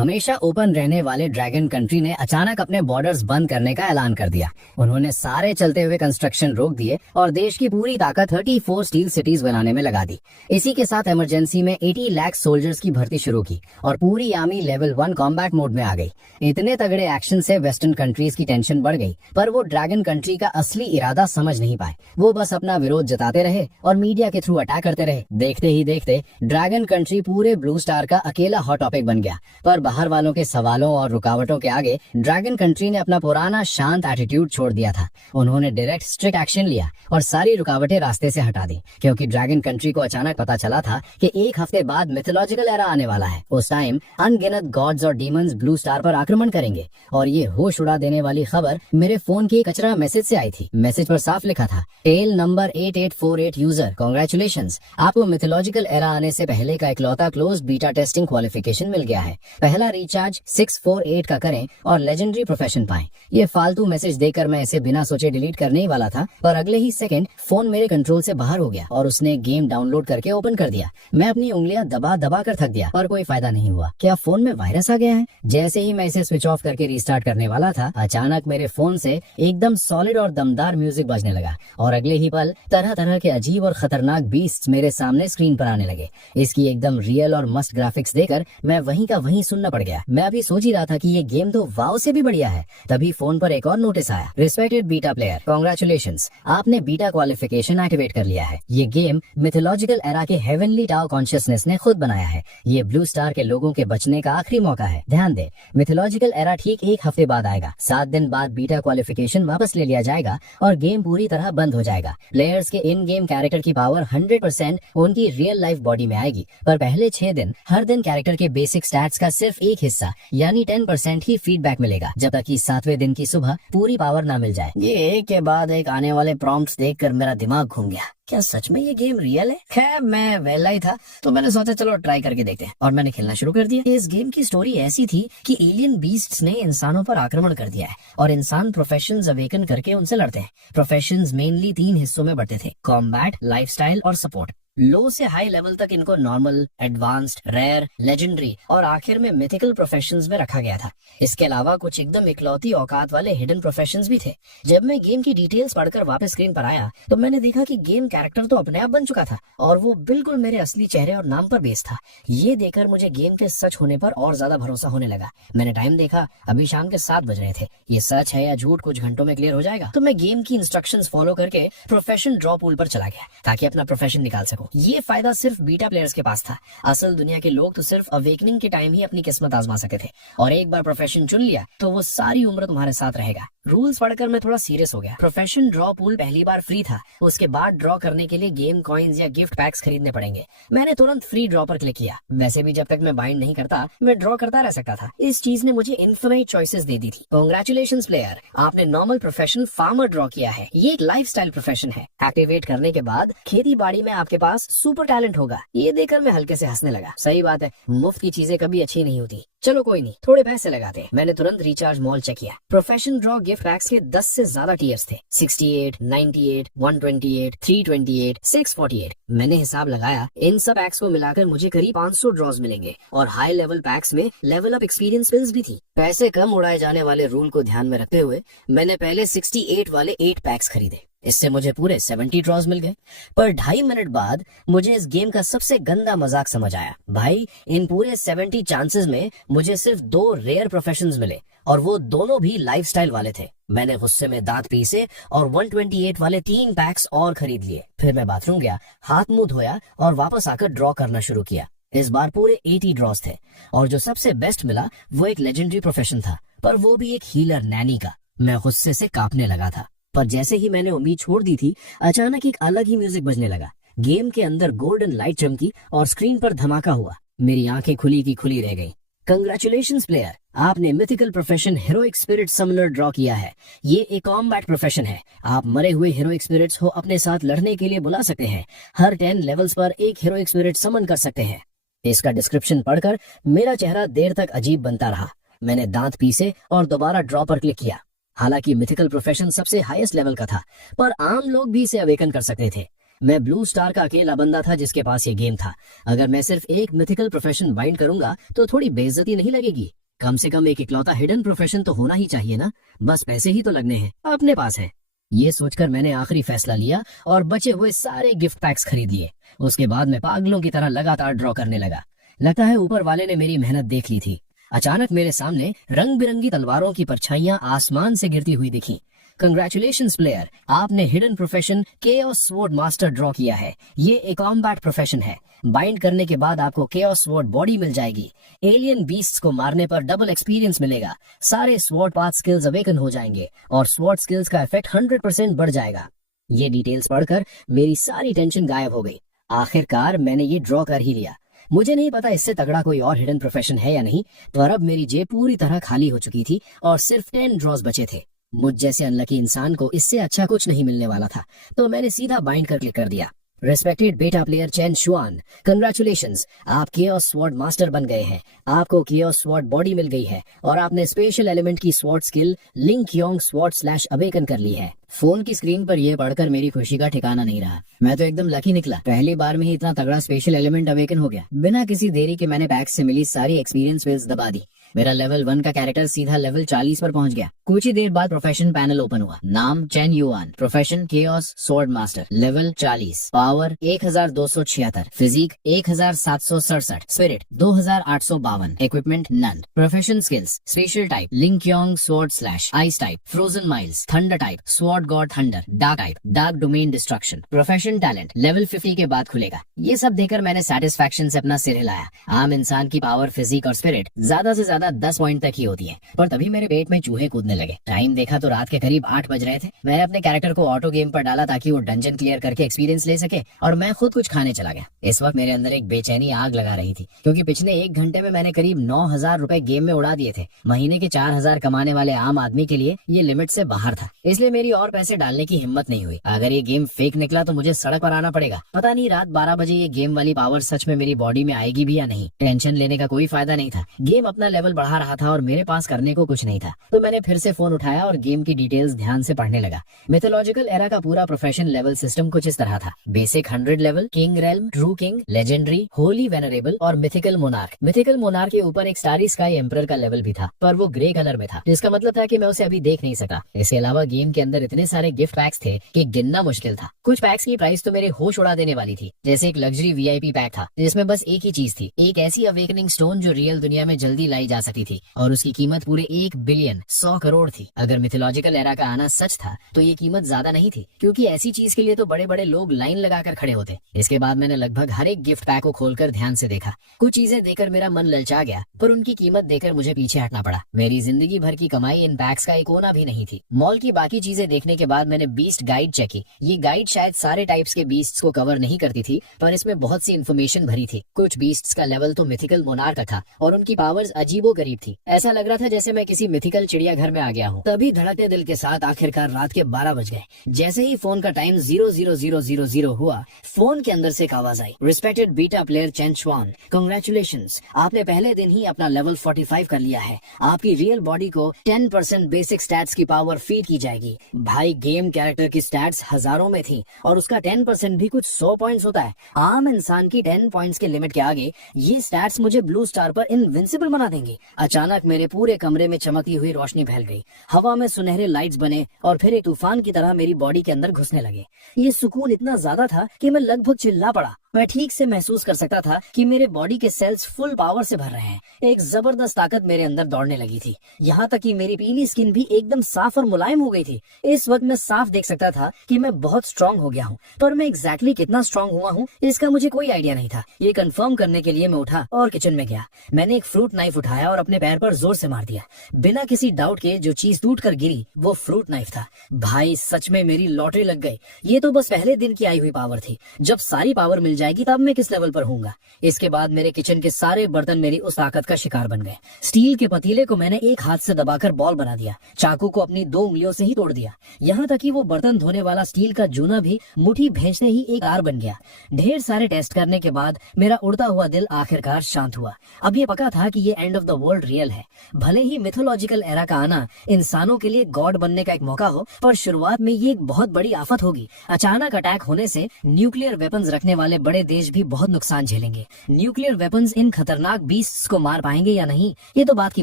हमेशा ओपन रहने वाले ड्रैगन कंट्री ने अचानक अपने बॉर्डर्स बंद करने का ऐलान कर दिया। उन्होंने सारे चलते हुए कंस्ट्रक्शन रोक दिए और देश की पूरी ताकत 34 स्टील सिटीज बनाने में लगा दी। इसी के साथ इमरजेंसी में 80 लाख सोल्जर्स की भर्ती शुरू की और पूरी आर्मी लेवल 1 कॉम्बैट मोड में आ गई। इतने तगड़े एक्शन से वेस्टर्न कंट्रीज की टेंशन बढ़ गई, पर वो ड्रैगन कंट्री का असली इरादा समझ नहीं पाए। वो बस अपना विरोध जताते रहे और मीडिया के थ्रू अटैक करते रहे। देखते ही देखते ड्रैगन कंट्री पूरे ब्लू स्टार का अकेला हॉट टॉपिक बन गया। पर बाहर वालों के सवालों और रुकावटों के आगे ड्रैगन कंट्री ने अपना पुराना शांत एटीट्यूड छोड़ दिया था। उन्होंने डायरेक्ट स्ट्रिक्ट एक्शन लिया और सारी रुकावटें रास्ते से हटा दी, क्योंकि ड्रैगन कंट्री को अचानक पता चला था कि एक हफ्ते बाद मिथोलॉजिकल एरा आने वाला है। उस टाइम अनगिनत गॉड्स और डीमंस ब्लू स्टार पर आक्रमण करेंगे। और ये होश उड़ा देने वाली खबर मेरे फोन के कचरा मैसेज से आई थी। मैसेज पर साफ लिखा था, टेल नंबर 8848 यूजर, कांग्रेचुलेशंस, आपको मिथोलॉजिकल एरा आने से पहले का इकलौता क्लोज बीटा टेस्टिंग क्वालिफिकेशन मिल गया है। पहला रिचार्ज 648 का करें और लेजेंडरी प्रोफेशन पाएं। ये फालतू मैसेज देकर मैं इसे बिना सोचे डिलीट करने ही वाला था, पर अगले ही सेकंड फोन मेरे कंट्रोल से बाहर हो गया और उसने गेम डाउनलोड करके ओपन कर दिया। मैं अपनी उंगलियां दबा दबा कर थक गया, पर कोई फायदा नहीं हुआ। क्या फोन में वायरस आ गया है? जैसे ही मैं इसे स्विच ऑफ करके रीस्टार्ट करने वाला था, अचानक मेरे फोन से एकदम सॉलिड और दमदार म्यूजिक बजने लगा और अगले ही पल तरह तरह के अजीब और खतरनाक बीस्ट्स मेरे सामने स्क्रीन पर आने लगे। इसकी एकदम रियल और मस्त ग्राफिक्स देकर मैं वहीं का वहीं सुनना पड़ गया। मैं अभी सोच ही रहा था कि ये गेम तो वाव से भी बढ़िया है, तभी फोन पर एक और नोटिस आया, रिस्पेक्टेड बीटा प्लेयर, कांग्रेचुलेशंस, आपने बीटा क्वालिफिकेशन एक्टिवेट कर लिया है। ये गेम मिथोलॉजिकल एरा के हेवनली टाओ कॉन्शियसनेस ने खुद बनाया है। ये ब्लू स्टार के लोगों के बचने का आखिरी मौका है। ध्यान दे, मिथोलॉजिकल एरा ठीक एक हफ्ते बाद आएगा। 7 दिन बाद बीटा क्वालिफिकेशन वापस ले लिया जाएगा और गेम पूरी तरह बंद हो जाएगा। प्लेयर्स के इन गेम कैरेक्टर की पावर 100% उनकी रियल लाइफ बॉडी में आएगी, पर पहले 6 दिन हर दिन कैरेक्टर के बेसिक स्टैट्स का सिर्फ एक हिस्सा यानी 10% ही फीडबैक मिलेगा, जब तक कि 7वें दिन की सुबह पूरी पावर ना मिल जाए। ये एक के बाद एक आने वाले प्रॉम्प्ट्स देखकर मेरा दिमाग घूम गया। क्या सच में ये गेम रियल है? खैर, मैं वेला ही था तो मैंने सोचा चलो ट्राई करके देखते हैं, और मैंने खेलना शुरू कर दिया। इस गेम की स्टोरी ऐसी थी कि एलियन बीस्ट्स ने इंसानों पर आक्रमण कर दिया है और इंसान प्रोफेशंस अवेकन करके उनसे लड़ते हैं। प्रोफेशंस मेनली 3 हिस्सों में बढ़ते थे, कॉम्बैट, लाइफस्टाइल और सपोर्ट। लो से हाई लेवल तक इनको नॉर्मल, एडवांस्ड, रेयर, लेजेंडरी और आखिर में मिथिकल प्रोफेशंस में रखा गया था। इसके अलावा कुछ एकदम इकलौती औकात वाले हिडन प्रोफेशंस भी थे। जब मैं गेम की डिटेल्स पढ़कर वापस स्क्रीन पर आया तो मैंने देखा कि गेम कैरेक्टर तो अपने आप बन चुका था और वो बिल्कुल मेरे असली चेहरे और नाम पर बेस्ड था। ये देखकर मुझे गेम के सच होने पर और ज्यादा भरोसा होने लगा। मैंने टाइम देखा, अभी शाम के 7 बज रहे थे। ये सच है या झूठ कुछ घंटों में क्लियर हो जाएगा। तो मैं गेम की इंस्ट्रक्शंस फॉलो करके प्रोफेशन ड्रॉ पूल पर चला गया ताकि अपना प्रोफेशन निकाल सकूं। ये फायदा सिर्फ बीटा प्लेयर्स के पास था। असल दुनिया के लोग तो सिर्फ अवेकनिंग के टाइम ही अपनी किस्मत आजमा सके थे, और एक बार प्रोफेशन चुन लिया तो वो सारी उम्र तुम्हारे साथ रहेगा। रूल्स पढ़कर मैं थोड़ा सीरियस हो गया। प्रोफेशन ड्रॉ पूल पहली बार फ्री था, उसके बाद ड्रॉ करने के लिए गेम कॉइन्स या गिफ्ट पैक्स खरीदने पड़ेंगे। मैंने तुरंत फ्री ड्रॉ पर क्लिक किया। वैसे भी जब तक मैं बाइंड नहीं करता मैं ड्रॉ करता रह सकता था। इस चीज ने मुझे इन्फिनाइट चॉइसेस दे दी थी। कांग्रेचुलेशंस प्लेयर, आपने नॉर्मल प्रोफेशन फार्मर ड्रॉ किया है। ये एक लाइफस्टाइल प्रोफेशन है। एक्टिवेट करने के बाद खेती बाड़ी में आपके पास सुपर टैलेंट होगा। ये देखकर मैं हल्के से हंसने लगा। सही बात है, मुफ्त की चीजें कभी अच्छी नहीं होती। चलो कोई नहीं, थोड़े पैसे लगाते। मैंने तुरंत रिचार्ज मॉल चेक किया। प्रोफेशन ड्रॉ गिफ्ट पैक्स के 10 से ज्यादा टीयर्स थे, 68, 98, 128, 328, 648। मैंने हिसाब लगाया, इन सब पैक्स को मिलाकर मुझे करीब 500 ड्रॉज मिलेंगे और हाई लेवल पैक्स में लेवल अप एक्सपीरियंस पिल्स भी थी। पैसे कम उड़ाए जाने वाले रूल को ध्यान में रखते हुए मैंने पहले 68 वाले 8 पैक्स खरीदे। इससे मुझे पूरे 70 ड्रॉज मिल गए। पर 2.5 मिनट बाद मुझे इस गेम का सबसे गंदा मजाक समझ आया। भाई, इन पूरे 70 चांसेस में मुझे सिर्फ 2 रेयर प्रोफेशंस मिले और वो दोनों भी लाइफस्टाइल वाले थे। मैंने गुस्से में दांत पीसे और 128 वाले 3 पैक्स और खरीद लिए। फिर मैं बाथरूम गया, हाथ मुंह धोया और वापस आकर ड्रॉ करना शुरू किया। इस बार पूरे 80 ड्रॉज थे और जो सबसे बेस्ट मिला वो एक लेजेंडरी प्रोफेशन था, पर वो भी एक हीलर नैनी का। मैं गुस्से से कांपने लगा था, पर जैसे ही मैंने उम्मीद छोड़ दी थी, अचानक एक अलग ही म्यूजिक बजने लगा। गेम के अंदर गोल्डन लाइट चमकी और स्क्रीन पर धमाका हुआ। मेरी आंखें खुली की खुली रह गईं। कंग्रेचुलेशंस प्लेयर, आपने mythical profession heroic spirit Sumner draw किया है। ये एक कॉम्बैट प्रोफेशन है। आप मरे हुए हीरोइक स्पिरिट्स को अपने साथ लड़ने के लिए बुला सकते हैं। हर 10 लेवल्स पर एक हीरोइक स्पिरिट समन कर सकते हैं। इसका डिस्क्रिप्शन पढ़कर मेरा चेहरा देर तक अजीब बनता रहा। मैंने दांत पीसे और दोबारा ड्रॉ पर क्लिक किया। हालांकि मिथिकल प्रोफेशन सबसे हाईएस्ट लेवल का था, पर आम लोग भी इसे अवेकन कर सकते थे। मैं ब्लू स्टार का अकेला बंदा था जिसके पास ये गेम था। अगर मैं सिर्फ एक मिथिकल प्रोफेशन बाइंड करूंगा तो थोड़ी बेइज्जती नहीं लगेगी? कम से कम एक इकलौता हिडन प्रोफेशन तो होना ही चाहिए ना। बस पैसे ही तो लगने हैं, अपने पास है। ये सोचकर मैंने आखिरी फैसला लिया और बचे हुए सारे गिफ्ट पैक्स खरीद लिए। उसके बाद मैं पागलों की तरह लगातार ड्रॉ करने लगा। लगता है ऊपर वाले ने मेरी मेहनत देख ली थी। अचानक मेरे सामने रंग बिरंगी तलवारों की परछाइयां आसमान से गिरती हुई दिखी। कंग्रेचुलेशंस प्लेयर, आपने hidden profession chaos sword master draw किया है। ये एक कॉम्बैट प्रोफेशन है। बाइंड करने के बाद आपको केओस स्वॉर्ड बॉडी मिल जाएगी। एलियन बीस्ट्स को मारने पर डबल एक्सपीरियंस मिलेगा। सारे स्वॉर्ड पाथ स्किल्स अवेकन हो जाएंगे और स्वॉर्ड स्किल्स का इफेक्ट 100% बढ़ जाएगा। ये डिटेल्स पढ़कर मेरी सारी टेंशन गायब हो गई। आखिरकार मैंने ये ड्रॉ कर ही लिया। मुझे नहीं पता इससे तगड़ा कोई और हिडन प्रोफेशन है या नहीं, पर अब मेरी जेब पूरी तरह खाली हो चुकी थी और सिर्फ 10 ड्रॉज बचे थे। मुझ जैसे अनलकी इंसान को इससे अच्छा कुछ नहीं मिलने वाला था, तो मैंने सीधा बाइंड कर क्लिक कर दिया। रेस्पेक्टेड बेटा प्लेयर चेन शुआन, कंग्रेचुलेशंस, आप केओस स्वॉर्ड मास्टर बन गए हैं। आपको केओस स्वॉर्ड बॉडी मिल गई है और आपने स्पेशल एलिमेंट की sword skill link Yong sword slash awaken कर ली है। फोन की स्क्रीन पर यह पढ़कर मेरी खुशी का ठिकाना नहीं रहा। मैं तो एकदम लकी निकला। पहली बार में ही इतना तगड़ा स्पेशल एलिमेंट अवेकन हो गया। बिना किसी देरी के मैंने पैक्स से मिली सारी एक्सपीरियंस विल्स दबा दी। मेरा लेवल 1 का कैरेक्टर सीधा लेवल 40 पर पहुंच गया। कुछ ही देर बाद प्रोफेशन पैनल ओपन हुआ। नाम Chen Yuan, profession chaos sword master, level 40, power 1276, physique 1767, spirit 2852, equipment none, profession skills special type link Yong sword slash, ice type frozen miles, thunder type sword god thunder, dark type dark domain destruction, profession talent level 50 के बाद खुलेगा। ये सब देखकर मैंने satisfaction से अपना सिर हिलाया। आम इंसान की पावर, फिजिक और स्पिरिट ज्यादा से ज्यादा 10 पॉइंट तक ही होती है, पर तभी मेरे पेट में चूहे कूदने लगे। टाइम देखा तो रात के करीब 8 बज रहे थे। मैंने अपने कैरेक्टर को ऑटो गेम पर डाला ताकि वो डंजन क्लियर करके एक्सपीरियंस ले सके और मैं खुद कुछ खाने चला गया। इस वक्त मेरे अंदर एक बेचैनी आग लगा रही थी, क्योंकि पिछले 1 घंटे में मैंने करीब 9,000 रुपए गेम में उड़ा दिए थे। महीने के 4,000 कमाने वाले आम आदमी के लिए ये लिमिट से बाहर था, इसलिए मेरी और पैसे डालने की हिम्मत नहीं हुई। अगर ये गेम फेक निकला तो मुझे सड़क पर आना पड़ेगा। पता नहीं रात 12 बजे ये गेम वाली पावर सच में मेरी बॉडी में आएगी भी या नहीं। टेंशन लेने का कोई फायदा नहीं था। गेम अपना लेवल बढ़ा रहा था और मेरे पास करने को कुछ नहीं था, तो मैंने फिर से फोन उठाया और गेम की डिटेल्स ध्यान से पढ़ने लगा। मिथोलॉजिकल एरा का पूरा प्रोफेशन लेवल सिस्टम कुछ इस तरह था। Basic 100 level, king realm, true king, legendary, Holi venerable और मिथिकल मोनार्क। मिथिकल मोनार्क के ऊपर एक स्टारी स्काई एम्परर का लेवल भी था, पर वो ग्रे कलर में था, जिसका मतलब था कि मैं उसे अभी देख नहीं सका। इसके अलावा गेम के अंदर इतने सारे गिफ्ट पैक्स थे कि गिनना मुश्किल था। कुछ पैक्स की प्राइस तो मेरे होश उड़ा देने वाली थी, जैसे एक लग्जरी वीआईपी पैक था जिसमें बस एक ही चीज थी, एक ऐसी अवेकनिंग स्टोन जो रियल दुनिया में जल्दी लाई जा सकती थी, और उसकी कीमत पूरे 1 बिलियन 100 करोड़ थी। अगर मिथोलॉजिकल एरा का आना सच था तो ये कीमत ज्यादा नहीं थी, क्योंकि ऐसी चीज के लिए तो बड़े बड़े लोग लाइन लगाकर खड़े होते। इसके बाद मैंने लगभग हर एक गिफ्ट पैक को खोलकर ध्यान से देखा। कुछ चीजें देखकर मेरा मन ललचा गया, पर उनकी कीमत देखकर मुझे पीछे हटना पड़ा। मेरी जिंदगी भर की कमाई इन पैक्स का एक कोना भी नहीं थी। मॉल की बाकी चीजें देखने के बाद मैंने बीस्ट गाइड चेक की। ये गाइड शायद सारे टाइप्स के बीस्ट्स को कवर नहीं करती थी, पर इसमें बहुत सी इन्फॉर्मेशन भरी थी। कुछ बीस्ट्स का लेवल तो मिथिकल मोनार्क का था और उनकी पावर्स अजीबो गरीब थी। ऐसा लग रहा था जैसे मैं किसी मिथिकल चिड़ियाघर में आ गया हूँ। तभी धड़कते दिल के साथ आखिरकार रात के 12 बज गए। जैसे ही फोन का टाइम 00000 हुआ, फोन के अंदर से एक आवाज आई। Respected beta player Chen Shuan, congratulations, आपने पहले दिन ही अपना लेवल 45 कर लिया है। आपकी रियल बॉडी को 10% बेसिक स्टैट्स की पावर फीड की जाएगी। भाई, गेम कैरेक्टर की स्टैट्स हजारों में थी और उसका 10% भी कुछ 100 पॉइंट्स होता है। आम इंसान की 10 पॉइंट्स के लिमिट के आगे ये स्टैट्स मुझे ब्लू स्टार पर इनविंसिबल बना देंगे। अचानक मेरे पूरे कमरे में चमकती हुई रोशनी फैल गई। हवा में सुनहरे लाइट्स बने और फिर एक तूफान की तरह मेरी बॉडी के अंदर घुसने लगे। ये सुकून इतना ज्यादा था कि मैं लगभग चिल्ला पड़ा। मैं ठीक से महसूस कर सकता था कि मेरे बॉडी के सेल्स फुल पावर से भर रहे हैं। एक जबरदस्त ताकत मेरे अंदर दौड़ने लगी थी, यहाँ तक कि मेरी पीली स्किन भी एकदम साफ और मुलायम हो गई थी। इस वक्त मैं साफ देख सकता था कि मैं बहुत स्ट्रांग हो गया हूँ, पर मैं एग्जैक्टली कितना स्ट्रांग हुआ हूँ इसका मुझे कोई आइडिया नहीं था। ये कंफर्म करने के लिए मैं उठा और किचन में गया। मैंने एक फ्रूट नाइफ उठाया और अपने पैर पर जोर से मार दिया। बिना किसी डाउट के जो चीज टूट कर गिरी वो फ्रूट नाइफ था। भाई, सच में मेरी लॉटरी लग गई। ये तो बस पहले दिन की आई हुई पावर थी। जब सारी पावर मिल जाएगी तब मैं किस लेवल पर हूँगा। इसके बाद मेरे किचन के सारे बर्तन मेरी उस ताकत का शिकार बन गए। स्टील के पतीले को मैंने एक हाथ से दबाकर बॉल बना दिया, चाकू को अपनी 2 उंगलियों से ही तोड़ दिया, यहाँ तक कि वो बर्तन धोने वाला स्टील का जूना भी मुट्ठी भेजते ही एक तार बन गया। ढेर सारे टेस्ट करने के बाद मेरा उड़ता हुआ दिल आखिरकार शांत हुआ। अब ये पता था कि ये end of the world real है। भले ही मिथोलॉजिकल एरा का आना इंसानों के लिए गॉड बनने का एक मौका हो, पर शुरुआत में ये एक बहुत बड़ी आफत होगी। अचानक अटैक होने से न्यूक्लियर वेपन्स रखने वाले बड़े देश भी बहुत नुकसान झेलेंगे। न्यूक्लियर वेपन्स इन खतरनाक बीस्ट्स को मार पाएंगे या नहीं, ये तो बात की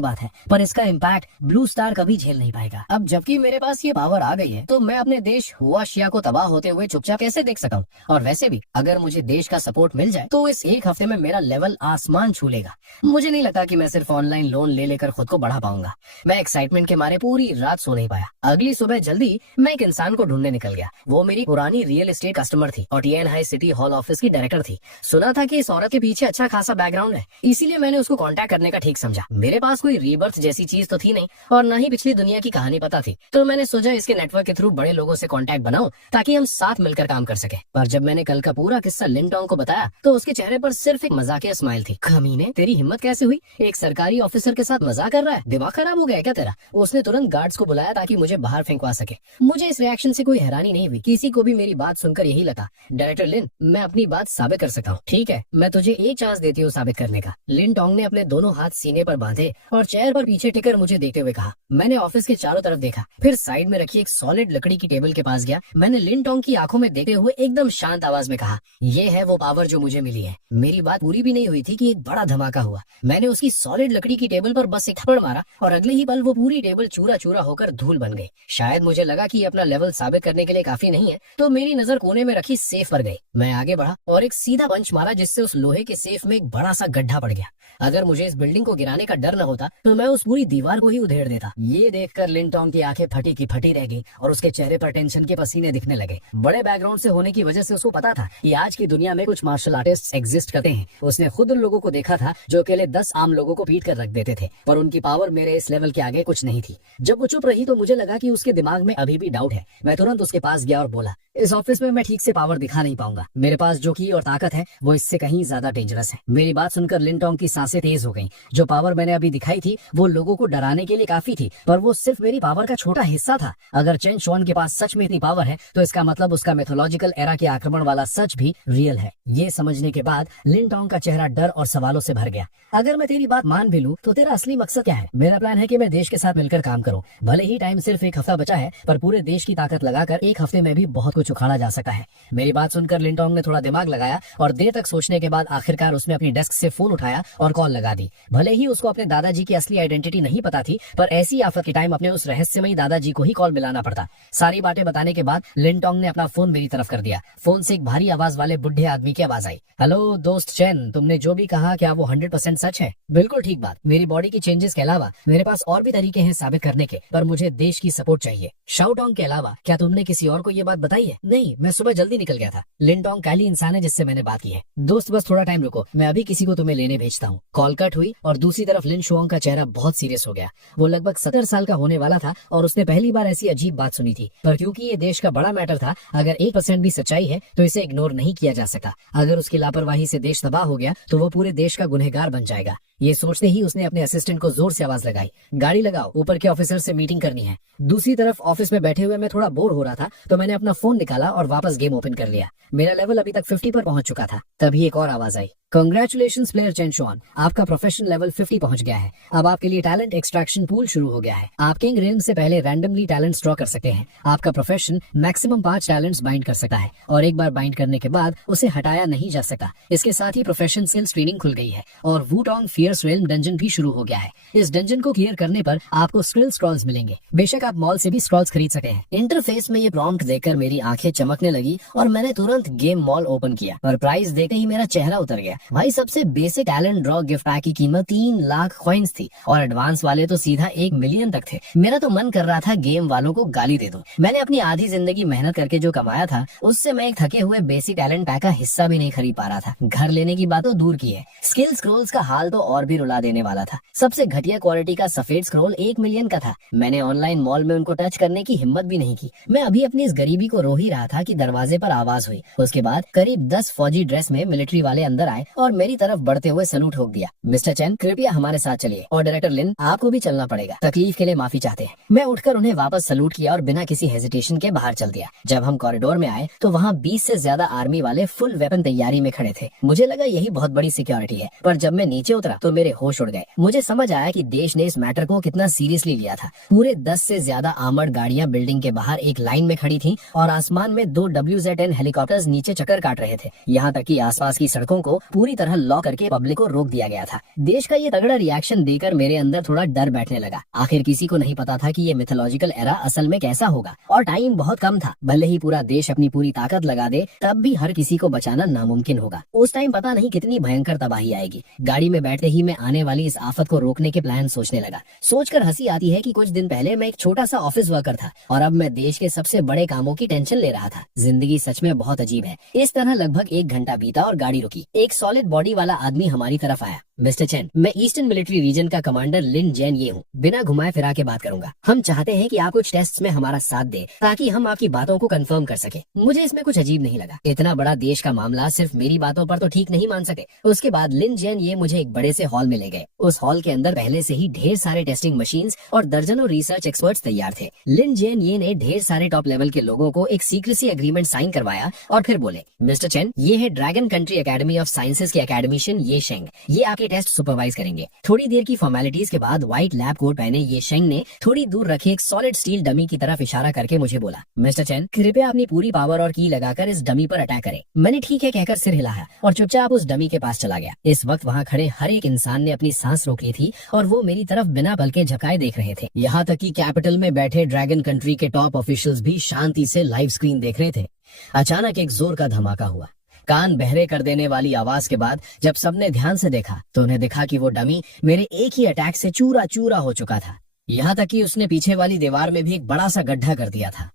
बात है, पर इसका इम्पैक्ट ब्लू स्टार कभी झेल नहीं पाएगा। अब जबकि मेरे पास ये पावर आ गई है, तो मैं अपने देश हुआ शिया को तबाह होते हुए चुपचाप कैसे देख सकता हूँ। और वैसे भी अगर मुझे देश का सपोर्ट मिल जाए तो इस एक हफ्ते में मेरा लेवल आसमान छू लेगा। मुझे नहीं लगता कि मैं सिर्फ ऑनलाइन लोन ले लेकर खुद को बढ़ा पाऊंगा। मैं एक्साइटमेंट के मारे पूरी रात सो नहीं पाया। अगली सुबह जल्दी मैं एक इंसान को ढूंढने निकल गया। वो मेरी पुरानी रियल एस्टेट कस्टमर थी और TN high city hall office की डायरेक्टर थी। सुना था कि इस औरत के पीछे अच्छा खासा बैकग्राउंड है, इसीलिए मैंने उसको कांटेक्ट करने का ठीक समझा। मेरे पास कोई रीबर्थ जैसी चीज तो थी नहीं और न ही पिछली दुनिया की कहानी पता थी, तो मैंने सोचा इसके नेटवर्क के थ्रू बड़े लोगों से कांटेक्ट बनाऊं ताकि हम साथ मिलकर काम कर सके। पर जब मैंने कल का पूरा किस्सा लिन टोंग को बताया तो उसके चेहरे पर सिर्फ एक मजाकिया स्माइल थी। कमीने, तेरी हिम्मत कैसे हुई? एक सरकारी ऑफिसर के साथ मजाक कर रहा है? दिमाग खराब हो गया क्या तेरा? उसने तुरंत गार्ड्स को बुलाया ताकि मुझे बाहर फेंकवा सके। मुझे इस रिएक्शन से कोई हैरानी नहीं हुई, किसी को भी मेरी बात सुनकर यही लगा, डायरेक्टर लिन, मैं अपनी बात साबित कर सकता हूँ। ठीक है, मैं तुझे एक चांस देती हूँ साबित करने का। लिन टोंग ने अपने दोनों हाथ सीने पर बांधे और चेयर पर पीछे टिकर मुझे देखते हुए कहा। मैंने ऑफिस के चारों तरफ देखा, फिर साइड में रखी एक सॉलिड लकड़ी की टेबल के पास गया। मैंने लिन टोंग की आंखों में देखते हुए एकदम शांत आवाज में कहा, ये है वो पावर जो मुझे मिली है। मेरी बात पूरी भी नहीं हुई थी कि एक बड़ा धमाका हुआ। मैंने उसकी सॉलिड लकड़ी की टेबल पर बस एक थप्पड़ मारा और अगले ही पल वो पूरी टेबल चूरा चूरा होकर धूल बन गई। शायद मुझे लगा कि अपना लेवल साबित करने के लिए काफी नहीं है, तो मेरी नजर कोने में रखी सेफ पर गई। मैं आगे बढ़ा और एक सीधा पंच मारा जिससे उस लोहे के सेफ में एक बड़ा सा गड्ढा पड़ गया। अगर मुझे इस बिल्डिंग को गिराने का डर न होता तो मैं उस पूरी दीवार को ही उधेड़ देता। ये देखकर लिन टोंग की आंखें फटी की फटी रह गई और उसके चेहरे पर टेंशन के पसीने दिखने लगे। बड़े बैकग्राउंड से होने की वजह से उसको पता था कि आज की दुनिया में कुछ मार्शल आर्टिस्ट एग्जिस्ट करते हैं। उसने खुद उन लोगों को देखा था जो अकेले 10 आम लोगों को पीट कर रख देते थे, पर उनकी पावर मेरे इस लेवल के आगे कुछ नहीं थी। जब वो चुप रही तो मुझे लगा कि उसके दिमाग में अभी भी डाउट है। मैं तुरंत उसके पास गया और बोला, इस ऑफिस में मैं ठीक से पावर दिखा नहीं पाऊंगा। मेरे पास जो की और ताकत है वो इससे कहीं ज्यादा डेंजरस है। मेरी बात सुनकर लिन टोंग की सांसें तेज हो गईं। जो पावर मैंने अभी दिखाई थी वो लोगों को डराने के लिए काफी थी, पर वो सिर्फ मेरी पावर का छोटा हिस्सा था। अगर चेन शॉन के पास सच में इतनी पावर है तो इसका मतलब उसका मिथोलॉजिकल एरा के आक्रमण वाला सच भी रियल है। ये समझने के बाद लिन टोंग का चेहरा डर और सवालों से भर गया। अगर मैं तेरी बात मान भी लूं तो तेरा असली मकसद क्या है? मेरा प्लान है कि मैं देश के साथ मिलकर काम करूं। भले ही टाइम सिर्फ एक हफ्ता बचा है, पर पूरे देश की ताकत लगाकर एक हफ्ते में भी बहुत कुछ उखाड़ा जा सकता है। मेरी बात सुनकर लिन टोंग ने थोड़ा दिमाग लगाया और देर तक सोचने के बाद आखिरकार उसने अपनी डेस्क से फोन उठाया और कॉल लगा दी। भले ही उसको अपने दादाजी की असली आइडेंटिटी नहीं पता थी, पर ऐसी आफत के टाइम अपने उस रहस्यमयी दादाजी को ही कॉल मिलाना पड़ता। सारी बातें बताने के बाद लिन टोंग ने अपना फोन मेरी तरफ कर दिया। फोन से एक भारी आवाज वाले बुढ़े आदमी की आवाज आई, हेलो दोस्त चैन, तुमने जो भी कहा क्या वो 100% सच है? बिल्कुल ठीक बात। मेरी बॉडी की चेंजेस के अलावा मेरे पास और भी तरीके हैं साबित करने के, पर मुझे देश की सपोर्ट चाहिए। शाओटोंग के अलावा क्या तुमने किसी और को ये बात बताई है? नहीं, मैं सुबह जल्दी निकल गया था। लिन टोंग पहली इंसान है जिससे मैंने बात की है। दोस्त बस थोड़ा टाइम रुको, मैं अभी किसी को तुम्हें लेने भेजता हूँ। कॉल कट हुई और दूसरी तरफ लिन शुआंग का चेहरा बहुत सीरियस हो गया। वो लगभग 70 साल का होने वाला था और उसने पहली बार ऐसी अजीब बात सुनी थी, पर क्योंकि ये देश का बड़ा मैटर था, अगर 1% भी सच्चाई है तो इसे इग्नोर नहीं किया जा सकता। अगर उसकी लापरवाही से देश तबाह हो गया तो वो पूरे देश का गुनहगार बन जाएगा। ये सोचते ही उसने अपने असिस्टेंट को जोर से आवाज लगाई, गाड़ी लगाओ, ऊपर के ऑफिसर से मीटिंग करनी है। दूसरी तरफ ऑफिस में बैठे हुए मैं थोड़ा बोर हो रहा था, तो मैंने अपना फोन निकाला और वापस गेम ओपन कर लिया। मेरा लेवल अभी तक 50 पर पहुंच चुका था। तभी एक और आवाज आई, कांग्रेचुलेशंस प्लेयर चेन शॉन, आपका प्रोफेशन लेवल 50 पहुंच गया है। अब आपके लिए टैलेंट एक्सट्रैक्शन पूल शुरू हो गया है। आप किंग रेन से पहले रैंडमली टैलेंट्स ड्रॉ कर सकते हैं। आपका प्रोफेशन मैक्सिमम 5 टैलेंट्स बाइंड कर सकता है और एक बार बाइंड करने के बाद उसे हटाया नहीं जा सकता। इसके साथ ही प्रोफेशन स्किल स्क्रीनिंग खुल गई है और वूटोंग फियर्स रेल्म डंजन भी शुरू हो गया है। इस डंजन को क्लियर करने पर आपको स्किल स्क्रॉल्स मिलेंगे। बेशक आप मॉल से भी स्क्रॉल्स खरीद सकते हैं। इंटरफेस में ये प्रॉम्प्ट देखकर मेरी आंखें चमकने लगी और मैंने तुरंत गेम मॉल ओपन किया और प्राइस देखते ही मेरा चेहरा उतर गया। भाई सबसे basic talent draw gift pack की कीमत 3 लाख कॉइन्स थी और एडवांस वाले तो सीधा 1 मिलियन तक थे। मेरा तो मन कर रहा था गेम वालों को गाली दे दूं। मैंने अपनी आधी जिंदगी मेहनत करके जो कमाया था उससे मैं एक थके हुए बेसिक टैलेंट पैक का हिस्सा भी नहीं खरीद पा रहा था। घर लेने की बात तो दूर की है, स्किल स्क्रोल्स का हाल तो और भी रुला देने वाला था। सबसे घटिया क्वालिटी का सफेद स्क्रोल 1 मिलियन का था। मैंने ऑनलाइन मॉल में उनको टच करने की हिम्मत भी नहीं की। मैं अभी अपनी इस गरीबी को रो ही रहा था कि दरवाजे पर आवाज हुई। उसके बाद करीब 10 फौजी ड्रेस में मिलिट्री वाले अंदर आए और मेरी तरफ बढ़ते हुए सलूट ठोक दिया। मिस्टर चैन, कृपया हमारे साथ चलिए, और डायरेक्टर लिन, आपको भी चलना पड़ेगा। तकलीफ के लिए माफी चाहते हैं। मैं उठकर उन्हें वापस सलूट किया और बिना किसी हेजिटेशन के बाहर चल दिया। जब हम कॉरिडोर में आए तो वहाँ 20 से ज्यादा आर्मी वाले फुल वेपन तैयारी में खड़े थे। मुझे लगा यही बहुत बड़ी सिक्योरिटी है, पर जब मैं नीचे उतरा तो मेरे होश उड़ गए। मुझे समझ आया कि देश ने इस मैटर को कितना सीरियसली लिया था। पूरे 10 से ज्यादा आर्मर्ड गाड़ियां बिल्डिंग के बाहर एक लाइन में खड़ी थीं और आसमान में 2 WZ-10 हेलीकॉप्टर्स नीचे चक्कर काट रहे थे। यहाँ तक कि आसपास की सड़कों को पूरी तरह लॉक करके पब्लिक को रोक दिया गया था। देश का ये तगड़ा रिएक्शन देकर मेरे अंदर थोड़ा डर बैठने लगा। आखिर किसी को नहीं पता था कि ये मिथोलॉजिकल एरा असल में कैसा होगा, और टाइम बहुत कम था। भले ही पूरा देश अपनी पूरी ताकत लगा दे, तब भी हर किसी को बचाना नामुमकिन होगा। उस टाइम पता नहीं कितनी भयंकर तबाही आएगी। गाड़ी में बैठते ही मैं आने वाली इस आफत को रोकने के प्लान सोचने लगा। सोचकर हंसी आती है कि कुछ दिन पहले मैं एक छोटा सा ऑफिस वर्कर था और अब मैं देश के सबसे बड़े कामों की टेंशन ले रहा था। जिंदगी सच में बहुत अजीब है। इस तरह लगभग 1 घंटा बीता और गाड़ी रुकी। एक सॉलिड बॉडी वाला आदमी हमारी तरफ आया। मिस्टर चैन, मैं ईस्टर्न मिलिट्री रीजन का कमांडर लिन जैन ये हूँ। बिना घुमाए फिरा के बात करूंगा। हम चाहते हैं कि आप कुछ टेस्ट्स में हमारा साथ दे ताकि हम आपकी बातों को कंफर्म कर सके। मुझे इसमें कुछ अजीब नहीं लगा। इतना बड़ा देश का मामला सिर्फ मेरी बातों पर तो ठीक नहीं मान सके। उसके बाद लिन जैन ये मुझे एक बड़े से हॉल में ले गए। उस हॉल के अंदर पहले से ही ढेर सारे टेस्टिंग मशीन्स और दर्जनों रिसर्च एक्सपर्ट्स तैयार थे। लिन जैन ये ने ढेर सारे टॉप लेवल के लोगों को एक सीक्रेसी एग्रीमेंट साइन करवाया और फिर बोले, मिस्टर चैन, ये है dragon country academy of sciences के एकेडमिशियन ये शेंग। ये आपके टेस्ट सुपरवाइज करेंगे। थोड़ी देर की फॉर्मेलिटीज के बाद व्हाइट लैब कोट पहने ये शेंग ने थोड़ी दूर रखे एक सॉलिड स्टील डमी की तरफ इशारा करके मुझे बोला, मिस्टर चैन, कृपया अपनी पूरी पावर और की लगाकर इस डमी पर अटैक करें। मैंने ठीक है कहकर सिर हिलाया और चुपचाप उस डमी के पास चला गया। इस वक्त वहाँ खड़े हर एक इंसान ने अपनी सांस रोक ली थी और वो मेरी तरफ बिना पलके झपकाए देख रहे थे। यहाँ तक कि कैपिटल में बैठे ड्रैगन कंट्री के टॉप ऑफिशियल्स भी शांति से लाइव स्क्रीन देख रहे थे। अचानक एक जोर का धमाका हुआ। कान बहरे कर देने वाली आवाज के बाद जब सबने ध्यान से देखा तो उन्हें दिखा कि वो डमी मेरे एक ही अटैक से चूरा चूरा हो चुका था। यहाँ तक कि उसने पीछे वाली दीवार में भी एक बड़ा सा गड्ढा कर दिया था।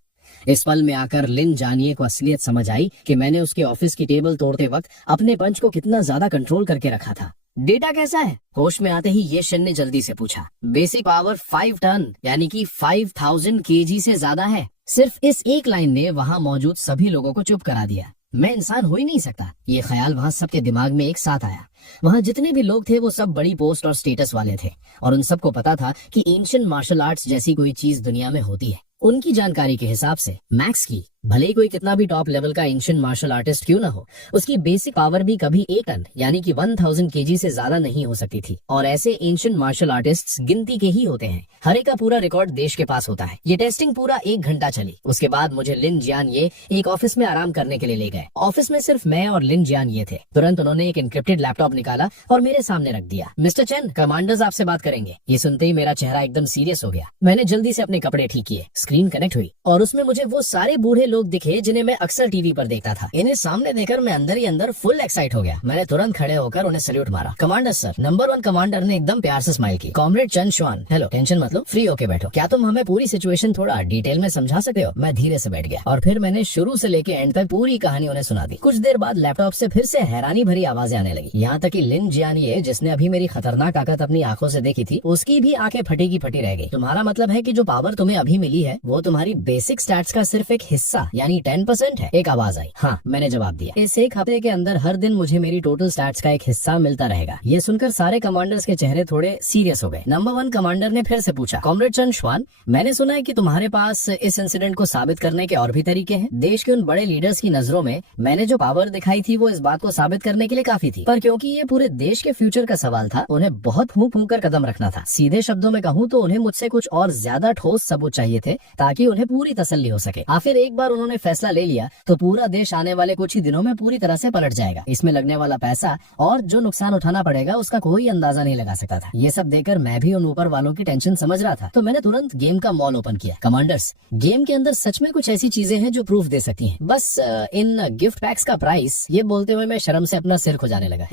इस पल में आकर लिन जानिए को असलियत समझ आई कि मैंने उसके ऑफिस की टेबल तोड़ते वक्त अपने पंच को कितना ज्यादा कंट्रोल करके रखा था। डेटा कैसा है? होश में आते ही ये शन ने जल्दी से पूछा। बेसिक पावर 5 टन यानी कि 5000 kg से ज्यादा है। सिर्फ इस एक लाइन ने वहाँ मौजूद सभी लोगों को चुप करा दिया। मैं इंसान हो ही नहीं सकता, ये ख्याल वहाँ सबके दिमाग में एक साथ आया। वहाँ जितने भी लोग थे वो सब बड़ी पोस्ट और स्टेटस वाले थे और उन सबको पता था कि एंशिएंट मार्शल आर्ट्स जैसी कोई चीज दुनिया में होती है। उनकी जानकारी के हिसाब से मैक्स की, भले ही कोई कितना भी टॉप लेवल का एंशिएंट मार्शल आर्टिस्ट क्यों ना हो, उसकी बेसिक पावर भी कभी 1 टन यानी कि 1000 kg से ज्यादा नहीं हो सकती थी। और ऐसे एंशिएंट मार्शल आर्टिस्ट्स गिनती के ही होते हैं। हर एक का पूरा रिकॉर्ड देश के पास होता है। ये टेस्टिंग पूरा 1 घंटा चली। उसके बाद मुझे लिन जियान ये एक ऑफिस में आराम करने के लिए ले गए। ऑफिस में सिर्फ मैं और लिन जियान ये थे। तुरंत उन्होंने एक एन्क्रिप्टेड लैपटॉप निकाला और मेरे सामने रख दिया। मिस्टर चैन, कमांडर्स आपसे बात करेंगे। ये सुनते ही मेरा चेहरा एकदम सीरियस हो गया। मैंने जल्दी से अपने कपड़े ठीक किए। स्क्रीन कनेक्ट हुई और उसमें मुझे वो सारे बूढ़े लोग दिखे जिन्हें मैं अक्सर टीवी पर देखता था। इन्हें सामने देखकर मैं अंदर ही अंदर फुल एक्साइट हो गया। मैंने तुरंत खड़े होकर उन्हें सैल्यूट मारा। Commander sir. नंबर 1 कमांडर ने एकदम प्यार से स्माइल की। कॉमरेड चन श्वान। हेलो, टेंशन मत लो, फ्री होके बैठो। क्या तुम हमें पूरी सिचुएशन थोड़ा डिटेल में समझा सकते हो? मैं धीरे से बैठ गया और फिर मैंने शुरू से लेके एंड तक पूरी कहानी उन्हें सुना दी। कुछ देर बाद लैपटॉप से फिर से हैरानी भरी आवाजें आने लगी। यहाँ तक कि लिन जियानिए, जिसने अभी मेरी खतरनाक ताकत अपनी आंखों से देखी थी, उसकी भी आंखें फटी की फटी रह गई। तुम्हारा मतलब है कि जो पावर तुम्हें अभी मिली है वो तुम्हारी बेसिक स्टैट्स का सिर्फ एक हिस्सा यानी 10% है? एक आवाज आई। हाँ, मैंने जवाब दिया। इस 1 हफ्ते के अंदर हर दिन मुझे मेरी टोटल स्टैट्स का एक हिस्सा मिलता रहेगा। ये सुनकर सारे कमांडर्स के चेहरे थोड़े सीरियस हो गए। नंबर 1 कमांडर ने फिर से पूछा, कॉमरेड चन श्वान, मैंने सुना है कि तुम्हारे पास इस इंसिडेंट को साबित करने के और भी तरीके हैं। देश के उन बड़े लीडर्स की नजरों में मैंने जो पावर दिखाई थी वो इस बात को साबित करने के लिए काफी थी, पर क्योंकि ये पूरे देश के फ्यूचर का सवाल था, उन्हें बहुत फूंक फूंक कर कदम रखना था। सीधे शब्दों में कहूँ तो उन्हें मुझसे कुछ और ज्यादा ठोस सबूत चाहिए थे ताकि उन्हें पूरी तसल्ली हो सके। आखिर एक बार उन्होंने फैसला ले लिया तो पूरा देश आने वाले कुछ ही दिनों में पूरी तरह से पलट जाएगा। इसमें लगने वाला पैसा और जो नुकसान उठाना पड़ेगा उसका कोई अंदाजा नहीं लगा सकता था। ये सब देखकर मैं भी उन ऊपर वालों की टेंशन समझ रहा था, तो मैंने तुरंत गेम का मॉल ओपन किया। कमांडर्स, गेम के अंदर सच में कुछ ऐसी चीजें हैं जो प्रूफ दे सकती हैं। बस इन गिफ्ट पैक्स का प्राइस। ये बोलते हुए मैं शर्म से अपना सिर खुजाने लगा।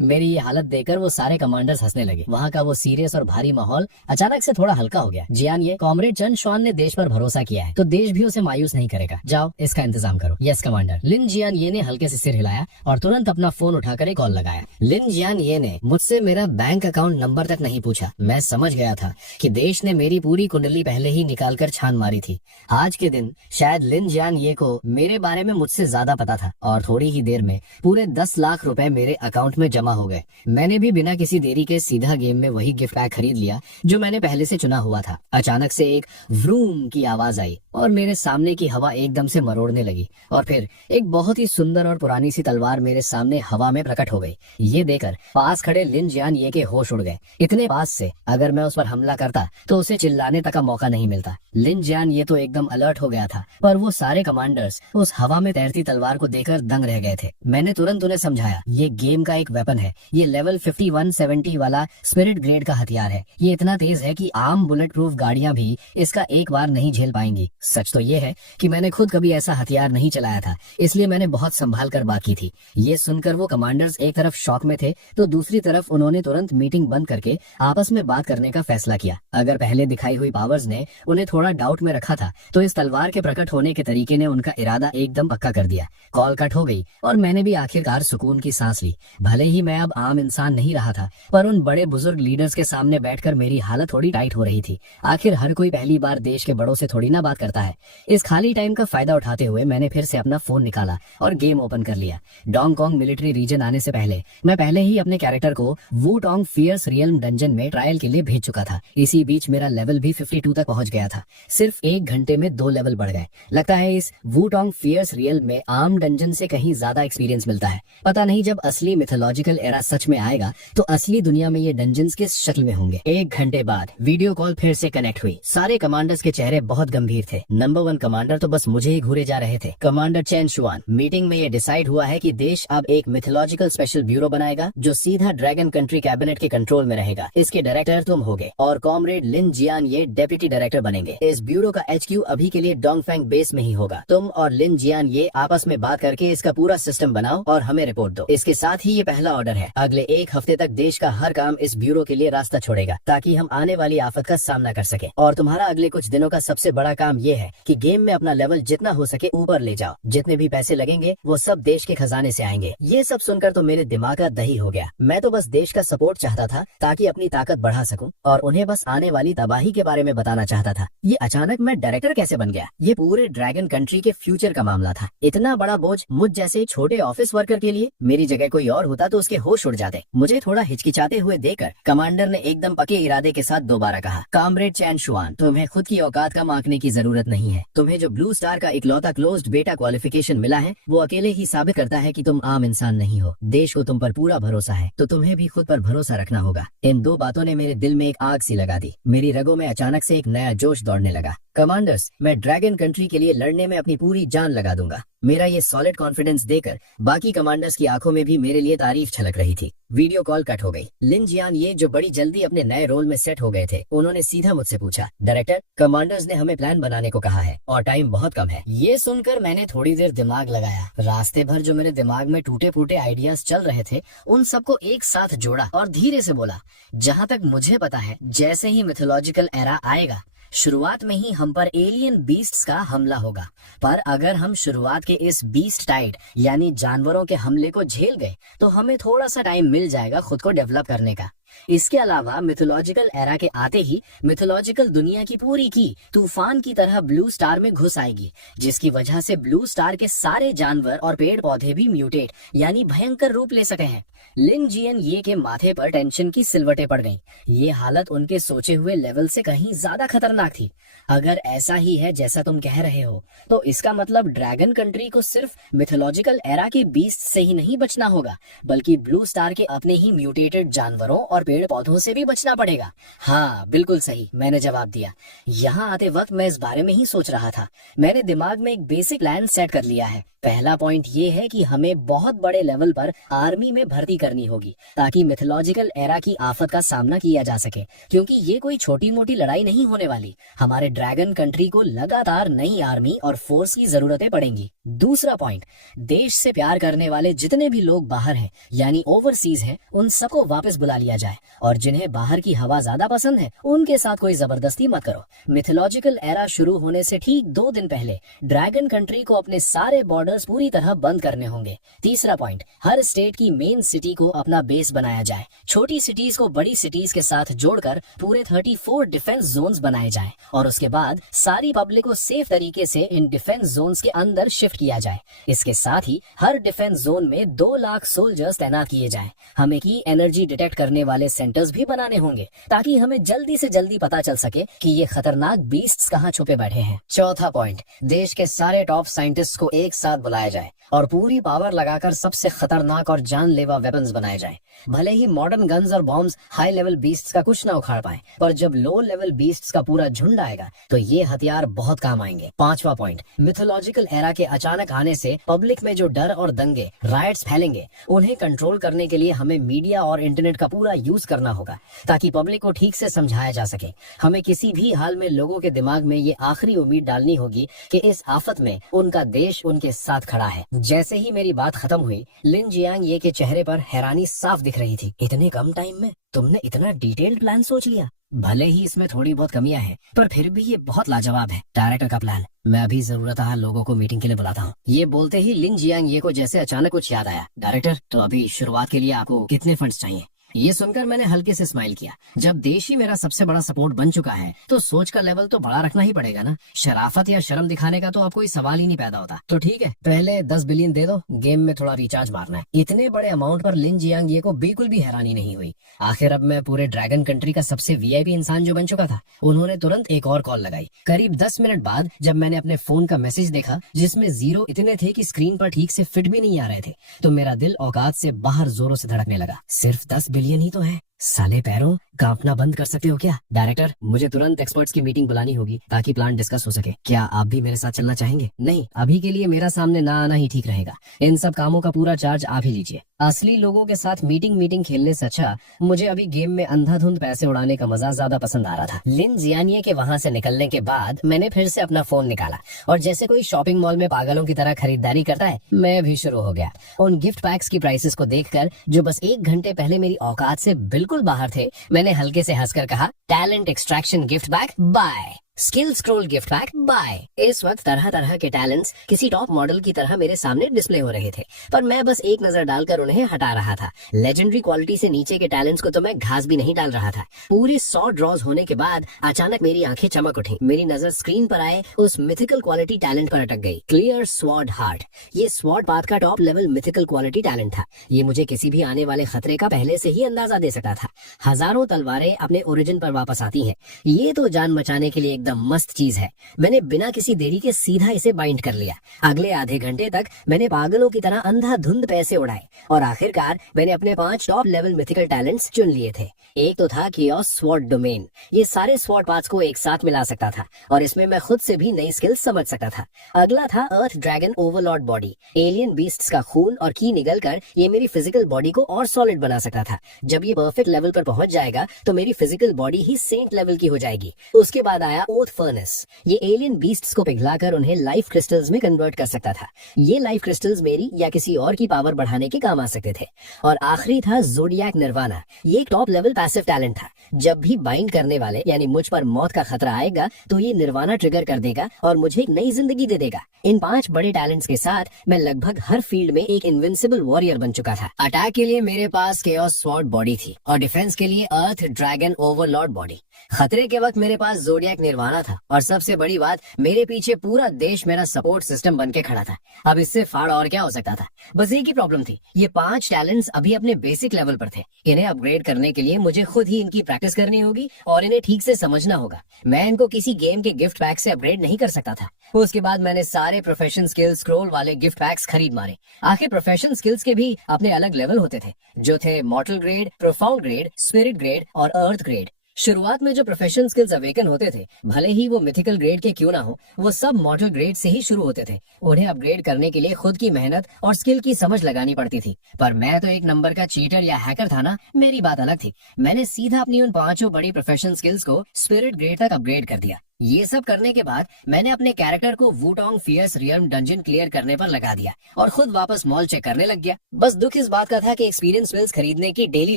मेरी ये हालत देखकर वो सारे कमांडर्स हंसने लगे। वहाँ का वो सीरियस और भारी माहौल अचानक से थोड़ा हल्का हो गया। जियान, ये कॉमरेड चन शुआन ने देश पर भरोसा किया है तो देश भी उसे मायूस नहीं करेगा। जाओ इसका इंतजाम करो। Yes commander. लिन जियान ये ने हल्के से सिर हिलाया और तुरंत अपना फोन उठाकर एक कॉल लगाया। लिन जियान ये ने मुझसे मेरा बैंक अकाउंट नंबर तक नहीं पूछा। मैं समझ गया था कि देश ने मेरी पूरी कुंडली पहले ही निकाल कर छान मारी थी। आज के दिन शायद लिन जियान ये को मेरे बारे में मुझसे ज्यादा पता था और थोड़ी ही देर में पूरे 10 लाख रुपए मेरे अकाउंट में जमा हो गए। मैंने भी बिना किसी देरी के सीधा गेम में वही गिफ्ट पैक खरीद लिया जो मैंने पहले से चुना हुआ था। अचानक से एक व्रूम की आवाज आई और मेरे सामने की हवा एकदम से मरोड़ने लगी और फिर एक बहुत ही सुंदर और पुरानी सी तलवार मेरे सामने हवा में प्रकट हो गई। ये देखकर पास खड़े लिन जियान ये के होश उड़ गए। इतने पास से अगर मैं उस पर हमला करता तो उसे चिल्लाने तक का मौका नहीं मिलता। लिन जियान ये तो एकदम अलर्ट हो गया था, पर वो सारे कमांडर्स उस हवा में तैरती तलवार को देखकर दंग रह गए थे। मैंने तुरंत उन्हें समझाया, ये गेम का एक वेपन है। ये लेवल 5170 वाला स्पिरिट ग्रेड का हथियार है। ये इतना तेज है कि आम बुलेट प्रूफ गाड़ियां भी इसका एक बार नहीं झेल पाएंगी। सच तो ये है कि मैंने खुद कभी ऐसा हथियार नहीं चलाया था, इसलिए मैंने बहुत संभाल कर बात की थी। ये सुनकर वो कमांडर्स एक तरफ शॉक में थे तो दूसरी तरफ उन्होंने तुरंत मीटिंग बंद करके आपस में बात करने का फैसला किया। अगर पहले दिखाई हुई पावर्स ने उन्हें थोड़ा डाउट में रखा था तो इस तलवार के प्रकट होने के तरीके ने उनका इरादा एकदम पक्का कर दिया। कॉल कट हो गई और मैंने भी आखिरकार सुकून की सांस ली। भले ही मैं अब आम इंसान नहीं रहा था, पर उन बड़े बुजुर्ग लीडर्स के सामने बैठकर मेरी हालत थोड़ी टाइट हो रही थी। आखिर हर कोई पहली बार देश के बड़ों से थोड़ी ना बात करता है। इस खाली टाइम का फायदा उठाते हुए मैंने फिर से अपना फोन निकाला और गेम ओपन कर लिया। डोंगकोंग मिलिट्री रीजन आने से पहले मैं पहले ही अपने कैरेक्टर को वुटोंग फियर्स रियल्म डंजन में ट्रायल के लिए भेज चुका था। इसी बीच मेरा लेवल भी 52 तक पहुंच गया था। सिर्फ 1 घंटे में 2 लेवल बढ़ गए। लगता है इस वुटोंग फियर्स रियल्म में आम डंजन से कहीं ज्यादा एक्सपीरियंस मिलता है। पता नहीं जब असली मिथोलॉजिकल एरा सच में आएगा तो असली दुनिया में ये डंजन्स किस शक्ल में होंगे। 1 घंटे बाद वीडियो कॉल फिर से कनेक्ट हुई। सारे कमांडर्स के चेहरे बहुत गंभीर थे। नंबर 1 कमांडर तो बस मुझे ही घूरे जा रहे थे, कमांडर चेन शुआन। मीटिंग में ये डिसाइड हुआ है कि देश अब एक मिथोलॉजिकल स्पेशल ब्यूरो बनाएगा जो सीधा ड्रैगन कंट्री कैबिनेट के कंट्रोल में रहेगा। इसके डायरेक्टर तुम होगे और कॉमरेड लिन जियान ये डेप्यूटी डायरेक्टर बनेंगे। इस ब्यूरो का HQ अभी के लिए डोंगफेंग बेस में ही होगा। तुम और लिन जियान ये आपस में बात करके इसका पूरा सिस्टम बनाओ और हमें रिपोर्ट दो। इसके साथ ही ये पहला ऑर्डर है, अगले 1 हफ्ते तक देश का हर काम इस ब्यूरो के लिए रास्ता छोड़ेगा ताकि हम आने वाली आफत का सामना कर सके। और तुम्हारा अगले कुछ दिनों का सबसे बड़ा काम ये है कि गेम में अपना लेवल जितना हो सके ऊपर ले जाओ। जितने भी पैसे लगेंगे वो सब देश के खजाने से आएंगे। ये सब सुनकर तो मेरे दिमाग का दही हो गया। मैं तो बस देश का सपोर्ट चाहता था ताकि अपनी ताकत बढ़ा सकूं और उन्हें बस आने वाली तबाही के बारे में बताना चाहता था। ये अचानक मैं डायरेक्टर कैसे बन गया? ये पूरे ड्रैगन कंट्री के फ्यूचर का मामला था। इतना बड़ा बोझ मुझ जैसे छोटे ऑफिस वर्कर के लिए। मेरी जगह कोई और होता तो उसके होश उड़ जाते। मुझे थोड़ा हिचकिचाते हुए देखकर कमांडर ने एकदम पक्के इरादे के साथ दोबारा कहा, कॉमरेड चैन शुआन, तुम्हें खुद की औकात का आंकने की जरूरत नहीं है। तुम्हें जो ब्लू स्टार का इकलौता क्लोज्ड बेटा क्वालिफिकेशन मिला है वो अकेले ही साबित करता है कि तुम आम इंसान नहीं हो। देश को तुम पर पूरा भरोसा है तो तुम्हें भी खुद पर भरोसा रखना होगा। इन 2 बातों ने मेरे दिल में एक आग सी लगा दी। मेरी रगों में अचानक से एक नया जोश दौड़ने लगा। कमांडर्स, मैं ड्रैगन कंट्री के लिए लड़ने में अपनी पूरी जान लगा दूंगा। मेरा ये सॉलिड कॉन्फिडेंस देकर बाकी कमांडर्स की आंखों में भी मेरे लिए तारीफ छलक रही थी। वीडियो कॉल कट हो गई। लिन जियान ये जो बड़ी जल्दी अपने नए रोल में सेट हो गए थे, उन्होंने सीधा मुझसे पूछा, डायरेक्टर, कमांडर्स ने हमें प्लान बनाने को कहा है और टाइम बहुत कम है। ये सुनकर मैंने थोड़ी देर दिमाग लगाया। रास्ते भर जो मेरे दिमाग में टूटे फूटे आइडियाज चल रहे थे उन सबको एक साथ जोड़ा और धीरे से बोला, जहाँ तक मुझे पता है जैसे ही मिथोलॉजिकल एरा आएगा शुरुआत में ही हम पर एलियन बीस्ट्स का हमला होगा। पर अगर हम शुरुआत के इस बीस्ट टाइड यानी जानवरों के हमले को झेल गए तो हमें थोड़ा सा टाइम मिल जाएगा खुद को डेवलप करने का। इसके अलावा मिथोलॉजिकल एरा के आते ही मिथोलॉजिकल दुनिया की पूरी की तूफान की तरह ब्लू स्टार में घुस आएगी, जिसकी वजह से ब्लू स्टार के सारे जानवर और पेड़ पौधे भी म्यूटेट यानी भयंकर रूप ले सके हैं। लिन जियन ये के माथे पर टेंशन की सिलवटें पड़ गईं। ये हालत उनके सोचे हुए लेवल से कहीं ज्यादा खतरनाक थी। अगर ऐसा ही है जैसा तुम कह रहे हो तो इसका मतलब ड्रैगन कंट्री को सिर्फ मिथोलॉजिकल एरा के बीस्ट से ही नहीं बचना होगा, बल्कि ब्लू स्टार के अपने ही म्यूटेटेड जानवरों और पेड़ पौधों से भी बचना पड़ेगा। हाँ बिल्कुल सही, मैंने जवाब दिया। यहाँ आते वक्त मैं इस बारे में ही सोच रहा था। मैंने दिमाग में एक बेसिक प्लान सेट कर लिया है। पहला पॉइंट ये है कि हमें बहुत बड़े लेवल पर आर्मी में भर्ती करनी होगी ताकि मिथोलॉजिकल एरा की आफत का सामना किया जा सके, क्योंकि ये कोई छोटी मोटी लड़ाई नहीं होने वाली। हमारे ड्रैगन कंट्री को लगातार नई आर्मी और फोर्स की जरूरतें पड़ेंगी। दूसरा पॉइंट, देश से प्यार करने वाले जितने भी लोग बाहर हैं यानी ओवरसीज हैं, उन सबको वापस बुला लिया जाए, और जिन्हें बाहर की हवा ज्यादा पसंद है उनके साथ कोई जबरदस्ती मत करो। मिथोलॉजिकल एरा शुरू होने से ठीक 2 दिन पहले ड्रैगन कंट्री को अपने सारे बॉर्डर्स पूरी तरह बंद करने होंगे। तीसरा पॉइंट, हर स्टेट की मेन सिटी को अपना बेस बनाया जाए। छोटी सिटीज को बड़ी सिटीज के साथ जोड़कर पूरे 34 डिफेंस जोन्स बनाए जाएं, और उसके बाद सारी पब्लिक को सेफ तरीके से इन डिफेंस जोन्स के अंदर शिफ्ट किया जाए। इसके साथ ही हर डिफेंस जोन में 2 लाख सोल्जर्स तैनात किए जाएं। हमें की एनर्जी डिटेक्ट करने वाले सेंटर्स भी बनाने होंगे ताकि हमें जल्दी से जल्दी पता चल सके कि ये खतरनाक बीस्ट्स कहाँ छुपे बैठे हैं। चौथा पॉइंट, देश के सारे टॉप साइंटिस्ट को एक साथ बुलाया जाए और पूरी पावर लगाकर सबसे खतरनाक और जानलेवा वेपन्स बनाए जाएं। भले ही मॉडर्न गन्स और बॉम्ब्स हाई लेवल बीस्ट्स का कुछ ना उखाड़ पाए, पर जब लो लेवल बीस्ट्स का पूरा झुंड आएगा तो ये हथियार बहुत काम आएंगे। पांचवा पॉइंट, मिथोलॉजिकल एरा के अचानक आने से पब्लिक में जो डर और दंगे राइट्स फैलेंगे, उन्हें कंट्रोल करने के लिए हमें मीडिया और इंटरनेट का पूरा यूज करना होगा ताकि पब्लिक को ठीक से समझाया जा सके। हमें किसी भी हाल में लोगों के दिमाग में ये आखिरी उम्मीद डालनी होगी कि इस आफत में उनका देश उनके साथ खड़ा है। जैसे ही मेरी बात खत्म हुई, लिन जियांग ये के चेहरे पर हैरानी साफ दिख रही थी। इतने कम टाइम में तुमने इतना डिटेल्ड प्लान सोच लिया? भले ही इसमें थोड़ी बहुत कमियां हैं, पर फिर भी ये बहुत लाजवाब है। डायरेक्टर का प्लान। मैं अभी जरूरत लोगों को मीटिंग के लिए बुलाता हूँ। ये बोलते ही लिन जियांग ये को जैसे अचानक कुछ याद आया। डायरेक्टर, तो अभी शुरुआत के लिए आपको कितने फंड्स चाहिए? ये सुनकर मैंने हल्के से स्माइल किया। जब देश ही मेरा सबसे बड़ा सपोर्ट बन चुका है तो सोच का लेवल तो बड़ा रखना ही पड़ेगा ना। शराफत या शर्म दिखाने का तो अब कोई सवाल ही नहीं पैदा होता। तो ठीक है, पहले 10 बिलियन दे दो, गेम में थोड़ा रिचार्ज मारना है। इतने बड़े अमाउंट पर लिन जियांग ये को बिल्कुल भी हैरानी नहीं हुई। आखिर अब मैं पूरे ड्रैगन कंट्री का सबसे वीआईपी इंसान जो बन चुका था। उन्होंने तुरंत एक और कॉल लगाई। करीब 10 मिनट बाद जब मैंने अपने फोन का मैसेज देखा जिसमें 0 इतने थे कि स्क्रीन पर ठीक से फिट भी नहीं आ रहे थे, तो मेरा दिल औकात से बाहर जोरों से धड़कने लगा। सिर्फ 10 बिलियन ही तो है। साले पैरों, कांपना बंद कर सकते हो क्या? डायरेक्टर, मुझे तुरंत एक्सपर्ट्स की मीटिंग बुलानी होगी ताकि प्लान डिस्कस हो सके। क्या आप भी मेरे साथ चलना चाहेंगे? नहीं, अभी के लिए मेरा सामने ना आना ही ठीक रहेगा। इन सब कामों का पूरा चार्ज आप ही लीजिए। असली लोगों के साथ मीटिंग खेलने से अच्छा मुझे अभी गेम में अंधाधुंध पैसे उड़ाने का मजा ज्यादा पसंद आ रहा था। लिन जियानिये के वहाँ से निकलने के बाद मैंने फिर से अपना फोन निकाला और जैसे कोई शॉपिंग मॉल में पागलों की तरह खरीदारी करता है, मैं भी शुरू हो गया। उन गिफ्ट पैक्स की प्राइसेस को देखकर जो बस 1 घंटे पहले मेरी औकात से बिल्कुल बाहर थे, मैंने हल्के से हंसकर कहा, talent extraction gift pack buy, skill scroll gift pack buy. इस वक्त तरह तरह के टैलेंट्स किसी टॉप मॉडल की तरह मेरे सामने डिस्प्ले हो रहे थे, पर मैं बस एक नजर डालकर उन्हें हटा रहा था। लेजेंडरी क्वालिटी से नीचे के टैलेंट्स को तो मैं घास भी नहीं डाल रहा था। पूरे 100 ड्रॉज होने के बाद अचानक मेरी आंखें चमक उठी। मेरी नजर स्क्रीन पर आए उस मिथिकल क्वालिटी टैलेंट पर अटक गई, क्लियर स्वॉर्ड हार्ट। ये स्वॉर्ड पाथ का top level mythical quality talent था। ये मुझे किसी भी आने वाले खतरे का पहले से ही अंदाजा दे सकता था। हजारों तलवारें अपने ओरिजिन पर वापस आती हैं। ये तो जान बचाने के लिए एकदम मस्त चीज है। मैंने बिना किसी देरी के सीधा इसे बाइंड कर लिया। अगले आधे घंटे तक मैंने पागलों की तरह अंधाधुंध पैसे उड़ाए और आखिरकार मैंने अपने 5 टॉप लेवल मिथिकल टैलेंट्स चुन लिए थे। एक तो था कियोस स्वॉर्ड डोमेन। ये सारे स्वॉर्ड पाथ्स को एक साथ मिला सकता था और इसमें मैं खुद से भी नई स्किल्स समझ सकता था। अगला था earth dragon overlord body. Alien beasts का खून और की निगलकर ये मेरी फिजिकल बॉडी को और सॉलिड बना सकता था। जब ये परफेक्ट लेवल पर पहुंच जाएगा तो मेरी फिजिकल बॉडी ही सेंट लेवल की हो जाएगी। उसके बाद आया ओथ फर्नेस। ये एलियन बीस्ट्स को पिघलाकर उन्हें लाइफ क्रिस्टल्स में कन्वर्ट कर सकता था। ये लाइफ क्रिस्टल्स मेरी या किसी और की पावर बढ़ाने के काम आ सकते थे। और आखिरी था ज़ोडिएक निर्वाणा। ये एक टॉप लेवल पैसिव टैलेंट था। जब भी बाइंड करने वाले यानी मुझ पर मौत का खतरा आएगा तो ये निर्वाणा ट्रिगर कर देगा और मुझे एक नई जिंदगी दे देगा। इन 5 बड़े टैलेंट्स के साथ मैं लगभग हर फील्ड में एक इनविंसिबल वॉरियर बन चुका था। अटैक के लिए मेरे पास केओस स्वॉर्ड बॉडी थी और डिफेंस के लिए अर्थ ड्रैगन ओवरलॉर्ड बॉडी। खतरे के वक्त मेरे पास ज़ोडिएक निर्वाणा तूफाना था और सबसे बड़ी बात, मेरे पीछे पूरा देश मेरा सपोर्ट सिस्टम बन के खड़ा था। अब इससे फाड़ और क्या हो सकता था। बस एक ही प्रॉब्लम थी, ये 5 टैलेंट्स अभी अपने बेसिक लेवल पर थे। इन्हें अपग्रेड करने के लिए मुझे खुद ही इनकी प्रैक्टिस करनी होगी और इन्हें ठीक से समझना होगा। मैं इनको किसी गेम के गिफ्ट पैक से अपग्रेड नहीं कर सकता था। उसके बाद मैंने सारे प्रोफेशन स्किल्स स्क्रॉल वाले गिफ्ट पैक्स खरीद मारे। आखिर प्रोफेशन स्किल्स के भी अपने अलग लेवल होते थे, जो थे मॉर्टल grade, profound grade, spirit grade और अर्थ ग्रेड। शुरुआत में जो प्रोफेशनल स्किल्स अवेकन होते थे, भले ही वो मिथिकल ग्रेड के क्यों ना हो, वो सब मॉडल ग्रेड से ही शुरू होते थे। उन्हें अपग्रेड करने के लिए खुद की मेहनत और स्किल की समझ लगानी पड़ती थी। पर मैं तो एक नंबर का चीटर या हैकर था ना, मेरी बात अलग थी। मैंने सीधा अपनी उन 5 बड़ी प्रोफेशनल स्किल्स को स्पिरिट ग्रेड तक अपग्रेड कर दिया। ये सब करने के बाद मैंने अपने कैरेक्टर को वुटोंग फियर्स रियल्म डंजन क्लियर करने पर लगा दिया और खुद वापस मॉल चेक करने लग गया। बस दुख इस बात का था कि एक्सपीरियंस विल्स खरीदने की डेली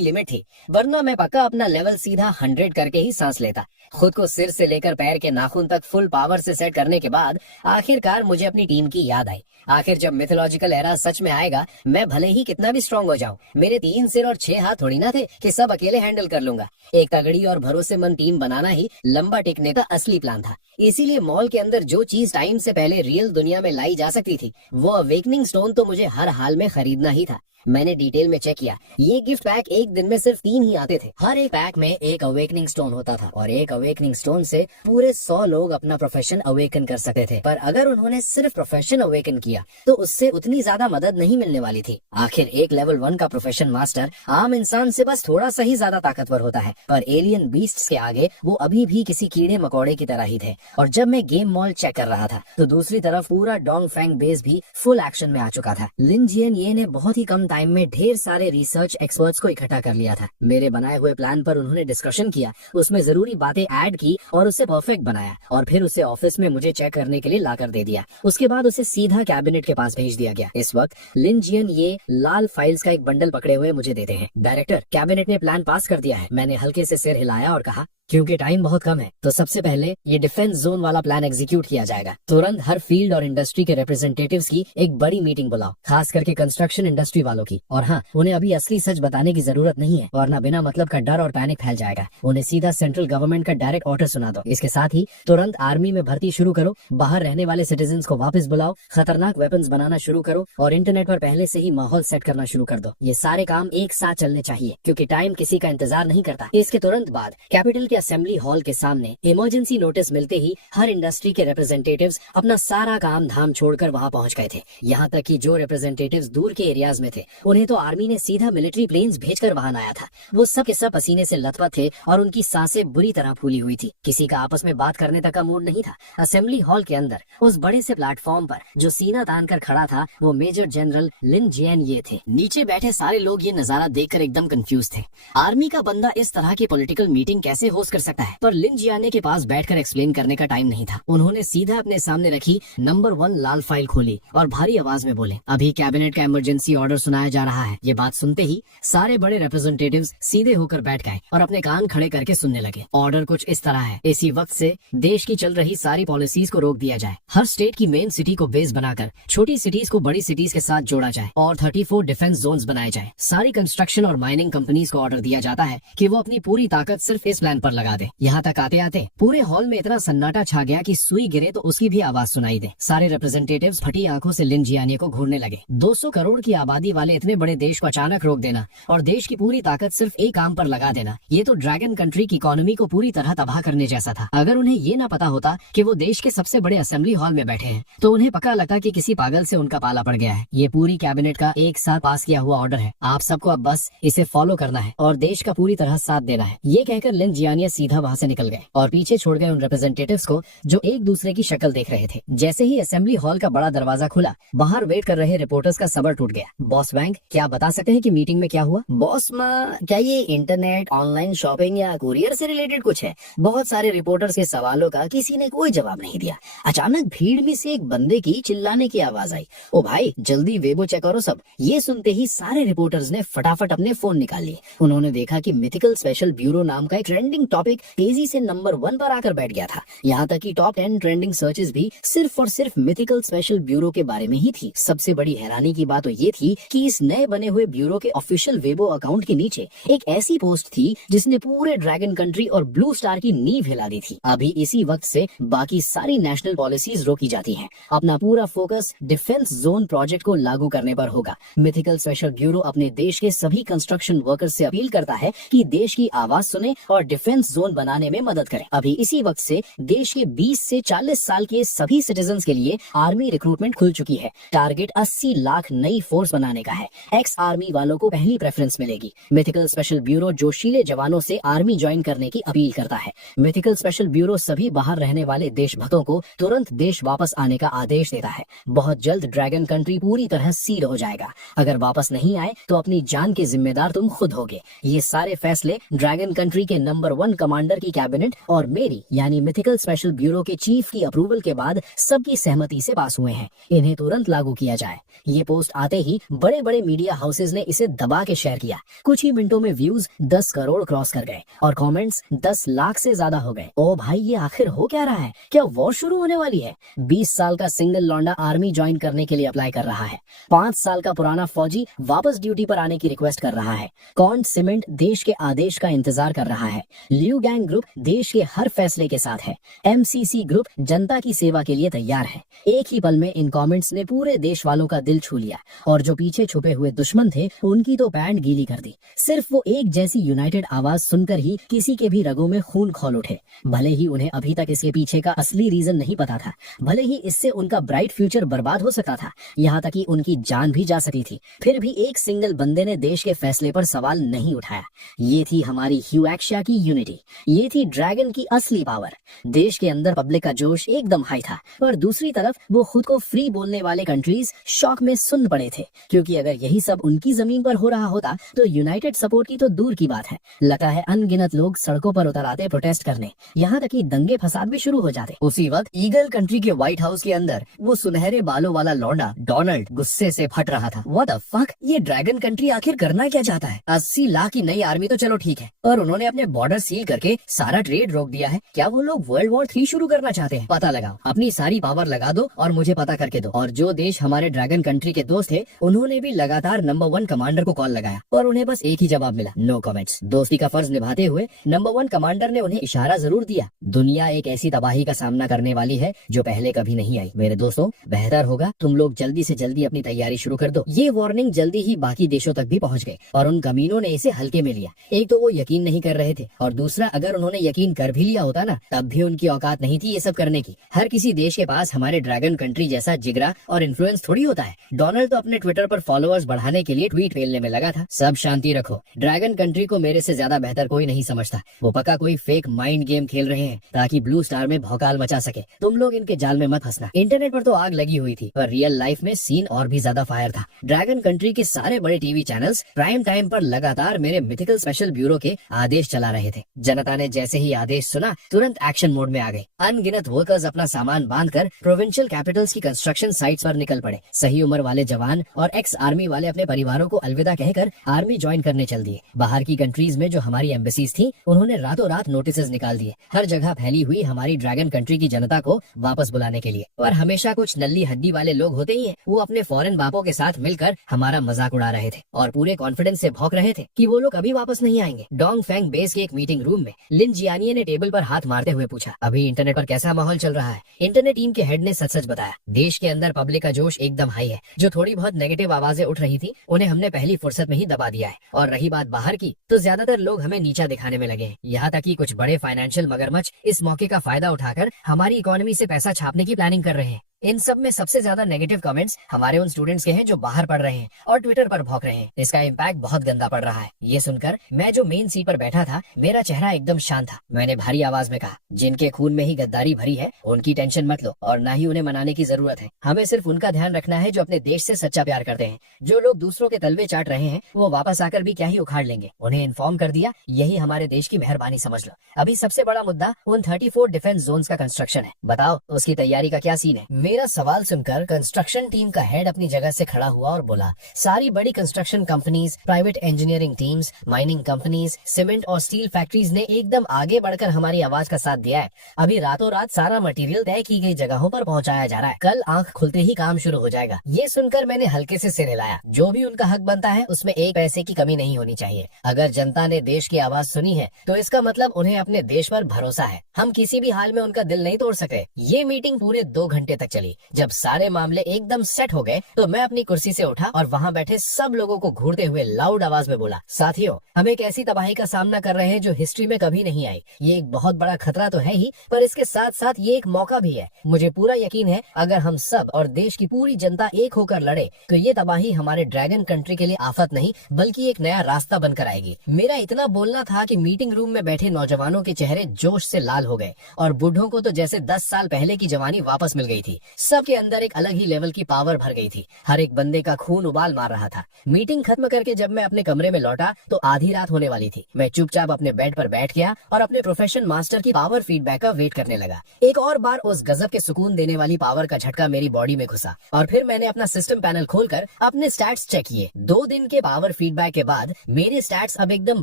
लिमिट थी, वरना मैं पक्का अपना लेवल सीधा 100 करके ही सांस लेता। खुद को सिर से लेकर पैर के नाखून तक फुल पावर से सेट करने के बाद आखिरकार मुझे अपनी टीम की याद आई। आखिर जब मिथोलॉजिकल एरा सच में आएगा, मैं भले ही कितना भी स्ट्रांग हो जाऊं, मेरे 3 सिर और 6 हाथ थोड़ी ना थे कि सब अकेले हैंडल कर लूंगा। एक तगड़ी और भरोसेमंद टीम बनाना ही लंबा टिकने का असली प्लान था। इसीलिए मॉल के अंदर जो चीज टाइम से पहले रियल दुनिया में लाई जा सकती थी, वो अवेकनिंग स्टोन तो मुझे हर हाल में खरीदना ही था। मैंने डिटेल में चेक किया, ये गिफ्ट पैक एक दिन में सिर्फ 3 ही आते थे। हर एक पैक में एक अवेकनिंग स्टोन होता था और एक अवेकनिंग स्टोन से पूरे 100 लोग अपना प्रोफेशन अवेकन कर सकते थे। पर अगर उन्होंने सिर्फ प्रोफेशन अवेकन किया तो उससे उतनी ज्यादा मदद नहीं मिलने वाली थी। आखिर एक लेवल 1 का प्रोफेशन मास्टर आम इंसान से बस थोड़ा सा ही ज्यादा ताकतवर होता है, पर एलियन बीस्ट्स के आगे वो अभी भी किसी कीड़े मकोड़े की तरह ही थे। और जब मैं गेम मॉल चेक कर रहा था तो दूसरी तरफ पूरा डोंग फैंग बेस भी फुल एक्शन में आ चुका था। लिन जियन ये ने बहुत ही कम टाइम में ढेर सारे रिसर्च एक्सपर्ट्स को इकट्ठा कर लिया था। मेरे बनाए हुए प्लान पर उन्होंने डिस्कशन किया, उसमें जरूरी बातें ऐड की और उसे परफेक्ट बनाया और फिर उसे ऑफिस में मुझे चेक करने के लिए लाकर दे दिया। उसके बाद उसे सीधा कैबिनेट के पास भेज दिया गया। इस वक्त लिन जियन ये लाल फाइल्स का एक बंडल पकड़े हुए मुझे देते हैं। डायरेक्टर, कैबिनेट ने प्लान पास कर दिया है। मैंने हल्के से सिर हिलाया और कहा, क्योंकि टाइम बहुत कम है तो सबसे पहले ये डिफेंस जोन वाला प्लान एग्जीक्यूट किया जाएगा। तुरंत हर फील्ड और इंडस्ट्री के रिप्रेजेंटेटिव्स की एक बड़ी मीटिंग बुलाओ, खास करके कंस्ट्रक्शन इंडस्ट्री वालों की। और हाँ, उन्हें अभी असली सच बताने की जरूरत नहीं है, वरना बिना मतलब का डर और पैनिक फैल जाएगा। उन्हें सीधा सेंट्रल गवर्नमेंट का डायरेक्ट ऑर्डर सुना दो। इसके साथ ही तुरंत आर्मी में भर्ती शुरू करो, बाहर रहने वाले सिटीजन्स को वापस बुलाओ, खतरनाक वेपन्स बनाना शुरू करो और इंटरनेट पर पहले से ही माहौल सेट करना शुरू कर दो। ये सारे काम एक साथ चलने चाहिए क्योंकि टाइम किसी का इंतजार नहीं करता। इसके तुरंत बाद कैपिटल के असेंबली हॉल के सामने इमरजेंसी नोटिस मिलते ही हर इंडस्ट्री के रिप्रेजेंटेटिव्स अपना सारा काम धाम छोड़कर वहां पहुंच गए थे। यहाँ तक कि जो रिप्रेजेंटेटिव्स दूर के एरियाज में थे, उन्हें तो आर्मी ने सीधा मिलिट्री प्लेन्स भेजकर वहां लाया था। वो सब के सब पसीने से लथपथ थे और उनकी सांसें बुरी तरह फूली हुई थी। किसी का आपस में बात करने तक का मूड नहीं था। असेंबली हॉल के अंदर उस बड़े से प्लेटफॉर्म पर जो सीना तान कर खड़ा था, वो मेजर जनरल लिन जियन ये थे। नीचे बैठे सारे लोग ये नजारा देखकर एकदम कंफ्यूज थे। आर्मी का बंदा इस तरह की पॉलिटिकल मीटिंग कैसे होस्ट कर सकता है? पर लिन जियाने के पास बैठकर एक्सप्लेन करने का टाइम नहीं था। उन्होंने सीधा अपने सामने रखी नंबर 1 लाल फाइल खोली और भारी आवाज में बोले, अभी कैबिनेट का इमरजेंसी ऑर्डर सुनाया जा रहा है। ये बात सुनते ही सारे बड़े रिप्रेजेंटेटिव्स सीधे होकर बैठ गए और अपने कान खड़े करके सुनने लगे। ऑर्डर कुछ इस तरह है, इसी वक्त से देश की चल रही सारी पॉलिसीज को रोक दिया जाए। हर स्टेट की मेन सिटी को बेस बनाकर छोटी सिटीज को बड़ी सिटीज के साथ जोड़ा जाए और 34 डिफेंस जोन्स बनाए जाए। सारी कंस्ट्रक्शन और माइनिंग कंपनीज को ऑर्डर दिया जाता है कि वो अपनी पूरी ताकत सिर्फ इस प्लान पर लगा दे। यहाँ तक आते आते पूरे हॉल में इतना सन्नाटा छा गया कि सुई गिरे तो उसकी भी आवाज सुनाई दे। सारे रिप्रेजेंटेटिव्स फटी आंखों से लिन जियानी को घूरने लगे। 200 करोड़ की आबादी वाले इतने बड़े देश को अचानक रोक देना और देश की पूरी ताकत सिर्फ एक काम पर लगा देना, ये तो ड्रैगन कंट्री की इकोनॉमी को पूरी तरह तबाह करने जैसा था। अगर उन्हें ये ना पता होता कि वो देश के सबसे बड़े असेंबली हॉल में बैठे हैं, तो उन्हें पक्का लगता कि किसी पागल से उनका पाला पड़ गया है। ये पूरी कैबिनेट का एक साथ पास किया हुआ ऑर्डर है। आप सबको अब बस इसे फॉलो करना है और देश का पूरी तरह साथ देना है। ये कहकर लिन जियानी सीधा वहाँ से निकल गए और पीछे छोड़ गए उन रिप्रेजेंटेटिव्स को जो एक दूसरे की शक्ल देख रहे थे। जैसे ही असेंबली हॉल का बड़ा दरवाजा खुला, बाहर वेट कर रहे रिपोर्टर्स का सबर टूट गया। बॉस वैंग, क्या बता सकते हैं कि मीटिंग में क्या हुआ? बॉस माँ, क्या ये इंटरनेट, ऑनलाइन शॉपिंग या कुरियर से रिलेटेड कुछ है? बहुत सारे रिपोर्टर्स के सवालों का किसी ने कोई जवाब नहीं दिया। अचानक भीड़ में से एक बंदे की चिल्लाने की आवाज आई, ओ भाई जल्दी वेबो चेक करो सब। ये सुनते ही सारे रिपोर्टर्स ने फटाफट अपने फोन निकाल लिए। उन्होंने देखा कि मिथिकल स्पेशल ब्यूरो नाम का एक ट्रेंडिंग टॉपिक तेजी से नंबर 1 पर आकर बैठ गया था। यहाँ तक कि टॉप 10 ट्रेंडिंग सर्चेस भी सिर्फ और सिर्फ मिथिकल स्पेशल ब्यूरो के बारे में ही थी। सबसे बड़ी हैरानी की बात तो ये थी कि इस नए बने हुए ब्यूरो के ऑफिशियल वेबो अकाउंट के नीचे एक ऐसी पोस्ट थी जिसने पूरे ड्रैगन कंट्री और ब्लू स्टार की नींव हिला दी थी। अभी इसी वक्त से बाकी सारी नेशनल पॉलिसीज रोकी जाती हैं। अपना पूरा फोकस डिफेंस जोन प्रोजेक्ट को लागू करने पर होगा। मिथिकल स्पेशल ब्यूरो अपने देश के सभी कंस्ट्रक्शन वर्कर्स से अपील करता है कि देश की आवाज सुने और डिफेंस जोन बनाने में मदद करें। अभी इसी वक्त से देश के 20 से 40 साल के सभी सिटीजन्स के लिए आर्मी रिक्रूटमेंट खुल चुकी है। टारगेट 80 लाख नई फोर्स बनाने का है। एक्स आर्मी वालों को पहली प्रेफरेंस मिलेगी। मिथिकल स्पेशल ब्यूरो जोशीले जवानों से आर्मी ज्वाइन करने की अपील करता है। मिथिकल स्पेशल ब्यूरो सभी बाहर रहने वाले देशभक्तों को तुरंत देश वापस आने का आदेश देता है। बहुत जल्द ड्रैगन कंट्री पूरी तरह सील हो जाएगा। अगर वापस नहीं आए तो अपनी जान के जिम्मेदार तुम खुद होगे। ये सारे फैसले ड्रैगन कंट्री के नंबर 1 कमांडर की कैबिनेट और मेरी यानी मिथिकल स्पेशल ब्यूरो के चीफ की अप्रूवल के बाद सबकी सहमति से पास हुए हैं। इन्हें तुरंत लागू किया जाए। ये पोस्ट आते ही बड़े बड़े मीडिया हाउसेज ने इसे दबा के शेयर किया। कुछ ही मिनटों में व्यूज 10 करोड़ क्रॉस कर गए और कमेंट्स 10 लाख से ज्यादा हो गए। ओ भाई, ये आखिर हो क्या रहा है? क्या वॉर शुरू होने वाली है? 20 साल का सिंगल लौंडा आर्मी ज्वाइन करने के लिए अप्लाई कर रहा है। 5 साल का पुराना फौजी वापस ड्यूटी पर आने की रिक्वेस्ट कर रहा है। कॉन्ट सीमेंट देश के आदेश का इंतजार कर रहा है। लियू गैंग ग्रुप देश के हर फैसले के साथ है। MCC ग्रुप जनता की सेवा के लिए तैयार है। एक ही पल में इन कमेंट्स ने पूरे देश वालों का दिल छू लिया और जो पीछे छुपे हुए दुश्मन थे उनकी तो पैंट गीली कर दी। सिर्फ वो एक जैसी यूनाइटेड आवाज सुनकर ही किसी के भी रगों में खून खौल उठे। भले ही उन्हें अभी तक इसके पीछे का असली रीजन नहीं पता था, भले ही इससे उनका ब्राइट फ्यूचर बर्बाद हो सकता था, यहाँ तक कि उनकी जान भी जा सकती थी, फिर भी एक सिंगल बंदे ने देश के फैसले पर सवाल नहीं उठाया। ये थी हमारी ह्यूएक्शिया की यूनिटी। ये थी ड्रैगन की असली पावर। देश के अंदर पब्लिक का जोश एकदम हाई था और दूसरी तरफ वो खुद को फ्री बोलने वाले कंट्रीज शॉक में सुन पड़े थे, क्योंकि अगर यही सब उनकी जमीन पर हो रहा होता तो यूनाइटेड सपोर्ट की तो दूर की बात है। लगता है अनगिनत लोग सड़कों पर उतर आते प्रोटेस्ट करने, यहाँ तक कि दंगे फसाद भी शुरू हो जाते। उसी वक्त ईगल कंट्री के व्हाइट हाउस के अंदर वो सुनहरे बालों वाला लौंडा डोनाल्ड गुस्से से फट रहा था। व्हाट द फक, ये ड्रैगन कंट्री आखिर करना क्या चाहता है? 80 लाख की नई आर्मी तो चलो ठीक है, और उन्होंने अपने बॉर्डर सील करके सारा ट्रेड रोक दिया है। क्या वो लोग वर्ल्ड वॉर 3 शुरू करना चाहते हैं? पता लगाओ, अपनी सारी पावर लगा दो और मुझे पता करके दो। और जो देश हमारे ड्रैगन कंट्री के दोस्त थे उन्होंने भी लगातार नंबर 1 कमांडर को कॉल लगाया और उन्हें बस एक ही जवाब मिला, नो कमेंट्स। दोस्ती का फर्ज निभाते हुए नंबर 1 कमांडर ने उन्हें इशारा जरूर दिया। दुनिया एक ऐसी तबाही का सामना करने वाली है जो पहले कभी नहीं आई। मेरे दोस्तों, बेहतर होगा तुम लोग जल्दी से जल्दी अपनी तैयारी शुरू कर दो। ये वार्निंग जल्दी ही बाकी देशों तक भी पहुंच गई और उन कमीनों ने इसे हल्के में लिया। एक तो वो यकीन नहीं कर रहे थे और दूसरा अगर उन्होंने यकीन कर भी लिया होता ना, तब भी उनकी औकात नहीं थी ये सब करने की। हर किसी देश के पास हमारे ड्रैगन कंट्री जैसा जिगरा और इन्फ्लुएंस थोड़ी होता है। डोनाल्ड तो अपने ट्विटर पर फॉलोअर्स बढ़ाने के लिए ट्वीट फेलने में लगा था। सब शांति रखो, ड्रैगन कंट्री को मेरे से ज्यादा बेहतर कोई नहीं समझता। वो पक्का कोई फेक माइंड गेम खेल रहे हैं ताकि ब्लू स्टार में भौकाल मचा सके। तुम लोग इनके जाल में मत फंसना। इंटरनेट पर तो आग लगी हुई थी पर रियल लाइफ में सीन और भी ज्यादा फायर था। ड्रैगन कंट्री के सारे बड़े टीवी चैनल्स प्राइम टाइम पर लगातार मेरे मिथिकल स्पेशल ब्यूरो के आदेश चला रहे थे। जनता ने जैसे ही आदेश सुना तुरंत एक्शन मोड में आ गए। अनगिनत वर्कर्स अपना सामान बांधकर प्रोविंशियल कैपिटल्स की कंस्ट्रक्शन साइट्स पर निकल पड़े। सही उम्र वाले जवान और एक्स आर्मी वाले अपने परिवारों को अलविदा कहकर आर्मी ज्वाइन करने चल दिए। बाहर की कंट्रीज में जो हमारी एम्बेसीज थी उन्होंने रातों रात नोटिसेस निकाल दिए, हर जगह फैली हुई हमारी ड्रैगन कंट्री की जनता को वापस बुलाने के लिए। और हमेशा कुछ नल्ली हड्डी वाले लोग होते ही हैं, वो अपने फॉरेन बापों के साथ मिलकर हमारा मजाक उड़ा रहे थे और पूरे कॉन्फिडेंस से भौंक रहे थे कि वो लोग अभी वापस नहीं आएंगे। डोंग फेंग बेस के एक मीटिंग रूम में लिन जियानिये ने टेबल पर हाथ मारते हुए पूछा, अभी इंटरनेट पर कैसा माहौल चल रहा है? इंटरनेट टीम के हेड ने सच सच बताया, देश के अंदर पब्लिक का जोश एकदम हाई है। जो थोड़ी बहुत नेगेटिव आवाजें उठ रही थी उन्हें हमने पहली फुर्सत में ही दबा दिया है। और रही बात बाहर की, तो ज्यादातर लोग हमें नीचा दिखाने में लगे हैं। यहाँ तक कि कुछ बड़े फाइनेंशियल मगरमच्छ इस मौके का फायदा उठाकर हमारी इकोनॉमी से पैसा छापने की प्लानिंग कर रहे हैं। इन सब में सबसे ज्यादा नेगेटिव कमेंट्स हमारे उन स्टूडेंट्स के हैं जो बाहर पढ़ रहे हैं और ट्विटर पर भौंक रहे हैं। इसका इम्पैक्ट बहुत गंदा पड़ रहा है। ये सुनकर मैं जो मेन सीट पर बैठा था, मेरा चेहरा एकदम शांत था। मैंने भारी आवाज में कहा, जिनके खून में ही गद्दारी भरी है उनकी टेंशन मत लो और ना ही उन्हें मनाने की जरूरत है। हमें सिर्फ उनका ध्यान रखना है जो अपने देश से सच्चा प्यार करते हैं। जो लोग दूसरों के तलवे चाट रहे हैं वो वापस आकर भी क्या ही उखाड़ लेंगे। उन्हें इन्फॉर्म कर दिया, यही हमारे देश की मेहरबानी समझ लो। अभी सबसे बड़ा मुद्दा उन 34 डिफेंस जोन्स का कंस्ट्रक्शन है। बताओ उसकी तैयारी का क्या सीन है? मेरा सवाल सुनकर कंस्ट्रक्शन टीम का हेड अपनी जगह से खड़ा हुआ और बोला, सारी बड़ी construction companies, private engineering teams, mining companies, cement और स्टील फैक्ट्रीज ने एकदम आगे बढ़कर हमारी आवाज का साथ दिया है। अभी रातों रात सारा मटेरियल तय की गई जगहों पर पहुंचाया जा रहा है। कल आंख खुलते ही काम शुरू हो जाएगा। ये सुनकर मैंने हल्के से सिर हिलाया। जो भी उनका हक बनता है उसमें एक पैसे की कमी नहीं होनी चाहिए। अगर जनता ने देश की आवाज सुनी है तो इसका मतलब उन्हें अपने देश पर भरोसा है। हम किसी भी हाल में उनका दिल नहीं तोड़ सके। ये मीटिंग पूरे 2 घंटे तक चली। जब सारे मामले एकदम सेट हो गए तो मैं अपनी कुर्सी से उठा और वहाँ बैठे सब लोगों को घूरते हुए लाउड आवाज में बोला, साथियों, हम एक ऐसी तबाही का सामना कर रहे हैं जो हिस्ट्री में कभी नहीं आई। ये एक बहुत बड़ा खतरा तो है ही, पर इसके साथ साथ ये एक मौका भी है। मुझे पूरा यकीन है अगर हम सब और देश की पूरी जनता एक होकर लड़े तो ये तबाही हमारे ड्रैगन कंट्री के लिए आफत नहीं बल्कि एक नया रास्ता बनकर आएगी। मेरा इतना बोलना था कि मीटिंग रूम में बैठे नौजवानों के चेहरे जोश से लाल हो गए और बूढ़ों को तो जैसे 10 साल पहले की जवानी वापस मिल गई थी। सबके अंदर एक अलग ही लेवल की पावर भर गई थी। हर एक बंदे का खून उबाल मार रहा था। मीटिंग खत्म करके जब मैं अपने कमरे में लौटा तो आधी रात होने वाली थी। मैं चुपचाप अपने बेड पर बैठ गया और अपने प्रोफेशन मास्टर की पावर फीडबैक का वेट करने लगा। एक और बार उस गजब के सुकून देने वाली पावर का झटका मेरी बॉडी में घुसा और फिर मैंने अपना सिस्टम पैनल खोलकर अपने स्टैट्स चेक किए। 2 दिन के पावर फीडबैक के बाद मेरे स्टैट्स अब एकदम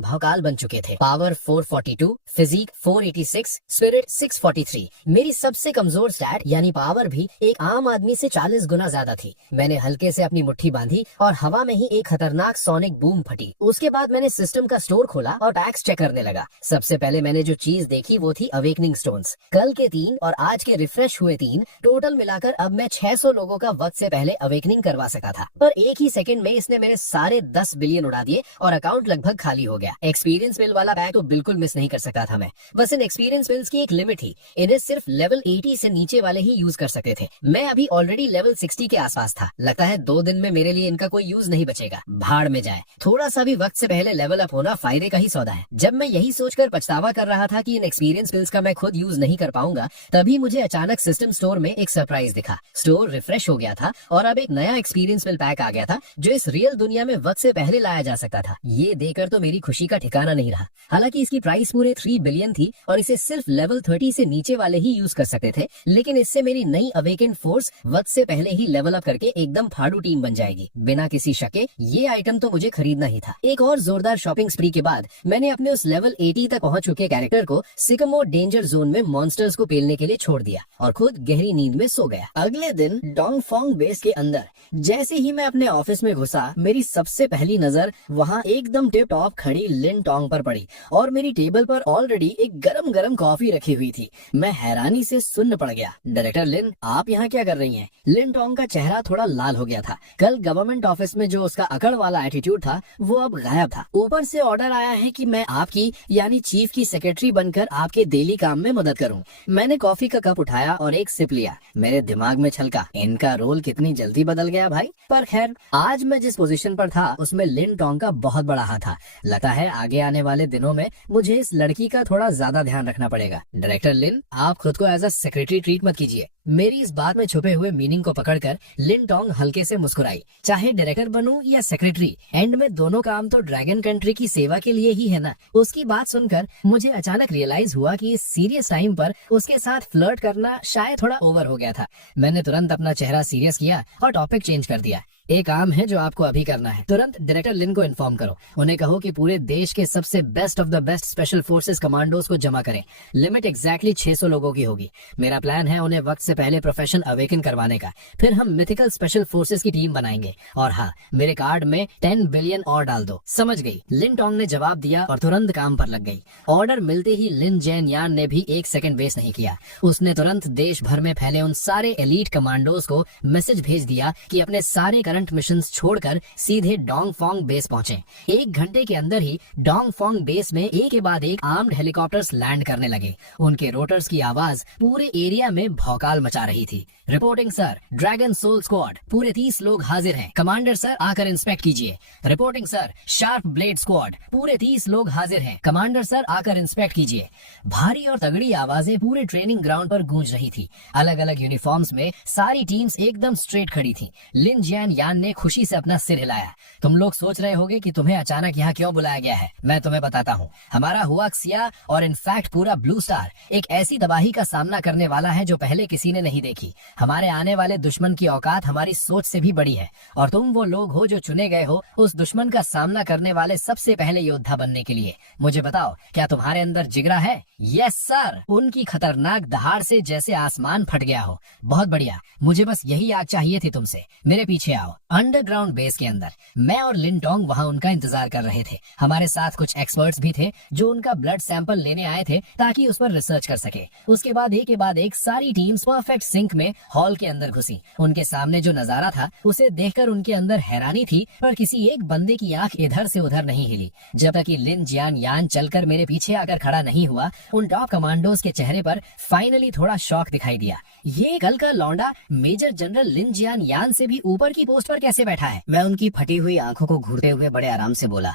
भौकाल बन चुके थे। Power 442, physique 486, spirit 643। मेरी सबसे कमजोर स्टैट यानी पावर भी एक आम आदमी से 40 गुना ज्यादा थी। मैंने हल्के से अपनी मुट्ठी बांधी और हवा में ही एक खतरनाक सोनिक बूम फटी। उसके बाद मैंने सिस्टम का स्टोर खोला और टैक्स चेक करने लगा। सबसे पहले मैंने जो चीज देखी वो थी अवेकनिंग स्टोन्स। कल के 3 और आज के रिफ्रेश हुए 3 टोटल मिलाकर अब मैं 600 लोगों का वक्त से पहले अवेकनिंग करवा सका था। पर एक ही सेकंड में इसने मेरे सारे 10 बिलियन उड़ा दिए और अकाउंट लगभग खाली हो गया। एक्सपीरियंस बिल वाला पैक तो बिल्कुल मिस नहीं कर सकता था मैं। बस इन एक्सपीरियंस बिल्स की एक लिमिट थी। इन्हें सिर्फ लेवल 80 से नीचे वाले ही यूज कर सकते थे। मैं अभी ऑलरेडी लेवल 60 के आसपास था। लगता है 2 दिन में मेरे लिए इनका कोई यूज नहीं बचेगा। भाड़ में जाए। थोड़ा सा भी वक्त से पहले लेवल अप होना फायदे का ही सौदा है। जब मैं यही सोचकर पछतावा कर रहा था कि इन एक्सपीरियंस बिल्स का मैं खुद यूज नहीं कर पाऊंगा, तभी मुझे अचानक सिस्टम स्टोर में एक सरप्राइज दिखा। स्टोर रिफ्रेश हो गया था और अब एक नया एक्सपीरियंस बिल पैक आ गया था जो इस रियल दुनिया में वक्त से पहले लाया जा सकता था। ये देखकर तो मेरी खुशी का ठिकाना नहीं रहा। हालांकि इसकी प्राइस पूरे 3 बिलियन थी और इसे सिर्फ लेवल 30 से नीचे वाले ही यूज कर सकते थे, लेकिन इससे मेरी नई अवेकेंड फोर्स वक्त से पहले ही लेवल अप करके एकदम फाड़ू टीम बन जाएगी। बिना किसी शके ये आइटम तो मुझे खरीदना ही था। एक और जोरदार शॉपिंग स्प्री के बाद मैंने अपने उस लेवल 80 तक पहुंच चुके कैरेक्टर को सिकमोर डेंजर जोन में मॉन्स्टर्स को पेलने के लिए छोड़ दिया और खुद गहरी नींद में सो गया। अगले दिन डोंगफोंग बेस के अंदर जैसे ही मैं अपने ऑफिस में घुसा, मेरी सबसे पहली नजर वहाँ एकदम टिप टॉप खड़ी लिन टोंग पर पड़ी और मेरी टेबल पर ऑलरेडी एक गरम गरम कॉफी रखी हुई थी। मैं हैरानी से सुन्न पड़ गया। डायरेक्टर लिन, आप यहाँ क्या कर रही हैं? लिन टोंग का चेहरा थोड़ा लाल हो गया था। कल गवर्नमेंट ऑफिस में जो उसका अकड़ वाला एटीट्यूड था वो अब गायब था। ऊपर से ऑर्डर आया है कि मैं आपकी यानी चीफ की सेक्रेटरी बनकर आपके डेली काम में मदद करूं। मैंने कॉफी का कप उठाया और एक सिप लिया। मेरे दिमाग में छलका, इनका रोल कितनी जल्दी बदल गया भाई। पर खैर, आज मैं जिस पोजीशन पर था उसमें लिन टोंग का बहुत बड़ा हाथ था। लगता है आगे आने वाले दिनों में मुझे इस लड़की का थोड़ा ज्यादा ध्यान रखना पड़ेगा। डायरेक्टर लिन, आप खुद को एज अ सेक्रेटरी ट्रीट मत कीजिए। मेरी इस बात में छुपे हुए मीनिंग को पकड़कर लिन टोंग हल्के से मुस्कुराई। चाहे डायरेक्टर बनूं या सेक्रेटरी, एंड में दोनों काम तो ड्रैगन कंट्री की सेवा के लिए ही है ना। उसकी बात सुनकर मुझे अचानक रियलाइज हुआ कि इस सीरियस टाइम पर उसके साथ फ्लर्ट करना शायद थोड़ा ओवर हो गया था। मैंने तुरंत अपना चेहरा सीरियस किया और टॉपिक चेंज कर दिया। एक काम है जो आपको अभी करना है। तुरंत डायरेक्टर लिन को इन्फॉर्म करो। उन्हें कहो कि पूरे देश के सबसे best of the best special forces commandos को जमा करें। लिमिट एग्जैक्टली 600 लोगों की होगी। मेरा प्लान है उन्हें वक्त से पहले प्रोफेशन अवेकन करवाने का। फिर हम मिथिकल स्पेशल फोर्सेस की टीम बनाएंगे। और हाँ, मेरे कार्ड में 10 बिलियन और डाल दो। समझ गई? लिन टोंग ने जवाब दिया और तुरंत काम पर लग गई। ऑर्डर मिलते ही लिन जैन यान ने भी एक सेकंड वेस्ट नहीं किया। उसने तुरंत देश भर में फैले उन सारे एलीट कमांडोज को मैसेज भेज दिया कि अपने सारे करंट मिशंस छोड़कर सीधे डोंगफोंग बेस पहुंचे। 1 घंटे के अंदर ही डोंगफोंग बेस में एक के बाद एक आर्म्ड हेलीकॉप्टर्स लैंड करने लगे। उनके रोटर्स की आवाज पूरे एरिया में भौकाल मचा रही थी। Reporting sir, dragon soul squad, पूरे 30 लोग हाजिर हैं। कमांडर सर, आकर इंस्पेक्ट कीजिए। Reporting sir, sharp blade squad, पूरे 30 लोग हाजिर हैं। कमांडर सर, आकर इंस्पेक्ट कीजिए। भारी और तगड़ी आवाजें पूरे ट्रेनिंग ग्राउंड पर गूंज रही थी। अलग अलग यूनिफॉर्म्स में सारी टीम्स एकदम स्ट्रेट खड़ी थी। लिन जैन यान ने खुशी से अपना सिर हिलाया। तुम लोग सोच रहे होगे कि तुम्हें अचानक यहाँ क्यों बुलाया गया है। मैं तुम्हें बताता हूँ। हमारा हुआक्सिया और इनफैक्ट पूरा ब्लू स्टार एक ऐसी तबाही का सामना करने वाला है जो पहले किसी ने नहीं देखी। हमारे आने वाले दुश्मन की औकात हमारी सोच से भी बड़ी है और तुम वो लोग हो जो चुने गए हो उस दुश्मन का सामना करने वाले सबसे पहले योद्धा बनने के लिए। मुझे बताओ, क्या तुम्हारे अंदर जिगरा है? Yes sir. उनकी खतरनाक दहाड़ से जैसे आसमान फट गया हो। बहुत बढ़िया, मुझे बस यही आग चाहिए थी तुमसे। मेरे पीछे आओ। अंडरग्राउंड बेस के अंदर मैं और लिन डोंग वहाँ उनका इंतजार कर रहे थे। हमारे साथ कुछ एक्सपर्ट्स भी थे जो उनका ब्लड सैंपल लेने आए थे ताकि उस पर रिसर्च कर सके। उसके बाद एक के बाद एक सारी टीम्स परफेक्ट सिंक में हॉल के अंदर घुसी। उनके सामने जो नजारा था उसे देखकर उनके अंदर हैरानी थी, पर किसी एक बंदे की आंख इधर से उधर नहीं हिली जब तक कि लिन जियान यान चलकर मेरे पीछे आकर खड़ा नहीं हुआ। उन टॉप कमांडोज के चेहरे पर फाइनली थोड़ा शॉक दिखाई दिया। ये कल का लौंडा मेजर जनरल लिन जियान यान से भी ऊपर की पोस्ट पर कैसे बैठा है? मैं उनकी फटी हुई आंखों को घूरते हुए बड़े आराम से बोला,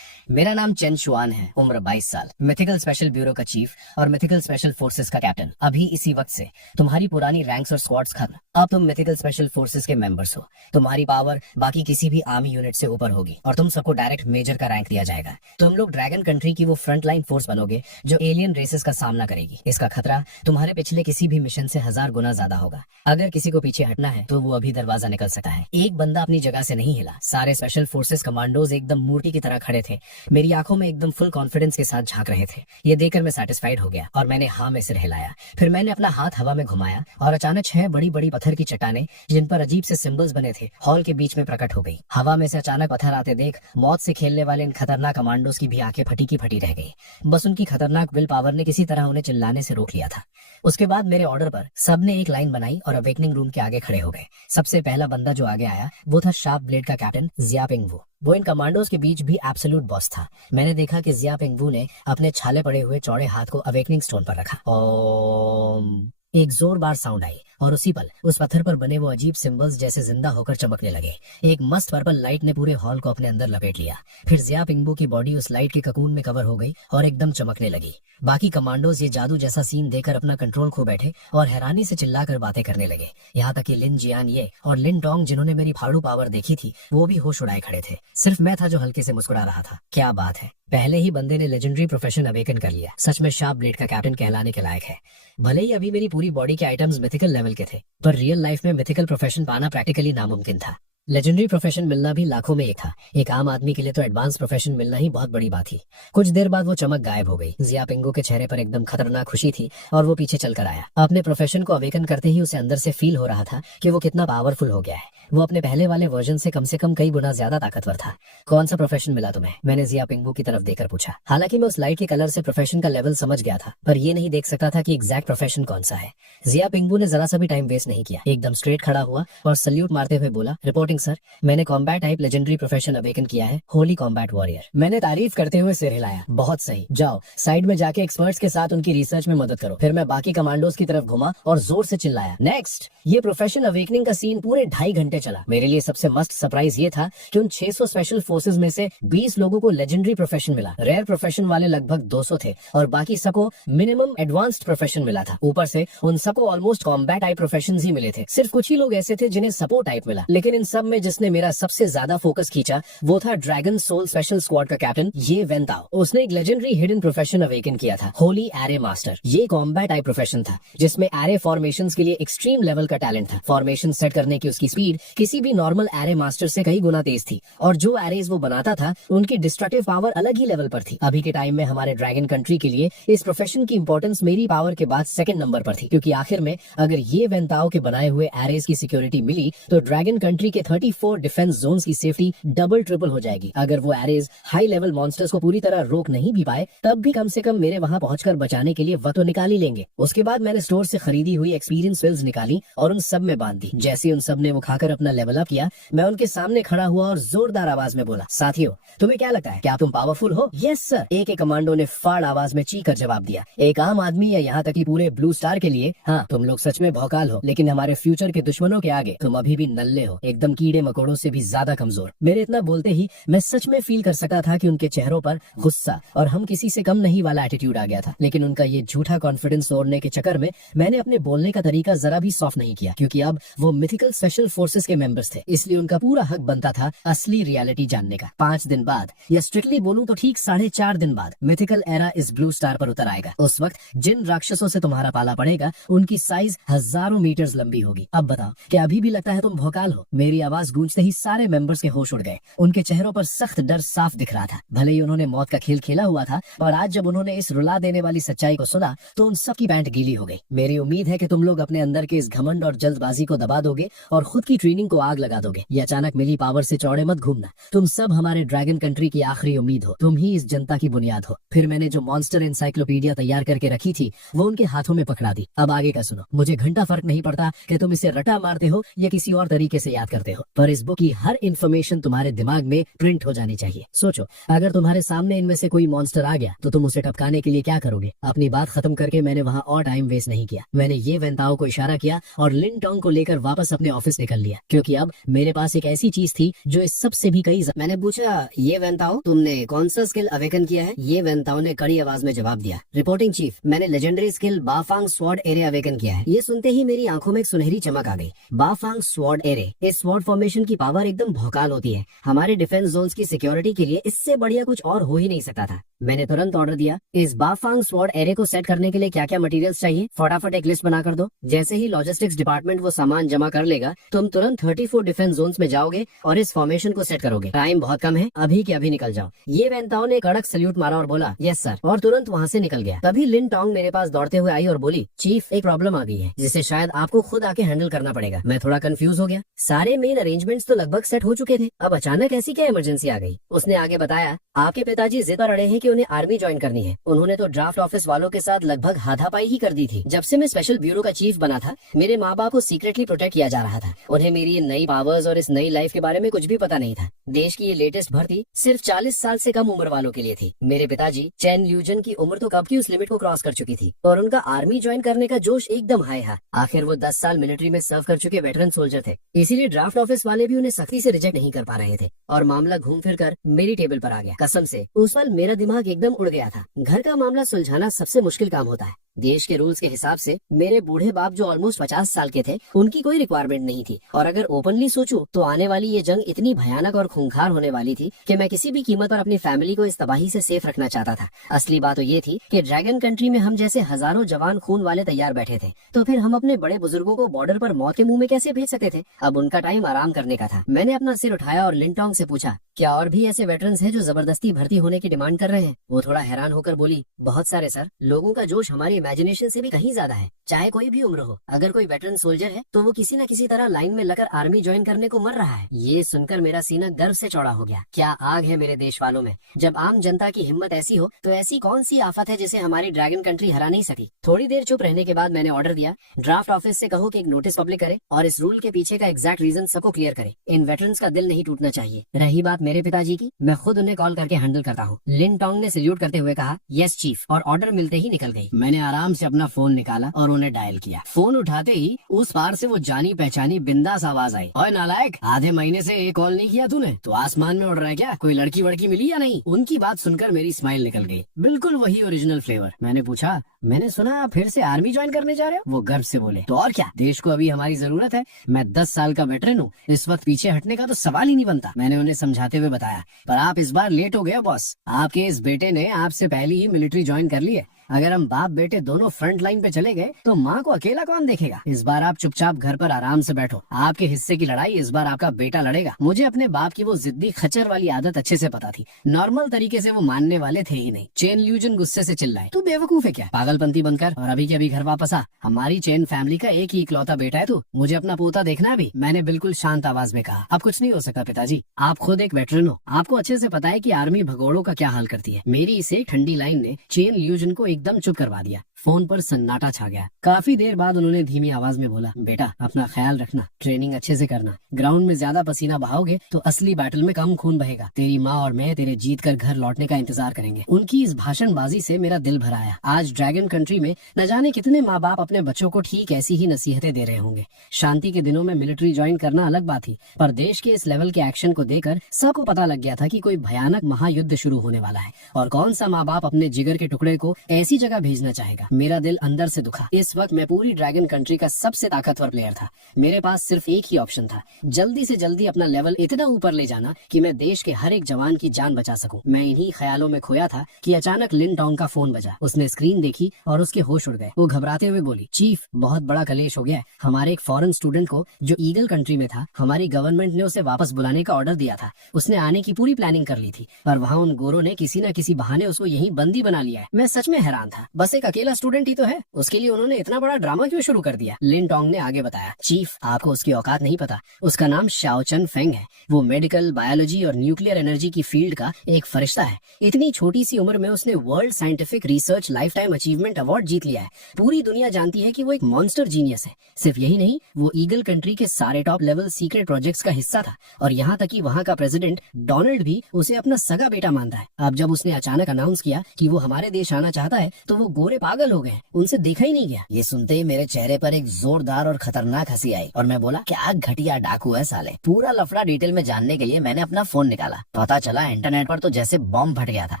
मेरा नाम चेन शुआन है, उम्र 22 साल, मिथिकल स्पेशल ब्यूरो का चीफ और मिथिकल स्पेशल फोर्सेस का कैप्टन। अभी इसी वक्त से तुम्हारी पुरानी रैंक्स और स्क्वाड्स खत्म। अब तुम मिथिकल स्पेशल फोर्सेस के मेंबर्स हो। तुम्हारी पावर बाकी किसी भी आर्मी यूनिट से ऊपर होगी और तुम सबको डायरेक्ट मेजर का रैंक दिया जाएगा। तुम लोग ड्रैगन कंट्री की वो फ्रंट लाइन फोर्स बनोगे जो एलियन रेसेस का सामना करेगी। इसका खतरा तुम्हारे पिछले किसी भी मिशन से 1000 गुना ज्यादा होगा। अगर किसी को पीछे हटना है तो वो अभी दरवाजा निकल सकता है। एक बंदा अपनी जगह से नहीं हिला। सारे स्पेशल फोर्सेस कमांडोज एकदम मूर्ति की तरह खड़े थे। मेरी आंखों में एकदम फुल कॉन्फिडेंस के साथ झांक रहे थे। ये देखकर मैं सेटिस्फाइड हो गया और मैंने हाँ में सिर हिलाया। फिर मैंने अपना हाथ हवा में घुमाया और अचानक 6 बड़ी बड़ी पत्थर की चट्टानें जिन पर अजीब से सिंबल्स बने थे हॉल के बीच में प्रकट हो गई। हवा में से अचानक पत्थर आते देख मौत से खेलने वाले इन खतरनाक कमांडोज की भी आंखें फटी की फटी रह गई। बस उनकी खतरनाक विल पावर ने किसी तरह उन्हें चिल्लाने से रोक लिया था। उसके बाद मेरे ऑर्डर पर सबने एक लाइन बनाई और अवेकनिंग रूम के आगे खड़े हो गए। सबसे पहला बंदा जो आगे आया वो था शार्प ब्लेड का कैप्टन जिया पिंगवू। वो इन कमांडोज के बीच भी एब्सोल्यूट बॉस था। मैंने देखा कि जिया पिंगवू ने अपने छाले पड़े हुए चौड़े हाथ को अवेकनिंग स्टोन पर रखा। ओम एक जोरदार साउंड आई और उसी पल उस पत्थर पर बने वो अजीब सिंबल्स जैसे जिंदा होकर चमकने लगे। एक मस्त पर्पल लाइट ने पूरे हॉल को अपने अंदर लपेट लिया। फिर जिया पिंगबू की बॉडी उस लाइट के ककून में कवर हो गई और एकदम चमकने लगी। बाकी कमांडोज ये जादू जैसा सीन देखकर अपना कंट्रोल खो बैठे और हैरानी से चिल्लाकर बातें करने लगे। यहाँ तक कि लिन जियान ये और लिन डोंग जिन्होंने मेरी फाड़ू पावर देखी थी वो भी होश उड़ाए खड़े थे। सिर्फ मैं था जो हल्के से मुस्कुरा रहा था। क्या बात है, पहले ही बंदे ने लेजेंडरी प्रोफेशन अवेकन कर लिया। सच में शार्प ब्लेड का कैप्टन कहलाने के लायक है। भले ही अभी मेरी पूरी बॉडी के आइटम्स मिथिकल लेवल के थे, पर रियल लाइफ में मिथिकल प्रोफेशन पाना प्रैक्टिकली नामुमकिन था। लेजेंडरी प्रोफेशन मिलना भी लाखों में एक था। एक आम आदमी के लिए तो एडवांस प्रोफेशन मिलना ही बहुत बड़ी बात थी। कुछ देर बाद वो चमक गायब हो गई। जिया पिंगू के चेहरे पर एकदम खतरनाक खुशी थी और वो पीछे चलकर आया। अपने प्रोफेशन को अवेकन करते ही उसे अंदर से फील हो रहा था कि वो कितना पावरफुल हो गया है। वो अपने पहले वाले वर्जन से कम कई गुना ज्यादा ताकतवर था। कौन सा प्रोफेशन मिला तुम्हें? मैंने जिया पिंगू की तरफ देखकर पूछा। हालांकि मैं उस लाइट के कलर से प्रोफेशन का लेवल समझ गया था, पर ये नहीं देख सकता था कि एग्जैक्ट प्रोफेशन कौन सा है। जिया पिंगू ने जरा सा भी टाइम वेस्ट नहीं किया, एकदम स्ट्रेट खड़ा हुआ और सल्यूट मारते हुए बोला, रिपोर्टिंग सर, मैंने combat type legendary profession awaken किया है, होली कॉम्बैट वॉरियर। मैंने तारीफ करते हुए सिर हिलाया। बहुत सही, जाओ साइड में जाके एक्सपर्ट्स के साथ उनकी रिसर्च में मदद करो। फिर मैं बाकी कमांडोज की तरफ घुमा और जोर से चिल्लाया, नेक्स्ट। ये प्रोफेशन अवेकनिंग का सीन पूरे 2.5 घंटे चला। मेरे लिए सबसे मस्त सरप्राइज ये था कि उन 600 स्पेशल फोर्सेज में से 20 लोगों को लेजेंडरी प्रोफेशन मिला। रेयर प्रोफेशन वाले लगभग 200 थे और बाकी सबको मिनिमम एडवांस्ड प्रोफेशन मिला था। ऊपर से उन सबको ऑलमोस्ट कॉम्बैट टाइप प्रोफेशन ही मिले थे। सिर्फ कुछ ही लोग ऐसे थे जिन्हें सपोर्ट टाइप मिला। लेकिन इन सब में जिसने मेरा सबसे ज्यादा फोकस खींचा वो था ड्रैगन सोल स्पेशल स्क्वाड का कैप्टन ये वेन ताओ। उसने एक लेजेंडरी हिडन प्रोफेशन अवेकन किया था, होली एरे मास्टर। ये कॉम्बैट टाइप प्रोफेशन था जिसमें एरे फॉर्मेशंस के लिए एक्सट्रीम लेवल का टैलेंट था। फॉर्मेशन सेट करने की उसकी स्पीड किसी भी नॉर्मल एरे मास्टर से कई गुना तेज थी और जो एरेज वो बनाता था उनकी डिस्ट्रक्टिव पावर अलग ही लेवल पर थी। अभी के टाइम में हमारे ड्रैगन कंट्री के लिए इस प्रोफेशन की इंपॉर्टेंस मेरी पावर के बाद सेकंड नंबर पर थी, क्योंकि आखिर में अगर ये वेन ताओ के बनाए हुए एरेज की सिक्योरिटी मिली तो ड्रैगन कंट्री के 34 डिफेंस जोन्स की सेफ्टी डबल ट्रिपल हो जाएगी। अगर वो एरेज हाई लेवल मॉन्स्टर्स को पूरी तरह रोक नहीं भी पाए तब भी कम से कम मेरे वहां पहुंचकर बचाने के लिए वक्त तो निकाल ही लेंगे। उसके बाद मैंने स्टोर से खरीदी हुई एक्सपीरियंस पिल्स निकाली और उन सब में बांध दी। जैसे उन सब ने वो खाकर अपना लेवल अप किया, मैं उनके सामने खड़ा हुआ और जोरदार आवाज में बोला, साथियों तुम्हें क्या लगता है, क्या तुम पावरफुल हो? यस सर, एक कमांडो ने फाड़ आवाज में चीख कर जवाब दिया। एक आम आदमी या यहाँ तक कि पूरे ब्लू स्टार के लिए हाँ तुम लोग सच में भौकाल हो, लेकिन हमारे फ्यूचर के दुश्मनों के आगे तुम अभी भी नल्ले हो, एकदम कीड़े मकोड़ों से भी ज्यादा कमजोर। मेरे इतना बोलते ही मैं सच में फील कर सका था कि उनके चेहरों पर गुस्सा और हम किसी से कम नहीं वाला एटीट्यूड आ गया था। लेकिन उनका ये झूठा कॉन्फिडेंस तोड़ने के चक्कर में मैंने अपने बोलने का तरीका जरा भी सॉफ्ट नहीं किया, क्योंकि अब वो मिथिकल स्पेशल फोर्सेस के मेंबर्स थे, इसलिए उनका पूरा हक बनता था असली रियलिटी जानने का। 5 दिन बाद, या स्ट्रिक्टली बोलूं तो ठीक 4.5 दिन बाद, मिथिकल एरा इस ब्लू स्टार पर उतर आएगा। उस वक्त जिन राक्षसों से तुम्हारा पाला पड़ेगा उनकी साइज हजारों मीटर्स लंबी होगी। अब बताओ, क्या अभी भी लगता है तुम भौकाल हो? मेरी आवाज गूंजते ही सारे मेंबर्स के होश उड़ गए। उनके चेहरों पर सख्त डर साफ दिख रहा था। भले ही उन्होंने मौत का खेल खेला हुआ था, और आज जब उन्होंने इस रुला देने वाली सच्चाई को सुना तो उन सबकी पैंट गीली हो गई। मेरी उम्मीद है कि तुम लोग अपने अंदर के इस घमंड और जल्दबाजी को दबा दोगे और खुद की ट्रेनिंग को आग लगा दोगे। ये अचानक मिली पावर से चौड़े मत घूमना। तुम सब हमारे ड्रैगन कंट्री की आखिरी उम्मीद हो। तुम ही इस जनता की बुनियाद हो। फिर मैंने जो मॉन्स्टर एनसाइक्लोपीडिया तैयार करके रखी थी वो उनके हाथों में पकड़ा दी। अब आगे का सुनो। मुझे घंटा फर्क नहीं पड़ता कि तुम इसे रटा मारते हो या किसी और तरीके से याद करते हो, पर इस बुक की हर इन्फॉर्मेशन तुम्हारे दिमाग में प्रिंट हो जानी चाहिए। सोचो, अगर तुम्हारे सामने इनमें से कोई मॉन्स्टर आ गया तो तुम उसे टपकाने के लिए क्या करोगे? अपनी बात खत्म करके मैंने वहाँ और टाइम वेस्ट नहीं किया। मैंने ये वेंताओ को इशारा किया और लिन टोंग को लेकर वापस अपने ऑफिस निकल लिया, क्योंकि अब मेरे पास एक ऐसी चीज थी जो इस सब से भी कई। मैंने पूछा, ये वेंताओ तुमने कौन सा स्किल अवेकन किया है? ये वेंताओ ने कड़ी आवाज में जवाब दिया, रिपोर्टिंग चीफ, मैंने legendary skill Bafang sword array awaken किया है। ये सुनते ही मेरी आंखों में एक सुनहरी चमक आ गई। बाफांग स्वॉर्ड एरे, इस स्वॉर्ड फॉर्मेशन की पावर एकदम भौकाल होती है। हमारे डिफेंस जोन्स की सिक्योरिटी के लिए इससे बढ़िया कुछ और हो ही नहीं सकता था। मैंने तुरंत ऑर्डर दिया, इस बाफांग स्वॉर्ड एरे को सेट करने के लिए क्या क्या मटेरियल्स चाहिए, फटाफट एक लिस्ट बना कर दो। जैसे ही लॉजिस्टिक्स डिपार्टमेंट वो सामान जमा कर लेगा, तुम तुरंत 34 डिफेंस जोन्स में जाओगे और इस फॉर्मेशन को सेट करोगे। टाइम बहुत कम है, अभी के अभी निकल जाओ। ये वेंताओ ने कड़क सल्यूट मारा और बोला, यस सर, और तुरंत वहाँ से निकल गया। तभी लिन टोंग मेरे पास दौड़ते हुए आई और बोली, चीफ, एक प्रॉब्लम आ गई है जिसे शायद आपको खुद आके हैंडल करना पड़ेगा। मैं थोड़ा कंफ्यूज हो गया। सारे मेन अरेंजमेंट्स तो लगभग सेट हो चुके थे, अब अचानक ऐसी क्या इमरजेंसी आ गई? उसने आगे बताया, आपके पिताजी जिद पर अड़े हैं कि उन्हें आर्मी ज्वाइन करनी है। उन्होंने तो ड्राफ्ट ऑफिस वालों के साथ लगभग हाथापाई ही कर दी थी। जब से मैं स्पेशल ब्यूरो का चीफ बना था, मेरे माँ बाप को सीक्रेटली प्रोटेक्ट किया जा रहा था। उन्हें मेरी ये नई पावर्स और इस नई लाइफ के बारे में कुछ भी पता नहीं था। देश की ये लेटेस्ट भर्ती सिर्फ 40 साल से कम उम्र वालों के लिए थी। मेरे पिताजी चैन ल्यूजन की उम्र तो कब की उस लिमिट को क्रॉस कर चुकी थी, और उनका आर्मी ज्वाइन करने का जोश एकदम हाई था। आखिर वो 10 साल मिलिट्री में सर्व कर चुके वेटरन सोल्जर थे, इसीलिए ड्राफ्ट ऑफिस वाले भी उन्हें सख्ती से रिजेक्ट नहीं कर पा रहे थे। और मामला घूम फिर कर मेरी टेबल पर आ गया। कसम से उस पल मेरा दिमाग एकदम उड़ गया था। घर का मामला सुलझाना सबसे मुश्किल काम होता है। देश के रूल्स के हिसाब से मेरे बूढ़े बाप जो ऑलमोस्ट 50 साल के थे, उनकी कोई रिक्वायरमेंट नहीं थी। और अगर ओपनली सोचूं तो आने वाली ये जंग इतनी भयानक और खूंखार होने वाली थी कि मैं किसी भी कीमत पर अपनी फैमिली को इस तबाही से सेफ रखना चाहता था। असली बात तो ये थी कि ड्रैगन कंट्री में हम जैसे हजारों जवान खून वाले तैयार बैठे थे, तो फिर हम अपने बड़े बुजुर्गों को बॉर्डर पर मौत के मुंह में कैसे भेज सकते थे? अब उनका टाइम आराम करने का था। मैंने अपना सिर उठाया और लिन टोंग से पूछा, क्या और भी ऐसे वेटरन्स हैं जो जबरदस्ती भर्ती होने की डिमांड कर रहे हैं? वो थोड़ा हैरान होकर बोली, बहुत सारे सर। लोगों का जोश हमारी इमेजिनेशन से भी कहीं ज्यादा है, चाहे कोई भी उम्र हो। अगर कोई वेटरन सोल्जर है तो वो किसी न किसी तरह लाइन में लगकर आर्मी ज्वाइन करने को मर रहा है। ये सुनकर मेरा सीना गर्व से चौड़ा हो गया। क्या आग है मेरे देश वालों में। जब आम जनता की हिम्मत ऐसी हो तो ऐसी कौन सी आफत है जिसे हमारी ड्रैगन कंट्री हरा नहीं सकी। थोड़ी देर चुप रहने के बाद मैंने ऑर्डर दिया, ड्राफ्ट ऑफिस से कहो कि एक नोटिस पब्लिक करे और इस रूल के पीछे का एग्जैक्ट रीजन सबको क्लियर करे। इन वेटरन्स का दिल नहीं टूटना चाहिए। रही बात मेरे पिताजी की, मैं खुद उन्हें कॉल करके हैंडल करता हूँ। लिन टोंग ने सल्यूट करते हुए कहा, यस चीफ, और ऑर्डर मिलते ही निकल गई। मैंने आराम से अपना फोन निकाला और उन्हें डायल किया। फोन उठाते ही उस पार से वो जानी पहचानी बिंदास आवाज आई, ओए नालायक, आधे महीने से एक कॉल नहीं किया तूने, तो आसमान में उड़ रहा है क्या? कोई लड़की वड़की मिली या नहीं? उनकी बात सुनकर मेरी स्माइल निकल गई। बिल्कुल वही ओरिजिनल फ्लेवर। मैंने पूछा, मैंने सुना आप फिर से आर्मी ज्वाइन करने जा रहे हो? वो गर्व से बोले, तो और क्या, देश को अभी हमारी जरूरत है। मैं 10 साल का वेटरन हूँ, इस वक्त पीछे हटने का तो सवाल ही नहीं बनता। मैंने उन्हें समझाते हुए बताया, पर आप इस बार लेट हो गए बॉस। आपके इस बेटे ने आपसे पहले ही मिलिट्री ज्वाइन कर ली है। अगर हम बाप बेटे दोनों फ्रंट लाइन पे चले गए तो माँ को अकेला कौन देखेगा? इस बार आप चुपचाप घर पर आराम से बैठो। आपके हिस्से की लड़ाई इस बार आपका बेटा लड़ेगा। मुझे अपने बाप की वो जिद्दी खच्चर वाली आदत अच्छे से पता थी। नॉर्मल तरीके से वो मानने वाले थे ही नहीं। चेन ल्यूजन गुस्से से चिल्लाए, तू बेवकूफ है क्या? पागलपंती बनकर और अभी के अभी घर वापस आ। हमारी चेन फैमिली का एक ही इकलौता बेटा है तू। मुझे अपना पोता देखना है भी। मैंने बिल्कुल शांत आवाज में कहा, अब कुछ नहीं हो सकता पिताजी। आप खुद एक वेटरन हो, आपको अच्छे से पता है कि आर्मी भगोड़ों का क्या हाल करती है। मेरी इस एक ठंडी लाइन ने चेन ल्यूजन को एकदम चुप करवा दिया। फोन पर सन्नाटा छा गया। काफी देर बाद उन्होंने धीमी आवाज में बोला, बेटा अपना ख्याल रखना, ट्रेनिंग अच्छे से करना, ग्राउंड में ज्यादा पसीना बहाओगे तो असली बैटल में कम खून बहेगा। तेरी माँ और मैं तेरे जीत कर घर लौटने का इंतजार करेंगे। उनकी इस भाषणबाजी से मेरा दिल भर आया। आज ड्रैगन कंट्री में न जाने कितने माँ बाप अपने बच्चों को ठीक ऐसी ही नसीहतें दे रहे होंगे। शांति के दिनों में मिलिट्री ज्वाइन करना अलग बात थी, पर देश के इस लेवल के एक्शन को देखकर सबको पता लग गया था कि कोई भयानक महायुद्ध शुरू होने वाला है। और कौन सा माँ बाप अपने जिगर के टुकड़े को ऐसी जगह भेजना चाहेगा। मेरा दिल अंदर से दुखा। इस वक्त मैं पूरी ड्रैगन कंट्री का सबसे ताकतवर प्लेयर था। मेरे पास सिर्फ एक ही ऑप्शन था, जल्दी से जल्दी अपना लेवल इतना ऊपर ले जाना कि मैं देश के हर एक जवान की जान बचा सकूं। मैं इन्हीं ख्यालों में खोया था कि अचानक लिन टोंग का फोन बजा। उसने स्क्रीन देखी और उसके होश उड़ गए। वो घबराते हुए बोली, चीफ बहुत बड़ा कलेश हो गया है। हमारे एक फॉरेन स्टूडेंट को जो ईगल कंट्री में था, हमारी गवर्नमेंट ने उसे वापस बुलाने का ऑर्डर दिया था। उसने आने की पूरी प्लानिंग कर ली थी, पर वहाँ उन गोरों ने किसी न किसी बहाने उसको यहीं बंदी बना लिया है। मैं सच में हैरान था। बस एक अकेला स्टूडेंट ही तो है, उसके लिए उन्होंने इतना बड़ा ड्रामा क्यों शुरू कर दिया। लिन टोंग ने आगे बताया, चीफ आपको उसकी औकात नहीं पता। उसका नाम शाओ चन फेंग है। वो मेडिकल, बायोलॉजी और न्यूक्लियर एनर्जी की फील्ड का एक फरिश्ता है। इतनी छोटी सी उम्र में उसने world scientific research lifetime achievement award जीत लिया है। पूरी दुनिया जानती है कि वो एक मॉन्स्टर जीनियस है। सिर्फ यही नहीं, वो ईगल कंट्री के सारे टॉप लेवल सीक्रेट प्रोजेक्ट्स का हिस्सा था, और यहाँ तक कि वहाँ का प्रेसिडेंट डोनाल्ड भी उसे अपना सगा बेटा मानता है। अब जब उसने अचानक अनाउंस किया कि वो हमारे देश आना चाहता है, तो वो गोरे पागल हो गए, उनसे देखा ही नहीं गया। ये सुनते ही मेरे चेहरे पर एक जोरदार और खतरनाक हंसी आई और मैं बोला, क्या घटिया डाकू है साले। पूरा लफड़ा डिटेल में जानने के लिए मैंने अपना फोन निकाला। पता चला इंटरनेट पर तो जैसे बॉम्ब फट गया था।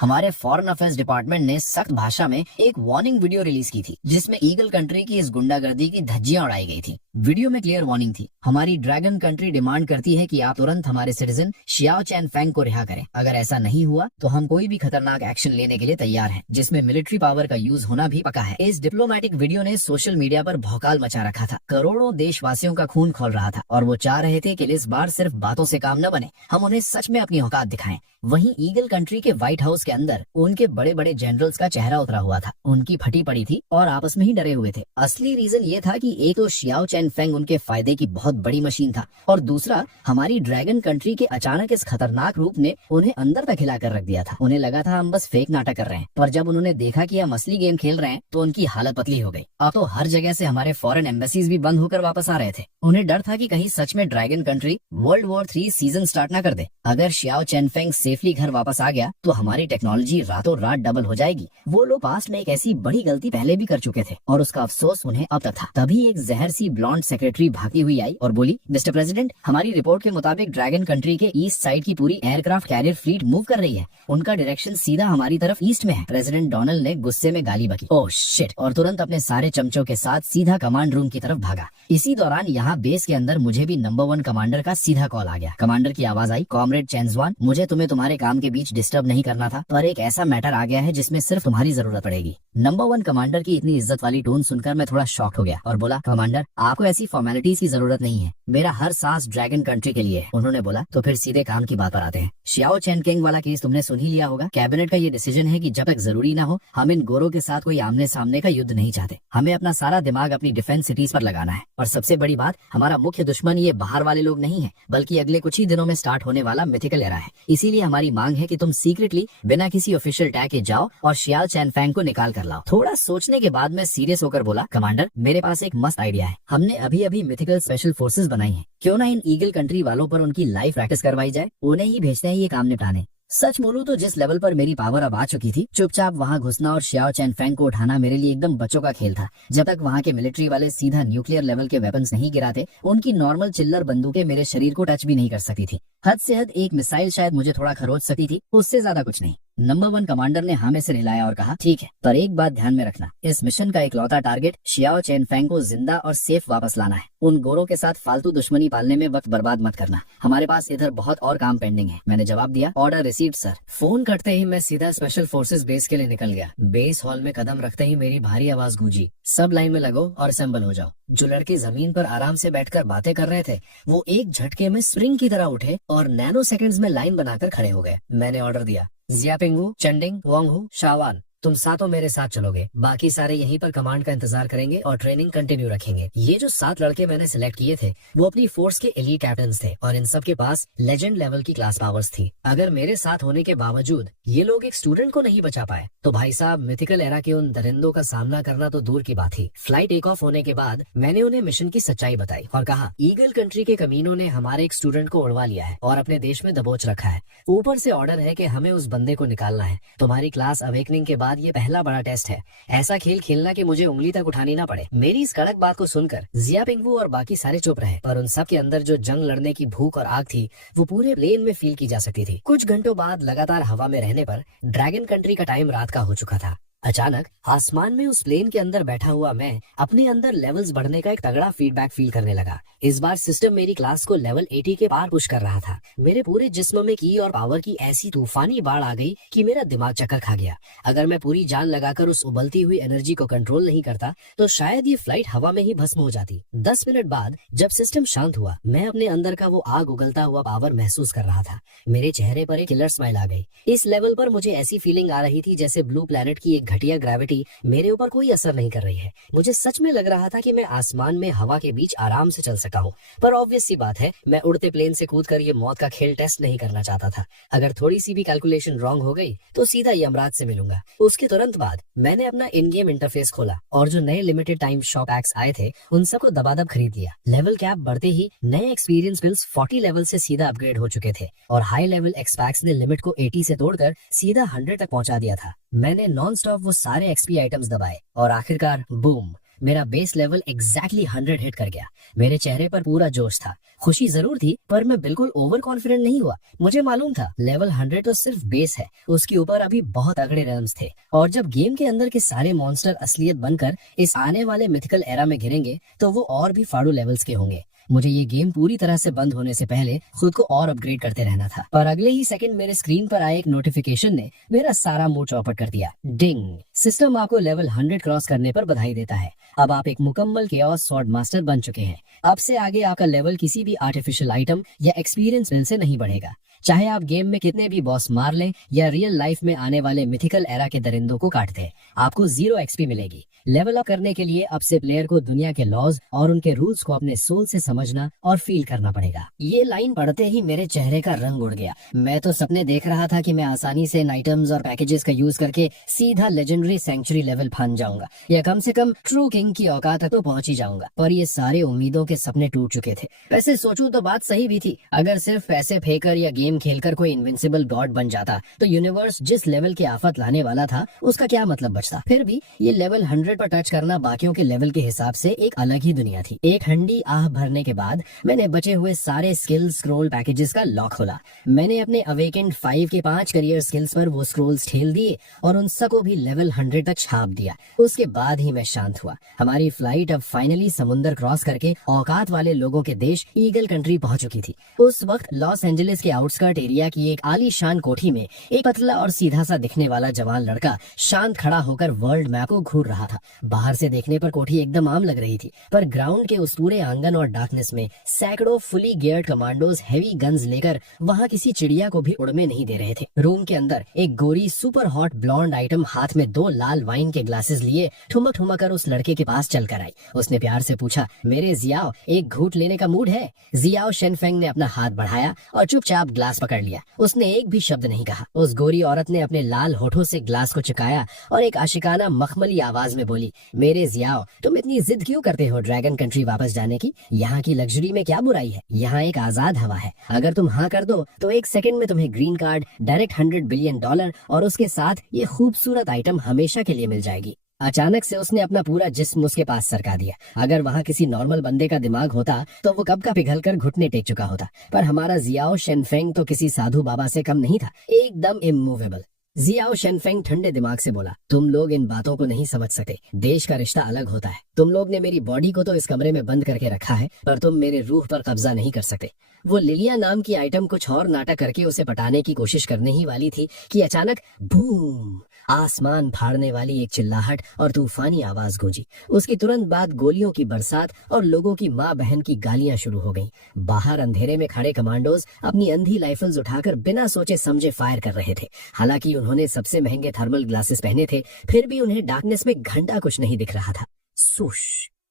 हमारे फॉरेन अफेयर्स डिपार्टमेंट ने सख्त भाषा में एक वार्निंग वीडियो रिलीज की थी, जिसमें ईगल कंट्री की इस गुंडागर्दी की धज्जियां उड़ाई गई थी। वीडियो में क्लियर वार्निंग थी, हमारी ड्रैगन कंट्री डिमांड करती है कि आप तुरंत हमारे सिटीजन शियाओ चैन फेंग को रिहा करें। अगर ऐसा नहीं हुआ तो हम कोई भी खतरनाक एक्शन लेने के लिए तैयार हैं, जिसमें मिलिट्री पावर का यूज होना भी पक्का है। इस डिप्लोमेटिक वीडियो ने सोशल मीडिया पर भौकाल मचा रखा था। करोड़ों देशवासियों का खून खौल रहा था और वो चाह रहे थे कि इस बार सिर्फ बातों से काम न बने, हम उन्हें सच में अपनी औकात दिखाएं। वहीं ईगल कंट्री के व्हाइट हाउस के अंदर उनके बड़े बड़े जनरल्स का चेहरा उतरा हुआ था। उनकी फटी पड़ी थी और आपस में ही डरे हुए थे। असली रीजन ये था कि एक तो शियाओ चैन फेंग उनके फायदे की बहुत बड़ी मशीन था, और दूसरा हमारी ड्रैगन कंट्री के अचानक इस खतरनाक रूप ने उन्हें अंदर तक हिला कर रख दिया था। उन्हें लगा था हम बस फेक नाटक कर रहे हैं, पर जब उन्होंने देखा कि हम असली गेम खेल रहे हैं तो उनकी हालत पतली हो गई। अब तो हर जगह से हमारे फॉरेन एम्बेसीज भी बंद होकर वापस आ रहे थे। उन्हें डर था कि कहीं सच में dragon country world war 3 season start ना कर दे। अगर शियाओ चैन फेंग सेफली घर वापस आ गया तो हमारी टेक्नोलॉजी रातों रात डबल हो जाएगी। वो लोग पास्ट में एक ऐसी बड़ी गलती पहले भी कर चुके थे और उसका अफसोस उन्हें अब तक था। तभी एक जहर सी ब्लॉन्ड सेक्रेटरी भागती हुई आई और बोली, मिस्टर प्रेसिडेंट, हमारी रिपोर्ट के मुताबिक ड्रैगन कंट्री के ईस्ट साइड की पूरी एयरक्राफ्ट कैरियर फ्लीट मूव कर रही है। उनका डायरेक्शन सीधा हमारी तरफ ईस्ट में है। प्रेसिडेंट डोनाल्ड ने गुस्से में गाली बकी, ओह शिट, और तुरंत अपने सारे चमचों के साथ सीधा कमांड रूम की तरफ भागा। इसी दौरान यहाँ बेस के अंदर मुझे भी नंबर 1 कमांडर का सीधा कॉल आ गया। कमांडर की आवाज आई, कॉमरेड चेंजवान, मुझे तुम्हें तुम्हारे काम के बीच डिस्टर्ब नहीं करना था, पर एक ऐसा मैटर आ गया है जिसमें सिर्फ तुम्हारी जरूरत पड़ेगी। नंबर 1 कमांडर की इतनी इज्जत वाली टोन सुनकर मैं थोड़ा शॉक हो गया और बोला, कमांडर आपको ऐसी फॉर्मेलिटीज की जरूरत नहीं है, मेरा हर सांस ड्रैगन कंट्री के लिए है। उन्होंने बोला, तो फिर सीधे काम की बात पर आते हैं। शियाओ चैन केंग वाला केस तुमने सुन ही लिया होगा। कैबिनेट का ये डिसीजन है कि जब तक जरूरी ना हो हम इन गोरों के साथ कोई आमने सामने का युद्ध नहीं चाहते। हमें अपना सारा दिमाग अपनी डिफेंस सिटीज पर लगाना है। और सबसे बड़ी बात, हमारा मुख्य दुश्मन ये बाहर वाले लोग नहीं है, बल्कि अगले कुछ ही दिनों में स्टार्ट होने वाला मिथिकल एरा है। इसीलिए हमारी मांग है कि तुम सीक्रेटली बिना किसी ऑफिशियल टैग के जाओ और शियाओ चैन फेंग को निकाल कर लाओ। थोड़ा सोचने के बाद मैं सीरियस होकर बोला, कमांडर मेरे पास एक मस्त आइडिया है। हमने अभी अभी मिथिकल स्पेशल फोर्सेस बनाई है, क्यों ना इन ईगल कंट्री वालों पर उनकी लाइव प्रैक्टिस करवाई जाए। उन्हें ही भेजते हैं ये काम निपटाने। सच बोलूं तो जिस लेवल पर मेरी पावर अब आ चुकी थी, चुपचाप वहां घुसना और शियाओ चैन फेंग को उठाना मेरे लिए एकदम बच्चों का खेल था। जब तक वहां के मिलिट्री वाले सीधा न्यूक्लियर लेवल के वेपन्स नहीं गिराते, उनकी नॉर्मल चिल्लर बंदूकें मेरे शरीर को टच भी नहीं कर सकती थी। हद से हद एक मिसाइल शायद मुझे थोड़ा खरोच सकती थी, उससे ज्यादा कुछ नहीं। नंबर 1 कमांडर ने हाँ में सिर हिलाया और कहा, ठीक है, पर एक बात ध्यान में रखना, इस मिशन का इकलौता टारगेट शियाओ चैन फेंग को जिंदा और सेफ वापस लाना है। उन गोरों के साथ फालतू दुश्मनी पालने में वक्त बर्बाद मत करना। हमारे पास इधर बहुत और काम पेंडिंग है। मैंने जवाब दिया, ऑर्डर रिसीव्ड सर। फोन करते ही मैं सीधा स्पेशल फोर्सेस बेस के लिए निकल गया। बेस हॉल में कदम रखते ही मेरी भारी आवाज गूंजी, सब लाइन में लगो और असेंबल हो जाओ। जो लड़के जमीन पर आराम से बैठकर बातें कर रहे थे, वो एक झटके में स्प्रिंग की तरह उठे और नैनो सेकंड्स में लाइन बनाकर खड़े हो गए। मैंने ऑर्डर दिया, जियापिंगू, चंडिंग, वांगहू, शावान, तुम सातों मेरे साथ चलोगे, बाकी सारे यहीं पर कमांड का इंतजार करेंगे और ट्रेनिंग कंटिन्यू रखेंगे। ये जो 7 लड़के मैंने सिलेक्ट किए थे वो अपनी फोर्स के एलीट कैप्टन्स थे और इन सब के पास लेजेंड लेवल की क्लास पावर्स थी। अगर मेरे साथ होने के बावजूद ये लोग एक स्टूडेंट को नहीं बचा पाए तो भाई साहब मिथिकल एरा के उन दरिंदों का सामना करना तो दूर की बात थी। फ्लाइट टेक ऑफ होने के बाद मैंने उन्हें मिशन की सच्चाई बताई और कहा, ईगल कंट्री के कमीनों ने हमारे एक स्टूडेंट को उड़वा लिया है और अपने देश में दबोच रखा है। ऊपर से ऑर्डर है कि हमें उस बंदे को निकालना है। तुम्हारी क्लास अवेकनिंग के बाद ये पहला बड़ा टेस्ट है। ऐसा खेल खेलना कि मुझे उंगली तक उठानी ना पड़े। मेरी इस कड़क बात को सुनकर जिया पिंगवू और बाकी सारे चुप रहे, पर उन सब के अंदर जो जंग लड़ने की भूख और आग थी वो पूरे प्लेन में फील की जा सकती थी। कुछ घंटों बाद लगातार हवा में रहने पर ड्रैगन कंट्री का टाइम रात का हो चुका था। अचानक आसमान में उस प्लेन के अंदर बैठा हुआ मैं अपने अंदर लेवल्स बढ़ने का एक तगड़ा फीडबैक फील करने लगा। इस बार सिस्टम मेरी क्लास को लेवल 80 के पार पुश कर रहा था। मेरे पूरे जिस्म में की और पावर की ऐसी तूफानी बाढ़ आ गई कि मेरा दिमाग चक्कर खा गया। अगर मैं पूरी जान लगाकर उस उबलती हुई एनर्जी को कंट्रोल नहीं करता तो शायद ये फ्लाइट हवा में ही भस्म हो जाती। 10 मिनट बाद जब सिस्टम शांत हुआ, मैं अपने अंदर का वो आग उगलता हुआ पावर महसूस कर रहा था। मेरे चेहरे पर एक किलर स्माइल आ गई। इस लेवल पर मुझे ऐसी फीलिंग आ रही थी जैसे ब्लू प्लैनेट की एक घटिया ग्रेविटी मेरे ऊपर कोई असर नहीं कर रही है। मुझे सच में लग रहा था कि मैं आसमान में हवा के बीच आराम से चल सकता हूँ। पर ऑब्वियस सी बात है, मैं उड़ते प्लेन से कूदकर ये मौत का खेल टेस्ट नहीं करना चाहता था। अगर थोड़ी सी भी कैलकुलेशन रॉन्ग हो गई तो सीधा यमराज से मिलूंगा। उसके तुरंत बाद मैंने अपना इन गेम इंटरफेस खोला और जो नए लिमिटेड टाइम शॉप पैक्स आए थे उन सबको दबादब खरीद लिया। लेवल कैप बढ़ते ही नए एक्सपीरियंस बिल्स 40 लेवल से सीधा अपग्रेड हो चुके थे और हाई लेवल एक्स पैक्स ने लिमिट को 80 से तोड़कर सीधा 100 तक पहुंचा दिया था। मैंने नॉन स्टॉप वो सारे एक्सपी आइटम्स दबाए और आखिरकार बूम, मेरा बेस लेवल एग्जैक्टली 100 हिट कर गया। मेरे चेहरे पर पूरा जोश था। खुशी जरूर थी पर मैं बिल्कुल ओवर कॉन्फिडेंट नहीं हुआ। मुझे मालूम था लेवल 100 तो सिर्फ बेस है, उसके ऊपर अभी बहुत तगड़े रेल्म्स थे और जब गेम के अंदर के सारे मॉन्स्टर असलियत बनकर इस आने वाले मिथिकल एरा में गिरेंगे तो वो और भी फाड़ू लेवल्स के होंगे। मुझे ये गेम पूरी तरह से बंद होने से पहले खुद को और अपग्रेड करते रहना था, पर अगले ही सेकंड मेरे स्क्रीन पर आए एक नोटिफिकेशन ने मेरा सारा मूड चौपट कर दिया। डिंग, सिस्टम आपको लेवल 100 क्रॉस करने पर बधाई देता है। अब आप एक मुकम्मल केओस स्वॉर्ड मास्टर बन चुके हैं। अब से आगे आपका लेवल किसी भी आर्टिफिशियल आइटम या एक्सपीरियंस बिल से नहीं बढ़ेगा। चाहे आप गेम में कितने भी बॉस मार लें या रियल लाइफ में आने वाले मिथिकल एरा के दरिंदों को काट दें, आपको 0 एक्सपी मिलेगी। लेवल अप करने के लिए अब से प्लेयर को दुनिया के लॉज और उनके रूल्स को अपने सोल से समझना और फील करना पड़ेगा। ये लाइन पढ़ते ही मेरे चेहरे का रंग उड़ गया। मैं तो सपने देख रहा था कि मैं आसानी से इन आइटम्स और पैकेजेस का यूज करके सीधा लेजेंडरी सेंचुरी लेवल फान जाऊंगा या कम से कम ट्रू किंग की औकात तक तो पहुंच ही जाऊंगा। पर ये सारे उम्मीदों के सपने टूट चुके थे। वैसे सोचूं तो बात सही भी थी। अगर सिर्फ पैसे फेंककर या गेम खेलकर कोई इनविंसिबल गॉड बन जाता तो यूनिवर्स जिस लेवल की आफत लाने वाला था उसका क्या मतलब बचता। फिर भी ये लेवल 100 पर टच करना बाकियों के लेवल के हिसाब से एक अलग ही दुनिया थी। एक हंडी आह भरने के बाद मैंने बचे हुए सारे स्किल स्क्रॉल पैकेजेस का लॉक खोला। मैंने अपने अवेकेंड 5 के 5 करियर स्किल्स पर वो स्क्रॉल्स ठेल दिए और उन सबको भी लेवल 100 तक छाप दिया। उसके बाद ही मैं शांत हुआ। हमारी फ्लाइट अब फाइनली समुंदर क्रॉस करके औकात वाले लोगों के देश ईगल कंट्री पहुंच चुकी थी। उस वक्त लॉस एंजलिस के आउटस्कर्ट एरिया की एक आलीशान कोठी में एक पतला और सीधा सा दिखने वाला जवान लड़का शांत खड़ा होकर वर्ल्ड मैप को घूर रहा था। बाहर से देखने पर कोठी एकदम आम लग रही थी, पर ग्राउंड के उस पूरे आंगन और डार्कनेस में सैकड़ों fully geared commandos heavy guns लेकर वहां किसी चिड़िया को भी उड़ने नहीं दे रहे थे। रूम के अंदर एक गोरी सुपर हॉट ब्लॉन्ड आइटम हाथ में 2 लाल वाइन के ग्लासेस लिए ठुमक ठुमक कर उस लड़के के पास चल कर आई। उसने प्यार से पूछा, मेरे जियाओ एक घूंट लेने का मूड है? जियाओ शेनफेंग ने अपना हाथ बढ़ाया और चुपचाप ग्लास पकड़ लिया। उसने एक भी शब्द नहीं कहा। उस गोरी औरत ने अपने लाल होठों से ग्लास को चुकाया और एक आशिकाना मखमली आवाज में बोली, मेरे जियाओ तुम इतनी जिद क्यों करते हो ड्रैगन कंट्री वापस जाने की? यहाँ की लग्जरी में क्या बुराई है? यहाँ एक आजाद हवा है। अगर तुम हाँ कर दो तो एक सेकंड में तुम्हें ग्रीन कार्ड, डायरेक्ट $100 बिलियन और उसके साथ ये खूबसूरत आइटम हमेशा के लिए मिल जाएगी। अचानक से उसने अपना पूरा जिस्म उसके पास सरका दिया। अगर वहाँ किसी नॉर्मल बंदे का दिमाग होता तो वो कब का पिघल कर घुटने टेक चुका होता, पर हमारा जियाओ शेनफेंग तो किसी साधु बाबा से कम नहीं था, एकदम इमूवेबल। जियाओ शेनफेंग ठंडे दिमाग से बोला, तुम लोग इन बातों को नहीं समझ सकते। देश का रिश्ता अलग होता है। तुम लोग ने मेरी बॉडी को तो इस कमरे में बंद करके रखा है, पर तुम मेरे रूह पर कब्जा नहीं कर सकते। वो लिलिया नाम की आइटम कुछ और नाटक करके उसे पटाने की कोशिश करने ही वाली थी कि अचानक बूम, आसमान फाड़ने वाली एक चिल्लाहट और तूफानी आवाज गूंजी। उसकी तुरंत बाद गोलियों की बरसात और लोगों की माँ बहन की गालियां शुरू हो गईं। बाहर अंधेरे में खड़े कमांडोज अपनी अंधी राइफल्स उठाकर बिना सोचे समझे फायर कर रहे थे। हालांकि उन्होंने सबसे महंगे थर्मल ग्लासेस पहने थे, फिर भी उन्हें डार्कनेस में घंटा कुछ नहीं दिख रहा था। सूश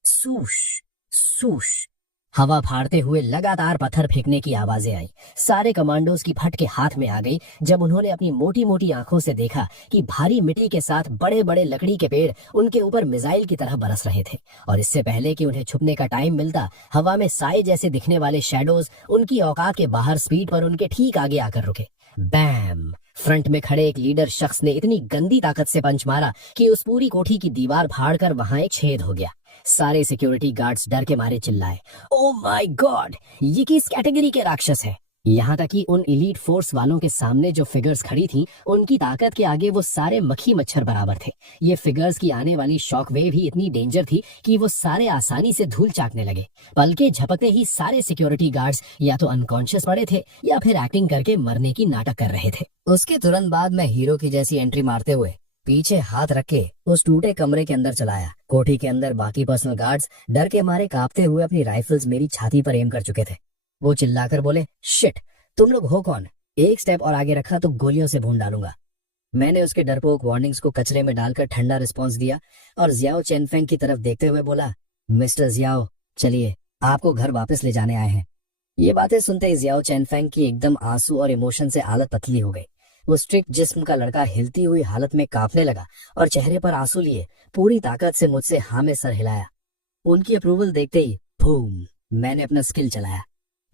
सूश सूश हवा फाड़ते हुए लगातार पत्थर फेंकने की आवाजें आई। सारे कमांडोज की फट के हाथ में आ गई जब उन्होंने अपनी मोटी मोटी आंखों से देखा कि भारी मिट्टी के साथ बड़े बड़े लकड़ी के पेड़ उनके ऊपर मिसाइल की तरह बरस रहे थे। और इससे पहले कि उन्हें छुपने का टाइम मिलता, हवा में साए जैसे दिखने वाले शैडोज उनकी औकात के बाहर स्पीड पर उनके ठीक आगे आकर रुके। बैम! फ्रंट में खड़े एक लीडर शख्स ने इतनी गंदी ताकत से पंच मारा कि उस पूरी कोठी की दीवार फाड़कर वहां एक छेद हो गया। सारे सिक्योरिटी गार्ड्स डर के मारे चिल्लाए, ओ माय गॉड, ये किस कैटेगरी के राक्षस है। यहाँ तक कि उन एलीट फोर्स वालों के सामने जो फिगर्स खड़ी थी, उनकी ताकत के आगे वो सारे मक्खी मच्छर बराबर थे। ये फिगर्स की आने वाली शॉक वेव ही इतनी डेंजर थी कि वो सारे आसानी से धूल चाटने लगे। पलके झपकते ही सारे सिक्योरिटी गार्ड्स या तो अनकॉन्शियस पड़े थे या फिर एक्टिंग करके मरने की नाटक कर रहे थे। उसके तुरंत बाद मैं हीरो की जैसी एंट्री मारते हुए पीछे हाथ रख के उस टूटे कमरे के अंदर चलाया। कोठी के अंदर बाकी पर्सनल गार्ड्स डर के मारे कांपते हुए अपनी राइफल्स मेरी छाती पर एम कर चुके थे। वो चिल्लाकर बोले, शिट, तुम लोग हो कौन? एक स्टेप और आगे रखा तो गोलियों से भून डालूंगा। मैंने उसके डरपोक वार्निंग्स को कचरे में डालकर ठंडा रिस्पॉन्स दिया और जियाओ चेनफेंग की तरफ देखते हुए बोला, मिस्टर जियाओ, चलिए, आपको घर वापस ले जाने आए हैं। ये बातें सुनते ही जियाओ चेनफेंग की एकदम आंसू और इमोशन से हालत पतली हो गई। वो स्ट्रिक्ट जिस्म का लड़का हिलती हुई हालत में कांपने लगा और चेहरे पर आंसू लिए पूरी ताकत से मुझसे हाँ में सर हिलाया। उनकी अप्रूवल देखते ही बूम, मैंने अपना स्किल चलाया,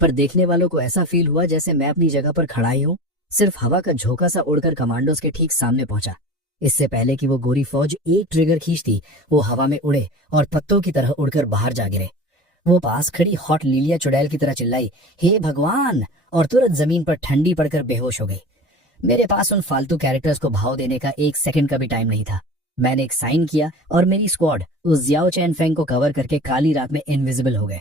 पर देखने वालों को ऐसा फील हुआ जैसे मैं अपनी जगह पर खड़ा ही हूँ। सिर्फ हवा का झोंका सा उड़कर कमांडोज के ठीक सामने पहुंचा। इससे पहले कि वो गोरी फौज एक ट्रिगर खींचती, वो हवा में उड़े और पत्तों की तरह उड़कर बाहर जा गिरे। वो पास खड़ी हॉट लिलिया चुड़ैल की तरह चिल्लाई, हे भगवान, और तुरंत जमीन पर ठंडी पड़कर बेहोश हो गई। मेरे पास उन फालतू कैरेक्टर्स को भाव देने का एक सेकंड का भी टाइम नहीं था। मैंने एक साइन किया और मेरी स्क्वाड उस जियाओ चेनफेंग को कवर करके काली रात में इनविजिबल हो गए।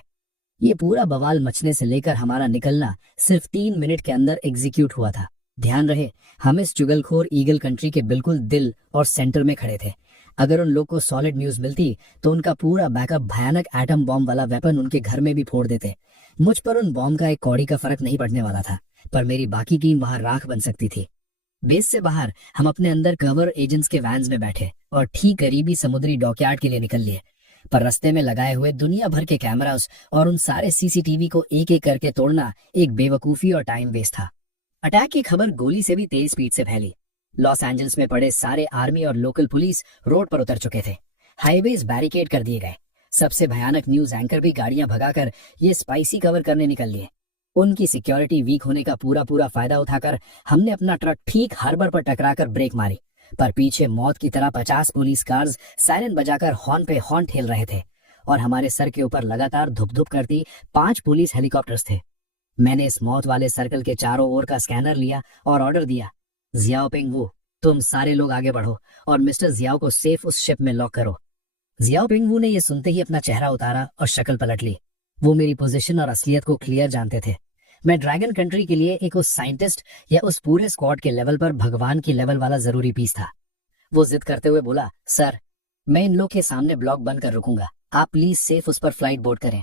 ये पूरा बवाल मचने से लेकर हमारा निकलना सिर्फ 3 मिनट के अंदर एग्जीक्यूट हुआ था। ध्यान रहे, हम इस चुगलखोर ईगल कंट्री के बिल्कुल दिल और सेंटर में खड़े थे। अगर उन लोग को सॉलिड न्यूज मिलती तो उनका पूरा बैकअप भयानक एटम बॉम्ब वाला वेपन उनके घर में भी फोड़ देते। मुझ पर उन बॉम्ब का एक कौड़ी का फर्क नहीं पड़ने वाला था, पर मेरी बाकी टीम वहां राख बन सकती थी। बेस से बाहर हम अपने अंदर कवर एजेंट्स के वैन्स में बैठे और ठीक करीबी समुद्री डॉकयार्ड के लिए निकल लिए। पर रास्ते में लगाए हुए दुनिया भर के कैमरास और उन सारे सीसीटीवी को एक एक करके तोड़ना एक बेवकूफी और टाइम वेस्ट था। अटैक की खबर गोली से भी तेज स्पीड से फैली। लॉस एंजल्स में पड़े सारे आर्मी और लोकल पुलिस रोड पर उतर चुके थे। हाईवेज बैरिकेड कर दिए गए। सबसे भयानक न्यूज एंकर भी गाड़ियां भगाकर ये स्पाइसी कवर करने निकल लिए। उनकी सिक्योरिटी वीक होने का पूरा फायदा उठाकर हमने अपना ट्रक ठीक हार्बर पर टकराकर ब्रेक मारी, पर पीछे मौत की तरह 50 पुलिस कार्स सायरन बजाकर हॉर्न पे हॉर्न ठेल रहे थे और हमारे सर के ऊपर लगातार धुप धुप करती 5 पुलिस हेलीकॉप्टर्स थे। मैंने इस मौत वाले सर्कल के चारों ओर का स्कैनर लिया और ऑर्डर दिया, जियाओ पेंगवू, तुम सारे लोग आगे बढ़ो और मिस्टर जियाओ को सेफ उस शिप में लॉक करो। जियाओ पेंगवू ने यह सुनते ही अपना चेहरा उतारा और शक्ल पलट ली। वो मेरी पोजीशन और असलियत को क्लियर जानते थे। मैं ड्रैगन कंट्री के लिए एक उस साइंटिस्ट या उस पूरे स्क्वाड के लेवल पर भगवान की लेवल वाला जरूरी पीस था। वो जिद करते हुए बोला, सर, मैं इन लोग के सामने ब्लॉक बंद कर रुकूंगा, आप प्लीज सेफ उस पर फ्लाइट बोर्ड करें।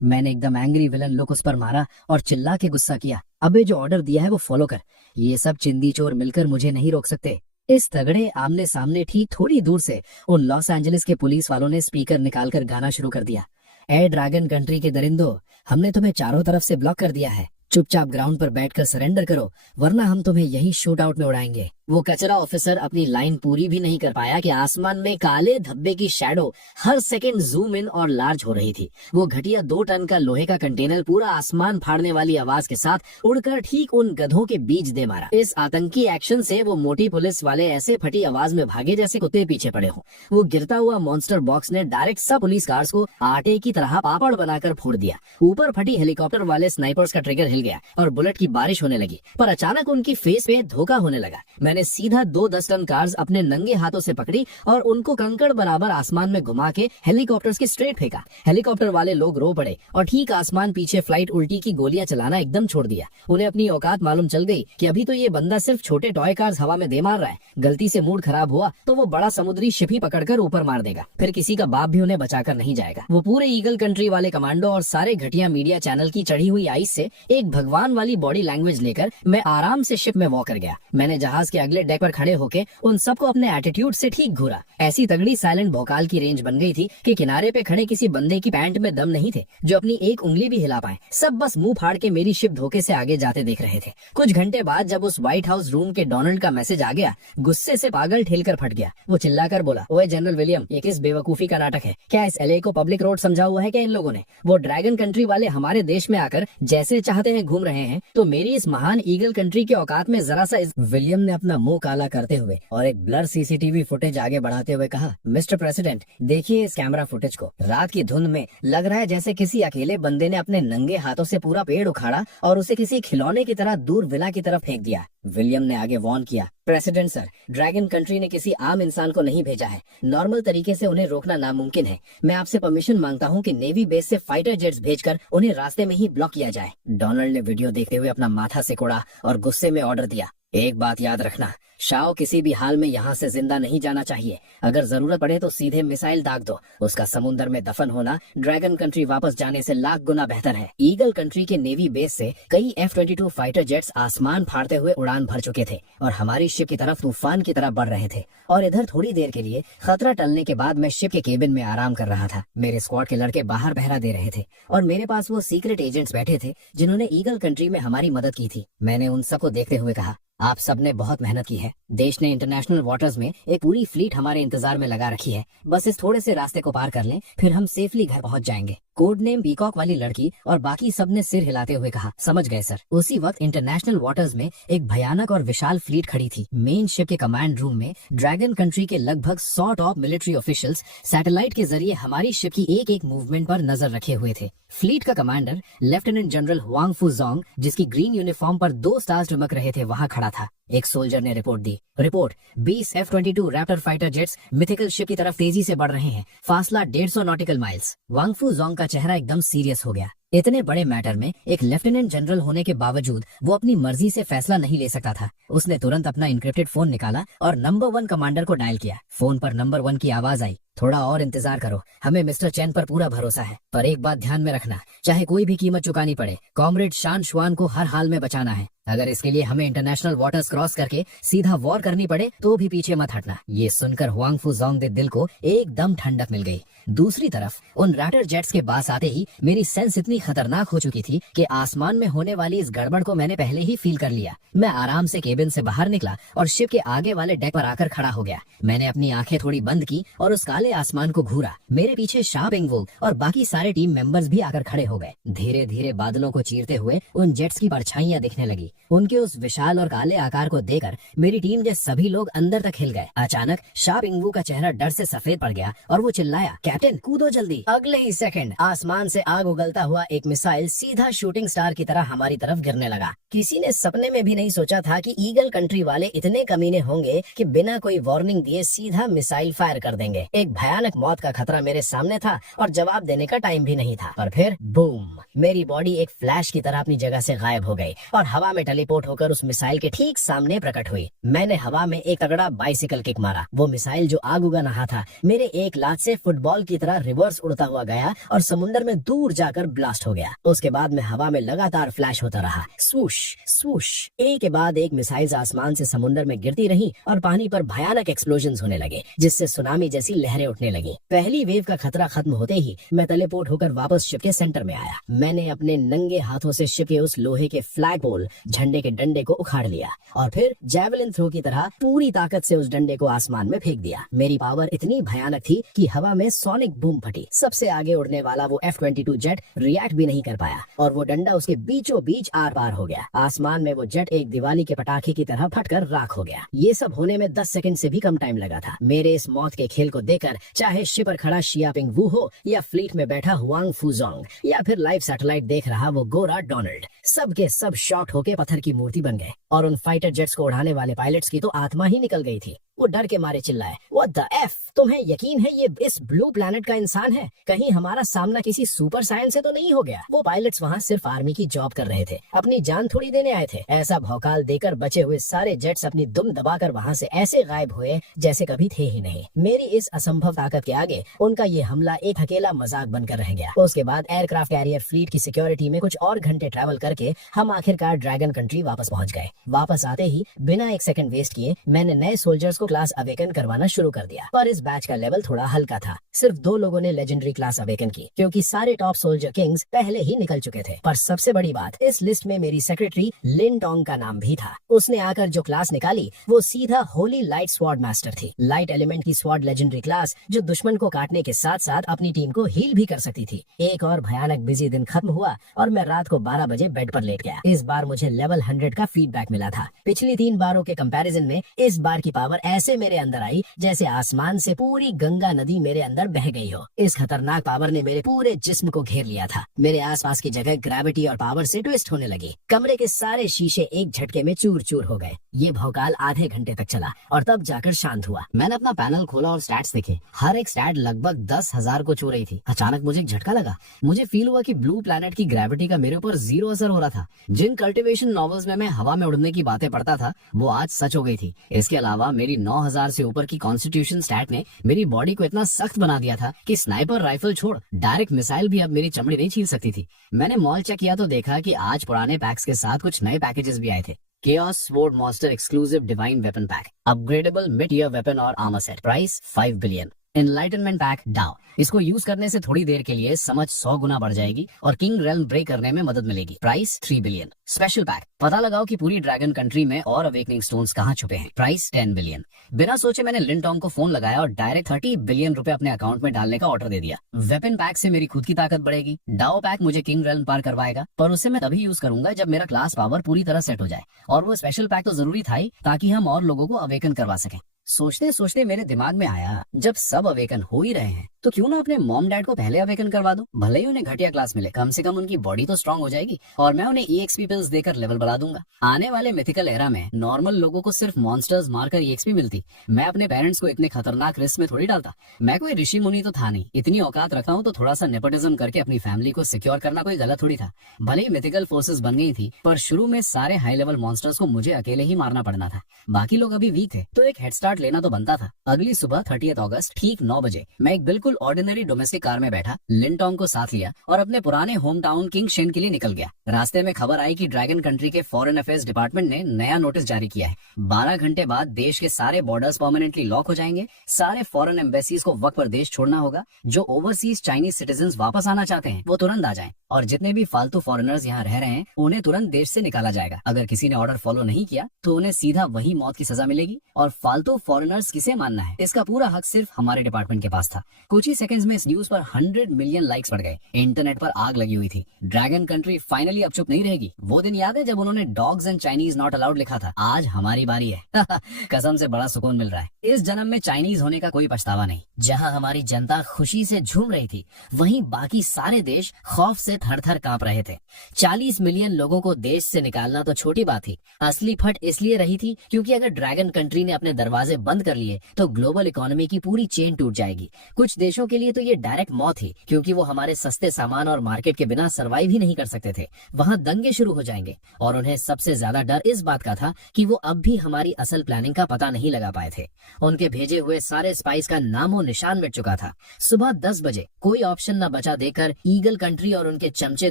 मैंने एकदम एंग्री विलन लुक उस पर मारा और चिल्ला के गुस्सा किया, अबे जो ऑर्डर दिया है वो फॉलो कर, ये सब चिंदी चोर मिलकर मुझे नहीं रोक सकते। इस तगड़े आमने सामने ठीक थोड़ी दूर से उन लॉस एंजलिस के पुलिस वालों ने स्पीकर निकालकर गाना शुरू कर दिया, ए ड्रैगन कंट्री के दरिंदो, हमने तुम्हें चारों तरफ से ब्लॉक कर दिया है, चुपचाप ग्राउंड पर बैठकर सरेंडर करो वरना हम तुम्हें यही शूट आउट में उड़ाएंगे। वो कचरा ऑफिसर अपनी लाइन पूरी भी नहीं कर पाया कि आसमान में काले धब्बे की shadow her second zoom in और लार्ज हो रही थी। वो घटिया 2 टन का लोहे का कंटेनर पूरा आसमान फाड़ने वाली आवाज के साथ उड़कर ठीक उन गधों के बीच दे मारा। इस आतंकी एक्शन से वो मोटी पुलिस वाले ऐसे फटी आवाज में भागे जैसे कुत्ते पीछे पड़े हों। वो गिरता हुआ मॉन्स्टर बॉक्स ने डायरेक्ट सब पुलिस कार्स को आटे की तरह पापड़ बनाकर फोड़ दिया। ऊपर फटी हेलीकॉप्टर वाले स्नाइपर्स का ट्रिगर हिल गया और बुलेट की बारिश होने लगी, पर अचानक उनकी फेस पे धोखा होने लगा। मैंने सीधा 2 10 टन कार्स अपने नंगे हाथों से पकड़ी और उनको कंकड़ बराबर आसमान में घुमा के हेलीकॉप्टर्स के स्ट्रेट फेंका। हेलीकॉप्टर वाले लोग रो पड़े और ठीक आसमान पीछे फ्लाइट उल्टी की गोलियां चलाना एकदम छोड़ दिया। उन्हें अपनी औकात मालूम चल गई कि अभी तो ये बंदा सिर्फ छोटे टॉय कार्स हवा में दे मार रहा है, गलती से मूड खराब हुआ तो वो बड़ा समुद्री शिप ही पकड़कर ऊपर मार देगा, फिर किसी का बाप भी उन्हें बचाकर नहीं जाएगा। वो पूरे ईगल कंट्री वाले कमांडो और सारे घटिया मीडिया चैनल की चढ़ी हुई आइस से एक भगवान वाली बॉडी लैंग्वेज लेकर मैं आराम से शिप में वॉक कर गया। मैंने जहाज के अगले डेक पर खड़े होके उन सबको अपने एटीट्यूड से ठीक घूरा। ऐसी तगड़ी साइलेंट भोकाल की रेंज बन गई थी कि किनारे पे खड़े किसी बंदे की पैंट में दम नहीं थे जो अपनी एक उंगली भी हिला पाए। सब बस मुंह फाड़ के मेरी शिप धोखे से आगे जाते देख रहे थे। कुछ घंटे बाद जब उस व्हाइट हाउस रूम के डोनाल्ड का मैसेज आ गया, गुस्से से पागल ठेलकर फट गया। वो चिल्लाकर बोला, ओए जनरल विलियम, ये किस बेवकूफी का नाटक है? क्या इस एलए को पब्लिक रोड समझा हुआ है क्या इन लोगों ने? वो ड्रैगन कंट्री वाले हमारे देश में आकर जैसे चाहते हैं घूम रहे हैं, तो मेरी इस महान ईगल कंट्री के औकात में जरा सा विलियम ने अपना मुंह काला करते हुए और एक ब्लर सीसीटीवी फुटेज आगे बढ़ाते हुए कहा, मिस्टर प्रेसिडेंट, देखिए इस कैमरा फुटेज को। रात की धुंध में लग रहा है जैसे किसी अकेले बंदे ने अपने नंगे हाथों से पूरा पेड़ उखाड़ा और उसे किसी खिलौने की तरह दूर विला की तरफ फेंक दिया। विलियम ने आगे वार्न किया, प्रेसिडेंट सर, ड्रैगन कंट्री ने किसी आम इंसान को नहीं भेजा है। नॉर्मल तरीके से उन्हें रोकना नामुमकिन है। मैं आपसे परमिशन मांगता हूं कि नेवी बेस से फाइटर जेट्स भेजकर उन्हें रास्ते में ही ब्लॉक किया जाए। डोनाल्ड ने वीडियो देखते हुए अपना माथा सिकोड़ा और गुस्से में ऑर्डर दिया, एक बात याद रखना, शाओ किसी भी हाल में यहाँ से जिंदा नहीं जाना चाहिए। अगर जरूरत पड़े तो सीधे मिसाइल दाग दो। उसका समुद्र में दफन होना ड्रैगन कंट्री वापस जाने से लाख गुना बेहतर है। ईगल कंट्री के नेवी बेस से कई F-22 फाइटर जेट्स आसमान फाड़ते हुए उड़ान भर चुके थे और हमारी शिप की तरफ तूफान की तरह बढ़ रहे थे। और इधर थोड़ी देर के लिए खतरा टलने के बाद मैं शिप के केबिन में आराम कर रहा था। मेरे स्क्वाड के लड़के बाहर पहरा दे रहे थे और मेरे पास वो सीक्रेट एजेंट्स बैठे थे जिन्होंने ईगल कंट्री में हमारी मदद की थी। मैंने उन सबको देखते हुए कहा, आप सबने बहुत मेहनत की है। देश ने इंटरनेशनल वाटर्स में एक पूरी फ्लीट हमारे इंतजार में लगा रखी है। बस इस थोड़े से रास्ते को पार कर लें, फिर हम सेफली घर पहुंच जाएंगे। कोड नेम पीकॉक वाली लड़की और बाकी सब ने सिर हिलाते हुए कहा, समझ गए सर। उसी वक्त इंटरनेशनल वाटर्स में एक भयानक और विशाल फ्लीट खड़ी थी। मेन शिप के कमांड रूम में ड्रैगन कंट्री के लगभग 100 टॉप मिलिट्री ऑफिशियल्स सैटेलाइट के जरिए हमारी शिप की एक एक मूवमेंट पर नजर रखे हुए थे। फ्लीट का कमांडर लेफ्टिनेंट जनरल हुआंग फुजोंग, जिसकी ग्रीन यूनिफॉर्म पर 2 स्टार्स चमक रहे थे, वहां खड़ा था। एक सोल्जर ने रिपोर्ट दी, report 20 F-22 Raptor fighter jets mythical ship की तरफ तेजी से बढ़ रहे हैं। फासला 150 नॉटिकल माइल्स। वांग फुजोंग का चेहरा एकदम सीरियस हो गया। इतने बड़े मैटर में एक लेफ्टिनेंट जनरल होने के बावजूद वो अपनी मर्जी से फैसला नहीं ले सकता था। उसने तुरंत अपना इनक्रिप्टेड फोन निकाला और नंबर 1 कमांडर को डायल किया। फोन पर नंबर 1 की आवाज आई, थोड़ा और इंतजार करो, हमें मिस्टर चैन पर पूरा भरोसा है, पर एक बात ध्यान में रखना, चाहे कोई भी कीमत चुकानी पड़े, कॉमरेड शान शुआन को हर हाल में बचाना है। अगर इसके लिए हमें इंटरनेशनल वाटर्स क्रॉस करके सीधा वॉर करनी पड़े तो भी पीछे मत हटना। ये सुनकर हुआंग फुजोंग के दिल को एकदम ठंडक मिल गई। दूसरी तरफ उन रैटर जेट्स के पास आते ही मेरी सेंस इतनी खतरनाक हो चुकी थी कि आसमान में होने वाली इस गड़बड़ को मैंने पहले ही फील कर लिया। मैं आराम से केबिन से बाहर निकला और शिप के आगे वाले डेक पर आकर खड़ा हो गया। मैंने अपनी आंखें थोड़ी बंद की और उस काले आसमान को घूरा। मेरे पीछे शार्प इंगवुल और बाकी सारे टीम मेंबर्स भी आकर खड़े हो गए। धीरे धीरे बादलों को चीरते हुए उन जेट्स की परछाइयां दिखने लगी। उनके उस विशाल और काले आकार को देखकर मेरी टीम के सभी लोग अंदर तक हिल गए। अचानक शार्प इंगवू का चेहरा डर से सफेद पड़ गया और वो चिल्लाया, कैप्टन कूदो जल्दी। अगले ही सेकंड आसमान से आग उगलता हुआ एक मिसाइल सीधा शूटिंग स्टार की तरह हमारी तरफ गिरने लगा। किसी ने सपने में भी नहीं सोचा था कि ईगल कंट्री वाले इतने कमीने होंगे कि बिना कोई वार्निंग दिए सीधा मिसाइल फायर कर देंगे। एक भयानक मौत का खतरा मेरे सामने था और जवाब देने का टाइम भी नहीं था। पर फिर बूम, मेरी बॉडी एक फ्लैश की तरह अपनी जगह से गायब हो गई और हवा में टेलीपोर्ट होकर उस मिसाइल के ठीक सामने प्रकट हुई। मैंने हवा में एक तगड़ा बाइसिकल किक मारा। वो मिसाइल जो आग उगा रहा था मेरे एक लात से फुटबॉल की तरह रिवर्स उड़ता हुआ गया और समुद्र में दूर जाकर ब्लास्ट हो गया। उसके बाद मैं हवा में लगातार फ्लैश होता रहा। स्वूश स्वूश, एक के बाद एक मिसाइल्स आसमान से समुद्र में गिरती रही और पानी पर भयानक एक्सप्लोजन्स होने लगे, जिससे सुनामी जैसी लहरें उठने लगी। पहली वेव का खतरा खत्म होते ही मैं टेलीपोर्ट होकर वापस शिप के सेंटर में आया। मैंने अपने नंगे हाथों से शिप के उस लोहे के फ्लैग पोल, झंडे के डंडे को उखाड़ लिया और फिर जैवलिन थ्रो की तरह पूरी ताकत से उस डंडे को आसमान में फेंक दिया। मेरी पावर इतनी भयानक थी कि हवा में सोनिक बूम फटी। सबसे आगे उड़ने वाला वो F-22 जेट रिएक्ट भी नहीं कर पाया और वो डंडा उसके बीचों बीच आर पार हो गया। आसमान में वो जेट एक दिवाली के पटाखे की तरह फटकर राख हो गया। ये सब होने में 10 सेकंड से भी कम टाइम लगा था। मेरे इस मौत के खेल को देखकर चाहे शिप पर खड़ा शियापिंग वू हो या फ्लीट में बैठा हुआंग फुजोंग या फिर लाइव सैटेलाइट देख रहा वो गोरा डोनाल्ड, सब के सब शॉक्ड होके पत्थर की मूर्ति बन गए। और उन फाइटर जेट्स को उड़ाने वाले पायलट्स की तो आत्मा ही निकल गई थी। वो डर के मारे चिल्लाए, व्हाट द एफ, तुम्हें यकीन है ये इस ब्लू प्लेनेट का इंसान है, कहीं हमारा सामना किसी सुपर साइंस से तो नहीं हो गया। वो पायलट्स वहाँ सिर्फ आर्मी की जॉब कर रहे थे, अपनी जान थोड़ी देने आए थे। ऐसा भौकाल देकर बचे हुए सारे जेट्स अपनी दुम दबाकर वहाँ से ऐसे गायब हुए जैसे कभी थे ही नहीं। मेरी इस असंभव ताकत के आगे उनका ये हमला एक अकेला मजाक बनकर रह गया। उसके बाद एयरक्राफ्ट कैरियर फ्लीट की सिक्योरिटी में कुछ और घंटे ट्रैवल करके हम आखिरकार ड्रैगन कंट्री वापस पहुंच गए। वापस आते ही बिना एक सेकंड वेस्ट किए मैंने नए सोल्जर्स को क्लास अवेकन करवाना शुरू कर दिया। पर इस बैच का लेवल थोड़ा हल्का था, सिर्फ 2 लोगों ने लेजेंडरी क्लास अवेकन की, क्योंकि सारे टॉप सोल्जर किंग्स पहले ही निकल चुके थे। पर सबसे बड़ी बात, इस लिस्ट में मेरी सेक्रेटरी लिन टोंग का नाम भी था। उसने आकर जो क्लास निकाली वो सीधा होली लाइट स्वॉर्ड मास्टर थी। लाइट एलिमेंट की स्वॉर्ड लेजेंडरी क्लास जो दुश्मन को काटने के साथ साथ अपनी टीम को हील भी कर सकती थी। एक और भयानक बिजी दिन खत्म हुआ और मैं रात को 12 बजे बेड पर लेट गया। इस बार मुझे लेवल 100 का फीडबैक मिला था। पिछली 3 बारों के कंपैरिजन में इस बार की पावर ऐसे मेरे अंदर आई जैसे आसमान से पूरी गंगा नदी मेरे अंदर बह गई हो। इस खतरनाक पावर ने मेरे पूरे जिस्म को घेर लिया था। मेरे आसपास की जगह ग्रेविटी और पावर से ट्विस्ट होने लगी। कमरे के सारे शीशे एक झटके में चूर चूर हो गए। ये भौकाल आधे घंटे तक चला और तब जाकर शांत हुआ। मैंने अपना पैनल खोला और स्टैट्स देखे। हर एक स्टैट लगभग 10,000 को छू रही थी। अचानक मुझे एक झटका लगा। मुझे फील हुआ कि ब्लू प्लैनेट की ग्रेविटी का मेरे ऊपर 0 असर हो रहा था। जिन कल्टिवेशन नॉवेल्स में मैं हवा में उड़ने की बातें पढ़ता था वो आज सच हो गई थी। इसके अलावा मेरी 9,000 से ऊपर की कॉन्स्टिट्यूशन स्टैट ने मेरी बॉडी को इतना सख्त बना दिया था कि स्नाइपर राइफल छोड़ डायरेक्ट मिसाइल भी अब मेरी चमड़ी नहीं छील सकती थी। मैंने मॉल चेक किया तो देखा कि आज पुराने पैक्स के साथ कुछ नए पैकेजेस भी आए थे। Chaos Sword Monster Exclusive Divine Weapon Pack, Upgradable Mid-Year Weapon और Armor Set, Price 5 billion। Enlightenment Pack डाउ, इसको यूज करने से थोड़ी देर के लिए समझ 100 गुना बढ़ जाएगी और किंग रेल्म ब्रेक करने में मदद मिलेगी। Price 3 billion. स्पेशल पैक, पता लगाओ कि पूरी ड्रैगन कंट्री में और अवेकनिंग स्टोन्स कहाँ छुपे हैं। Price 10 billion. बिना सोचे मैंने लिन टोंग को फोन लगाया और डायरेक्ट 30 बिलियन रुपए अपने अकाउंट में डालने का ऑर्डर दे दिया। वेपन पैक से मेरी खुद की ताकत बढ़ेगी। डाओ पैक मुझे किंग रेल्म पार करवाएगा, पर उसे मैं तभी यूज करूंगा जब मेरा क्लास पावर पूरी तरह सेट हो जाए। और वो स्पेशल पैक तो जरूरी था ही, ताकि हम और लोगों को अवेकन करवा सकें। सोचते सोचते मेरे दिमाग में आया, जब सब अवेकन हो ही रहे हैं तो क्यों ना अपने मॉम डैड को पहले अवेकन करवा दूं। भले ही उन्हें घटिया क्लास मिले, कम से कम उनकी बॉडी तो स्ट्रांग हो जाएगी और मैं उन्हें EXP पिल्स देकर लेवल बढ़ा दूंगा। आने वाले मिथिकल एरा में नॉर्मल लोगों को सिर्फ मॉन्स्टर्स मारकर EXP मिलती। मैं अपने पेरेंट्स को इतने खतरनाक रिस्क में थोड़ी डालता। मैं कोई ऋषि मुनि तो था नहीं, इतनी औकात रखता हूँ तो थोड़ा सा नेपोटिज्म करके अपनी फैमिली को सिक्योर करना कोई गलत थोड़ी था। भले ही मिथिकल फोर्सेस बन गई थी, पर शुरू में सारे हाई लेवल मॉन्स्टर्स को मुझे अकेले ही मारना पड़ना था। बाकी लोग अभी वीक थे तो एक हेड स्टार्ट लेना तो बनता था। अगली सुबह 30 अगस्त ठीक 9 बजे मैं एक बिल्कुल ऑर्डिनरी डोमेस्टिक कार में बैठा, लिन टोंग को साथ लिया और अपने पुराने होम टाउन किंग शेन के लिए निकल गया। रास्ते में खबर आई कि ड्रैगन कंट्री के फॉरेन अफेयर्स डिपार्टमेंट ने नया नोटिस जारी किया है। 12 घंटे बाद देश के सारे बॉर्डर्स परमानेंटली लॉक हो जाएंगे। सारे फॉरेन एम्बेसीज को वक्त पर देश छोड़ना होगा। जो ओवरसीज चाइनीज सिटीजन वापस आना चाहते हैं वो तुरंत आ जाएं और जितने भी फालतू फॉरेनर्स यहाँ रह रहे हैं उन्हें तुरंत देश से निकाला जाएगा। अगर किसी ने ऑर्डर फॉलो नहीं किया तो उन्हें सीधा वही मौत की सजा मिलेगी। और फालतू फॉरेनर्स किसे मानना है, इसका पूरा हक सिर्फ हमारे डिपार्टमेंट के पास था। कुछ ही सेकंड्स में इस न्यूज पर 100 मिलियन लाइक्स बढ़ गए। इंटरनेट पर आग लगी हुई थी। ड्रैगन कंट्री फाइनली अब चुप नहीं रहेगी। वो दिन याद है जब उन्होंने dogs and Chinese not allowed लिखा था? आज हमारी बारी है। कसम से बड़ा सुकून मिल रहा है। इस जन्म में चाइनीज होने का कोई पछतावा नहीं। जहाँ हमारी जनता खुशी से झूम रही थी, वहीं बाकी सारे देश खौफ से थर थर कांप रहे थे। 40 मिलियन लोगों को देश से निकालना तो छोटी बात थी, असली फट इसलिए रही थी क्योंकि अगर ड्रैगन कंट्री ने अपने दरवाजे बंद कर लिए तो ग्लोबल इकोनॉमी की पूरी चेन टूट जाएगी। कुछ देशों के लिए तो ये डायरेक्ट मौत थी, क्योंकि वो हमारे सस्ते सामान और मार्केट के बिना सर्वाइव ही नहीं कर सकते थे। वहाँ दंगे शुरू हो जाएंगे और उन्हें सबसे ज्यादा डर इस बात का था कि वो अब भी हमारी असल प्लानिंग का पता नहीं लगा पाए थे। उनके भेजे हुए सारे स्पाइस का नामो निशान मिट चुका था। सुबह 10 बजे कोई ऑप्शन न बचा देकर ईगल कंट्री और उनके चमचे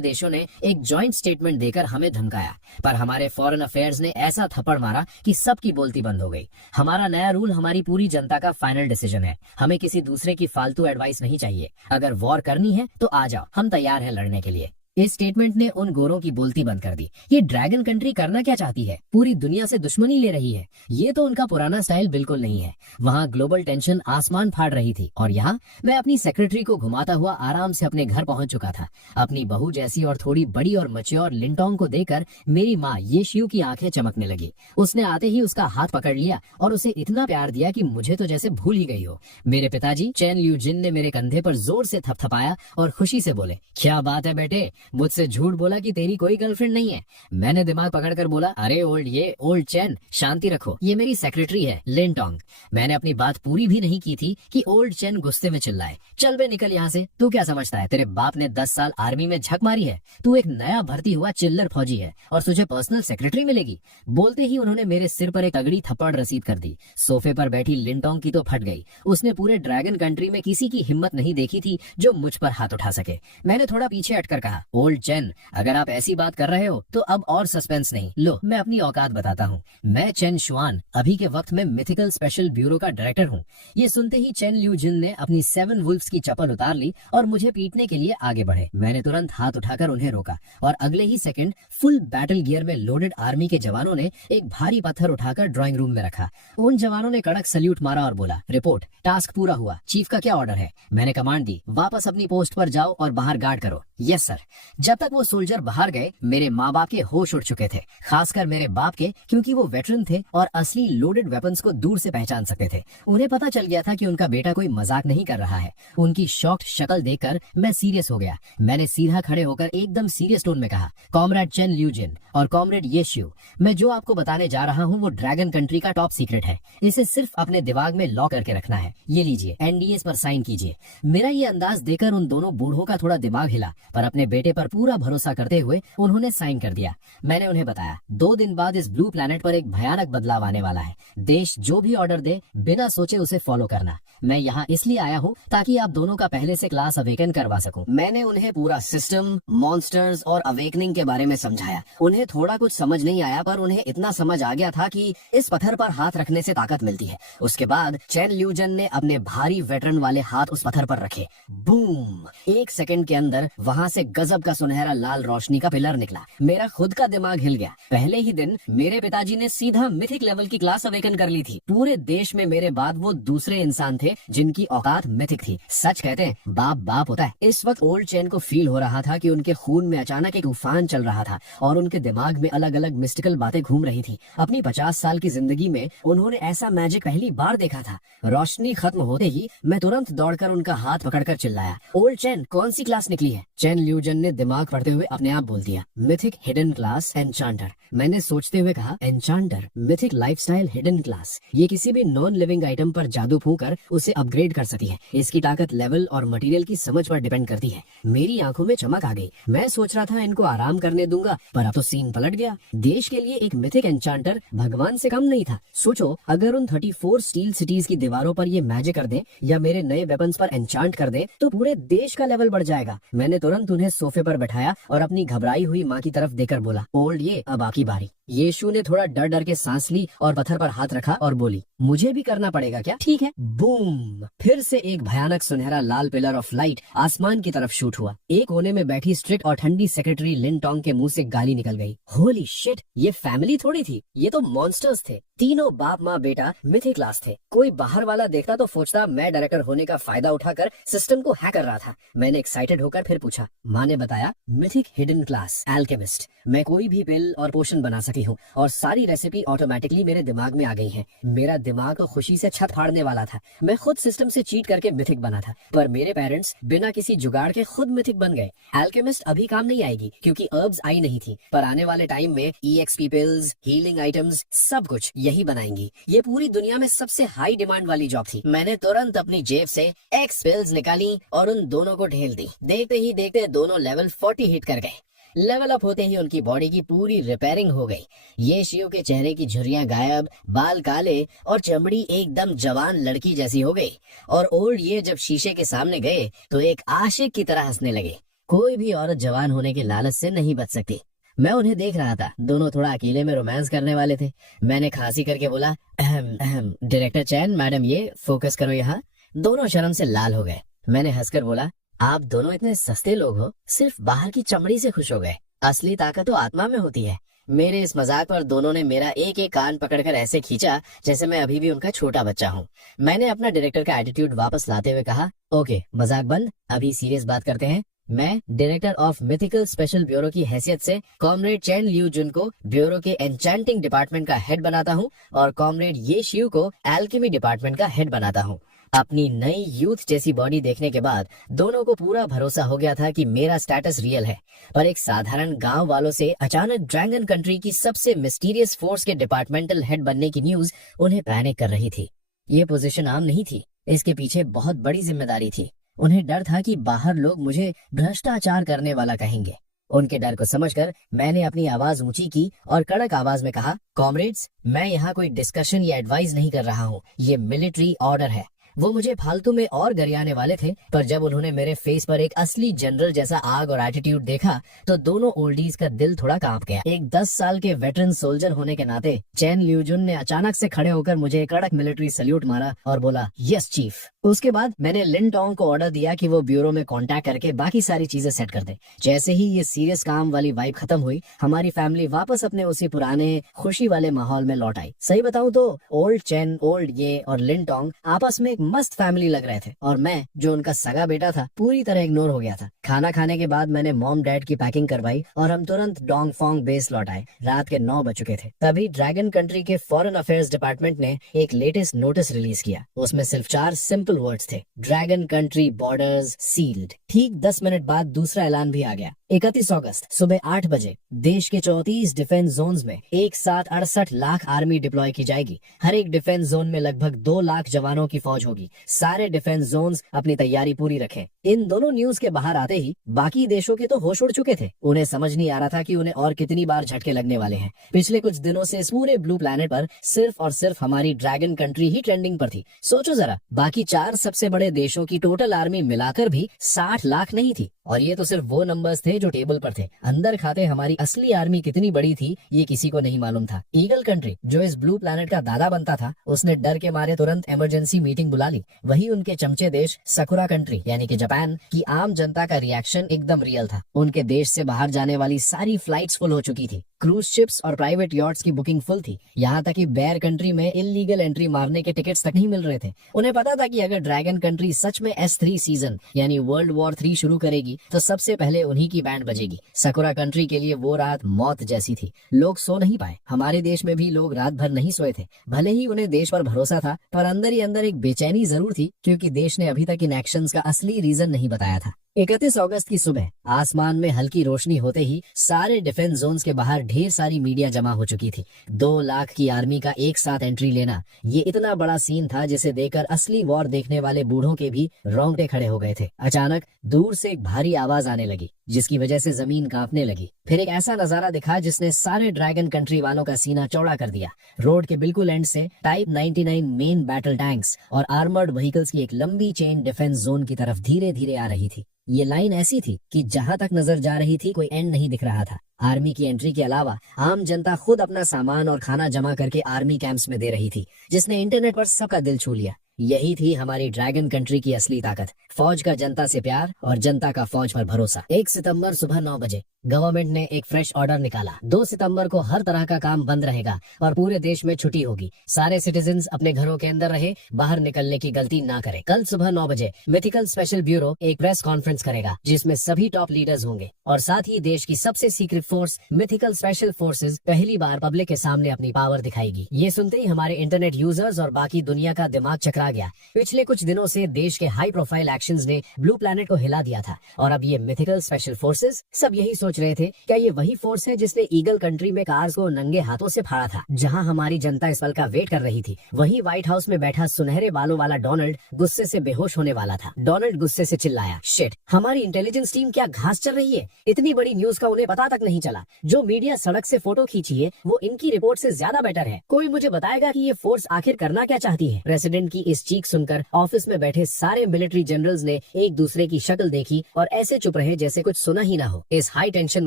देशों ने एक जॉइंट स्टेटमेंट देकर हमें धमकाया, पर हमारे फॉरेन अफेयर्स ने ऐसा थप्पड़ मारा कि सबकी बोलती बंद हो गई। हमारा नया रूल हमारी पूरी जनता का फाइनल डिसीजन है। हमें किसी दूसरे की फालतू एडवाइस नहीं चाहिए। अगर वॉर करनी है तो आ जाओ, हम तैयार हैं लड़ने के लिए। इस स्टेटमेंट ने उन गोरों की बोलती बंद कर दी। ये ड्रैगन कंट्री करना क्या चाहती है? पूरी दुनिया से दुश्मनी ले रही है। ये तो उनका पुराना स्टाइल बिल्कुल नहीं है। वहाँ ग्लोबल टेंशन आसमान फाड़ रही थी और यहाँ मैं अपनी सेक्रेटरी को घुमाता हुआ आराम से अपने घर पहुंच चुका था। अपनी बहू जैसी और थोड़ी बड़ी और मैच्योर लिन टोंग को देखकर मेरी माँ ये शिव की आंखें चमकने लगी। उसने आते ही उसका हाथ पकड़ लिया और उसे इतना प्यार दिया कि मुझे तो जैसे भूल ही गई हो। मेरे पिताजी चैन लियू जिन ने मेरे कंधे पर जोर से थपथपाया और खुशी से बोले, क्या बात है बेटे, मुझसे झूठ बोला कि तेरी कोई गर्लफ्रेंड नहीं है। मैंने दिमाग पकड़कर बोला, अरे ओल्ड चैन, शांति रखो, ये मेरी सेक्रेटरी है लिनटोंग। मैंने अपनी बात पूरी भी नहीं की थी कि ओल्ड चैन गुस्से में चिल्लाए, चल बे निकल यहाँ से, तू क्या समझता है तेरे बाप ने 10 साल आर्मी में झक मारी है? तू एक नया भर्ती हुआ चिल्लर फौजी है और तुझे पर्सनल सेक्रेटरी मिलेगी? बोलते ही उन्होंने मेरे सिर पर एक तगड़ी थप्पड़ रसीद कर दी। सोफे पर बैठी लिनटोंग की तो फट गई। उसने पूरे ड्रैगन कंट्री में किसी की हिम्मत नहीं देखी थी जो मुझ पर हाथ उठा सके। मैंने थोड़ा पीछे हटकर कहा, ओल्ड चेन, अगर आप ऐसी बात कर रहे हो तो अब और सस्पेंस नहीं, लो मैं अपनी औकात बताता हूँ। मैं चेन शुआन, अभी के वक्त में मिथिकल स्पेशल ब्यूरो का डायरेक्टर हूँ। ये सुनते ही चेन ल्यू जिन ने अपनी 7 वुल्फ्स की चप्पल उतार ली और मुझे पीटने के लिए आगे बढ़े। मैंने तुरंत हाथ उठाकर उन्हें रोका और अगले ही सेकंड फुल बैटल गियर में लोडेड आर्मी के जवानों ने एक भारी पत्थर उठाकर ड्राइंग रूम में रखा। उन जवानों ने कड़क सल्यूट मारा और बोला, रिपोर्ट, टास्क पूरा हुआ, चीफ का क्या ऑर्डर है? मैंने कमांड दी, वापस अपनी पोस्ट पर जाओ और बाहर गार्ड करो। Yes sir. जब तक वो सोल्जर बाहर गए मेरे माँ बाप के होश उड़ चुके थे, खासकर मेरे बाप के, क्योंकि वो वेटरन थे और असली लोडेड वेपन्स को दूर से पहचान सकते थे। उन्हें पता चल गया था कि उनका बेटा कोई मजाक नहीं कर रहा है। उनकी शॉक्ड शक्ल देखकर मैं सीरियस हो गया। मैंने सीधा खड़े होकर एकदम सीरियस टोन में कहा, कॉमरेड चेन ल्यूजिन और कॉमरेड ये शिव, मैं जो आपको बताने जा रहा हूँ वो ड्रैगन कंट्री का टॉप सीक्रेट है। इसे सिर्फ अपने दिमाग में लॉक करके रखना है। ये लीजिए, एनडीएस पर साइन कीजिए। मेरा ये अंदाज देकर उन दोनों बूढ़ों का थोड़ा दिमाग हिला, पर अपने बेटे पर पूरा भरोसा करते हुए उन्होंने साइन कर दिया। मैंने उन्हें बताया, 2 दिन बाद इस ब्लू प्लैनेट पर एक भयानक बदलाव आने वाला है। देश जो भी ऑर्डर दे बिना सोचे उसे फॉलो करना। मैं यहाँ इसलिए आया हूँ ताकि आप दोनों का पहले से क्लास अवेकन करवा सकूं। मैंने उन्हें पूरा सिस्टम, मॉन्स्टर्स और अवेकनिंग के बारे में समझाया। उन्हें थोड़ा कुछ समझ नहीं आया, पर उन्हें इतना समझ आ गया था कि इस पत्थर पर हाथ रखने से ताकत मिलती है। उसके बाद चेन ल्यूजन ने अपने भारी वेटरन वाले हाथ उस पत्थर पर रखे। बूम! 1 सेकंड के अंदर वहाँ से गजब का सुनहरा लाल रोशनी का पिलर निकला। मेरा खुद का दिमाग हिल गया। पहले ही दिन मेरे पिताजी ने सीधा मिथिक लेवल की क्लास अवेकन कर ली थी। पूरे देश में मेरे बाद वो दूसरे इंसान थे जिनकी औकात मिथिक थी। सच कहते हैं, बाप बाप होता है। इस वक्त ओल्ड चेन को फील हो रहा था कि उनके खून में अचानक एक उफान चल रहा था और उनके दिमाग में अलग अलग मिस्टिकल बातें घूम रही थी। अपनी 50 साल की जिंदगी में उन्होंने ऐसा मैजिक पहली बार देखा था। रोशनी खत्म होते ही मैं तुरंत दौड़कर उनका हाथ पकड़कर चिल्लाया, ओल्ड चेन, कौन सी क्लास निकली है? चेन ल्यूजन ने दिमाग पढ़ते हुए अपने आप बोल दिया, मिथिक हिडन क्लास एन्चांटर। मैंने सोचते हुए कहा, एन्चांटर, मिथिक लाइफस्टाइल हिडन क्लास। ये किसी भी नॉन लिविंग आइटम पर जादू फूंकर उसे अपग्रेड कर सकती है। इसकी ताकत लेवल और मटेरियल की समझ पर डिपेंड करती है। मेरी आंखों में चमक आ गई। मैं सोच रहा था इनको आराम करने दूंगा, पर अब तो सीन पलट गया। देश के लिए एक मिथिक एन्चांटर भगवान से कम नहीं था। सोचो, अगर उन 34 स्टील सिटीज की दीवारों पर ये मैजिक कर दे या मेरे नए वेपन्स पर एन्चांट कर दे तो पूरे देश का लेवल बढ़ जाएगा। मैंने तुरंत उन्हें सोफे पर बैठाया और अपनी घबराई हुई माँ की तरफ देकर बोला, ओल्ड ये, अब आपकी बारी। यीशु ने थोड़ा डर डर के सांस ली और पत्थर पर हाथ रखा और बोली, मुझे भी करना पड़ेगा क्या? ठीक है। बूम! फिर से एक भयानक सुनहरा लाल पिलर ऑफ लाइट आसमान की तरफ शूट हुआ। एक कोने में बैठी स्ट्रिक्ट और ठंडी सेक्रेटरी लिनटोंग के मुंह से गाली निकल गई, होली शिट, ये फैमिली थोड़ी थी, ये तो मॉन्स्टर्स थे। तीनों बाप माँ बेटा मिथिक क्लास थे। कोई बाहर वाला देखता तो सोचता मैं डायरेक्टर होने का फायदा उठाकर सिस्टम को हैक कर रहा था। मैंने एक्साइटेड होकर फिर पूछा। माँ ने बताया, मिथिक हिडन क्लास एल्केमिस्ट। मैं कोई भी पिल और पोशन बना सकी हूँ और सारी रेसिपी ऑटोमेटिकली मेरे दिमाग में आ गई है। मेरा दिमाग तो खुशी से छत फाड़ने वाला था। मैं खुद सिस्टम से चीट करके मिथिक बना था, पर मेरे पेरेंट्स बिना किसी जुगाड़ के खुद मिथिक बन गए। एल्केमिस्ट अभी काम नहीं आएगी क्योंकि हर्ब्स आई नहीं थी, पर आने वाले टाइम में EXP पिल्स, हीलिंग आइटम्स, सब कुछ यही बनाएंगी। ये पूरी दुनिया में सबसे हाई डिमांड वाली जॉब थी। मैंने तुरंत अपनी जेब से X पिल्स निकाली और उन दोनों को ढेल दी। देखते ही देखते दोनों लेवल 40 हिट कर गए। लेवल अप होते ही उनकी बॉडी की पूरी रिपेयरिंग हो गई। ये शिव के चेहरे की झुर्रियां गायब, बाल काले और चमड़ी एकदम जवान लड़की जैसी हो गई। और ओल्ड ये जब शीशे के सामने गए तो एक आशिक की तरह हंसने लगे। कोई भी औरत जवान होने के लालच से नहीं बच सकती। मैं उन्हें देख रहा था, दोनों थोड़ा अकेले में रोमांस करने वाले थे। मैंने खांसी करके बोला, अहम डायरेक्टर चैन मैडम, ये फोकस करो यहाँ। दोनों शर्म से लाल हो गए। मैंने हंसकर बोला, आप दोनों इतने सस्ते लोग हो, सिर्फ बाहर की चमड़ी से खुश हो गए। असली ताकत तो आत्मा में होती है। मेरे इस मजाक पर दोनों ने मेरा एक एक कान पकड़कर ऐसे खींचा जैसे मैं अभी भी उनका छोटा बच्चा हूँ। मैंने अपना डायरेक्टर का एटीट्यूड वापस लाते हुए कहा, ओके मजाक बंद, अभी सीरियस बात करते हैं। मैं director of mythical special bureau की हैसियत से कॉमरेड चेन ल्यू जुन को ब्यूरो के एन्चेंटिंग डिपार्टमेंट का हेड बनाता हूँ और कॉमरेड ये शिव को एल्केमी डिपार्टमेंट का हेड बनाता हूँ। अपनी नई यूथ जैसी बॉडी देखने के बाद दोनों को पूरा भरोसा हो गया था कि मेरा स्टेटस रियल है। पर एक साधारण गांव वालों से अचानक ड्रैगन कंट्री की सबसे मिस्टीरियस फोर्स के डिपार्टमेंटल हेड बनने की न्यूज उन्हें पैनिक कर रही थी। ये पोजीशन आम नहीं थी, इसके पीछे बहुत बड़ी जिम्मेदारी थी। उन्हें डर था कि बाहर लोग मुझे भ्रष्टाचार करने वाला कहेंगे। उनके डर को समझकर मैंने अपनी आवाज ऊंची की और कड़क आवाज में कहा, कॉमरेड्स, मैं यहाँ कोई डिस्कशन या एडवाइस नहीं कर रहा हूँ, ये मिलिट्री ऑर्डर है। वो मुझे फालतू में और गरियाने वाले थे, पर जब उन्होंने मेरे फेस पर एक असली जनरल जैसा आग और एटीट्यूड देखा तो दोनों ओल्डीज का दिल थोड़ा कांप गया। एक 10 साल के वेटरन सोल्जर होने के नाते चैन ल्यूजुन ने अचानक से खड़े होकर मुझे एक कड़क मिलिट्री सल्यूट मारा और बोला, यस चीफ। उसके बाद मैंने लिन टोंग को ऑर्डर दिया कि वो ब्यूरो में कांटेक्ट करके बाकी सारी चीजें सेट कर दे। जैसे ही ये सीरियस काम वाली वाइब खत्म हुई, हमारी फैमिली वापस अपने उसी पुराने खुशी वाले माहौल में लौट आई। सही बताऊं तो ओल्ड चैन, ओल्ड ये और लिन टोंग आपस में एक मस्त फैमिली लग रहे थे और मैं, जो उनका सगा बेटा था, पूरी तरह इग्नोर हो गया था। खाना खाने के बाद मैंने मॉम डैड की पैकिंग करवाई और हम तुरंत डोंग फोंग बेस लौट आए। रात के 9 बज चुके थे। तभी ड्रैगन कंट्री के फॉरेन अफेयर्स डिपार्टमेंट ने एक लेटेस्ट नोटिस रिलीज किया। उसमें सिर्फ 4 सिंपल वर्ड्स थे, ड्रैगन कंट्री बॉर्डर्स सील्ड। ठीक 10 मिनट बाद दूसरा ऐलान भी आ गया। 31 अगस्त सुबह 8 बजे देश के 34 डिफेंस जोन्स में एक साथ 68 लाख आर्मी डिप्लॉय की जाएगी। हर एक डिफेंस जोन में लगभग 2 लाख जवानों की फौज होगी। सारे डिफेंस जोन्स अपनी तैयारी पूरी रखें। इन दोनों न्यूज के बाहर आते ही बाकी देशों के तो होश उड़ चुके थे। उन्हें समझ नहीं आ रहा था कि उन्हें और कितनी बार झटके लगने वाले हैं। पिछले कुछ दिनों से इस पूरे ब्लू प्लैनेट पर सिर्फ और सिर्फ हमारी ड्रैगन कंट्री ही ट्रेंडिंग पर थी। सोचो जरा, बाकी 4 सबसे बड़े देशों की टोटल आर्मी मिलाकर भी 60 लाख नहीं थी। और ये तो सिर्फ वो नंबर्स थे जो टेबल पर थे। अंदर खाते हमारी असली आर्मी कितनी बड़ी थी ये किसी को नहीं मालूम था। ईगल कंट्री, जो इस ब्लू प्लैनेट का दादा बनता था, उसने डर के मारे तुरंत इमरजेंसी मीटिंग बुला ली। वही उनके चमचे देश सकुरा कंट्री यानी कि जापान की आम जनता का रिएक्शन एकदम रियल था। उनके देश से बाहर जाने वाली सारी फ्लाइट्स फुल हो चुकी थी। क्रूज शिप्स और प्राइवेट यॉट्स की बुकिंग फुल थी। यहाँ तक कि बेयर कंट्री में इलीगल एंट्री मारने के टिकट्स तक नहीं मिल रहे थे। उन्हें पता था कि अगर ड्रैगन कंट्री सच में S3 सीजन यानी वर्ल्ड वॉर 3 शुरू करेगी तो सबसे पहले उन्हीं की बैंड बजेगी। सकुरा कंट्री के लिए वो रात मौत जैसी थी। लोग सो नहीं पाए। हमारे देश में भी लोग रात भर नहीं सोए थे। भले ही उन्हें देश पर भरोसा था, पर अंदर ही अंदर एक बेचैनी जरूर थी, क्योंकि देश ने अभी तक इन एक्शंस का असली रीजन नहीं बताया था। 31 अगस्त की सुबह आसमान में हल्की रोशनी होते ही सारे डिफेंस जोन्स के बाहर ढेर सारी मीडिया जमा हो चुकी थी। 2 लाख की आर्मी का एक साथ एंट्री लेना, ये इतना बड़ा सीन था जिसे देखकर असली वॉर देखने वाले बूढ़ों के भी रोंगटे खड़े हो गए थे। अचानक दूर से एक भारी आवाज आने लगी, जिसकी वजह से जमीन कांपने लगी। फिर एक ऐसा नजारा दिखा जिसने सारे ड्रैगन कंट्री वालों का सीना चौड़ा कर दिया। रोड के बिल्कुल एंड से टाइप 99 मेन बैटल टैंक्स और आर्मर्ड व्हीकल्स की एक लंबी चेन डिफेंस जोन की तरफ धीरे धीरे आ रही थी। ये लाइन ऐसी थी कि जहां तक नजर जा रही थी कोई एंड नहीं दिख रहा था। आर्मी की एंट्री के अलावा आम जनता खुद अपना सामान और खाना जमा करके आर्मी कैंप्स में दे रही थी, जिसने इंटरनेट पर सबका दिल छू लिया। यही थी हमारी ड्रैगन कंट्री की असली ताकत, फौज का जनता से प्यार और जनता का फौज पर भरोसा। 1 सितंबर सुबह 9 बजे गवर्नमेंट ने एक फ्रेश ऑर्डर निकाला। 2 सितंबर को हर तरह का काम बंद रहेगा और पूरे देश में छुट्टी होगी। सारे सिटीजन्स अपने घरों के अंदर रहे, बाहर निकलने की गलती ना करें। कल सुबह 9 बजे मिथिकल स्पेशल ब्यूरो एक प्रेस कॉन्फ्रेंस करेगा, जिसमें सभी टॉप लीडर्स होंगे और साथ ही देश की सबसे secret force mythical special forces पहली बार पब्लिक के सामने अपनी पावर दिखाएगी। ये सुनते ही हमारे इंटरनेट यूजर्स और बाकी दुनिया का दिमाग चकरा गया। पिछले कुछ दिनों से देश के हाई प्रोफाइल एक्शंस ने ब्लू प्लैनेट को हिला दिया था और अब ये मिथिकल स्पेशल फोर्सेस, सब यही सोच रहे थे, क्या ये वही फोर्स है जिसने ईगल कंट्री में कार्स को नंगे हाथों से फाड़ा था, जहां हमारी जनता इस पल का वेट कर रही थी। वही व्हाइट हाउस में बैठा सुनहरे बालों वाला डोनाल्ड गुस्से से बेहोश होने वाला था। डोनाल्ड गुस्से से चिल्लाया, शिट, हमारी इंटेलिजेंस टीम क्या घास चल रही है? इतनी बड़ी न्यूज का उन्हें पता तक नहीं चला। जो मीडिया सड़क से फोटो खींची है वो इनकी रिपोर्ट से ज्यादा बेटर है। कोई मुझे बताएगा कि ये फोर्स आखिर करना क्या चाहती है? प्रेसिडेंट की इस चीख सुनकर ऑफिस में बैठे सारे मिलिट्री जनरल्स ने एक दूसरे की शक्ल देखी और ऐसे चुप रहे जैसे कुछ सुना ही ना हो। इस हाई टेंशन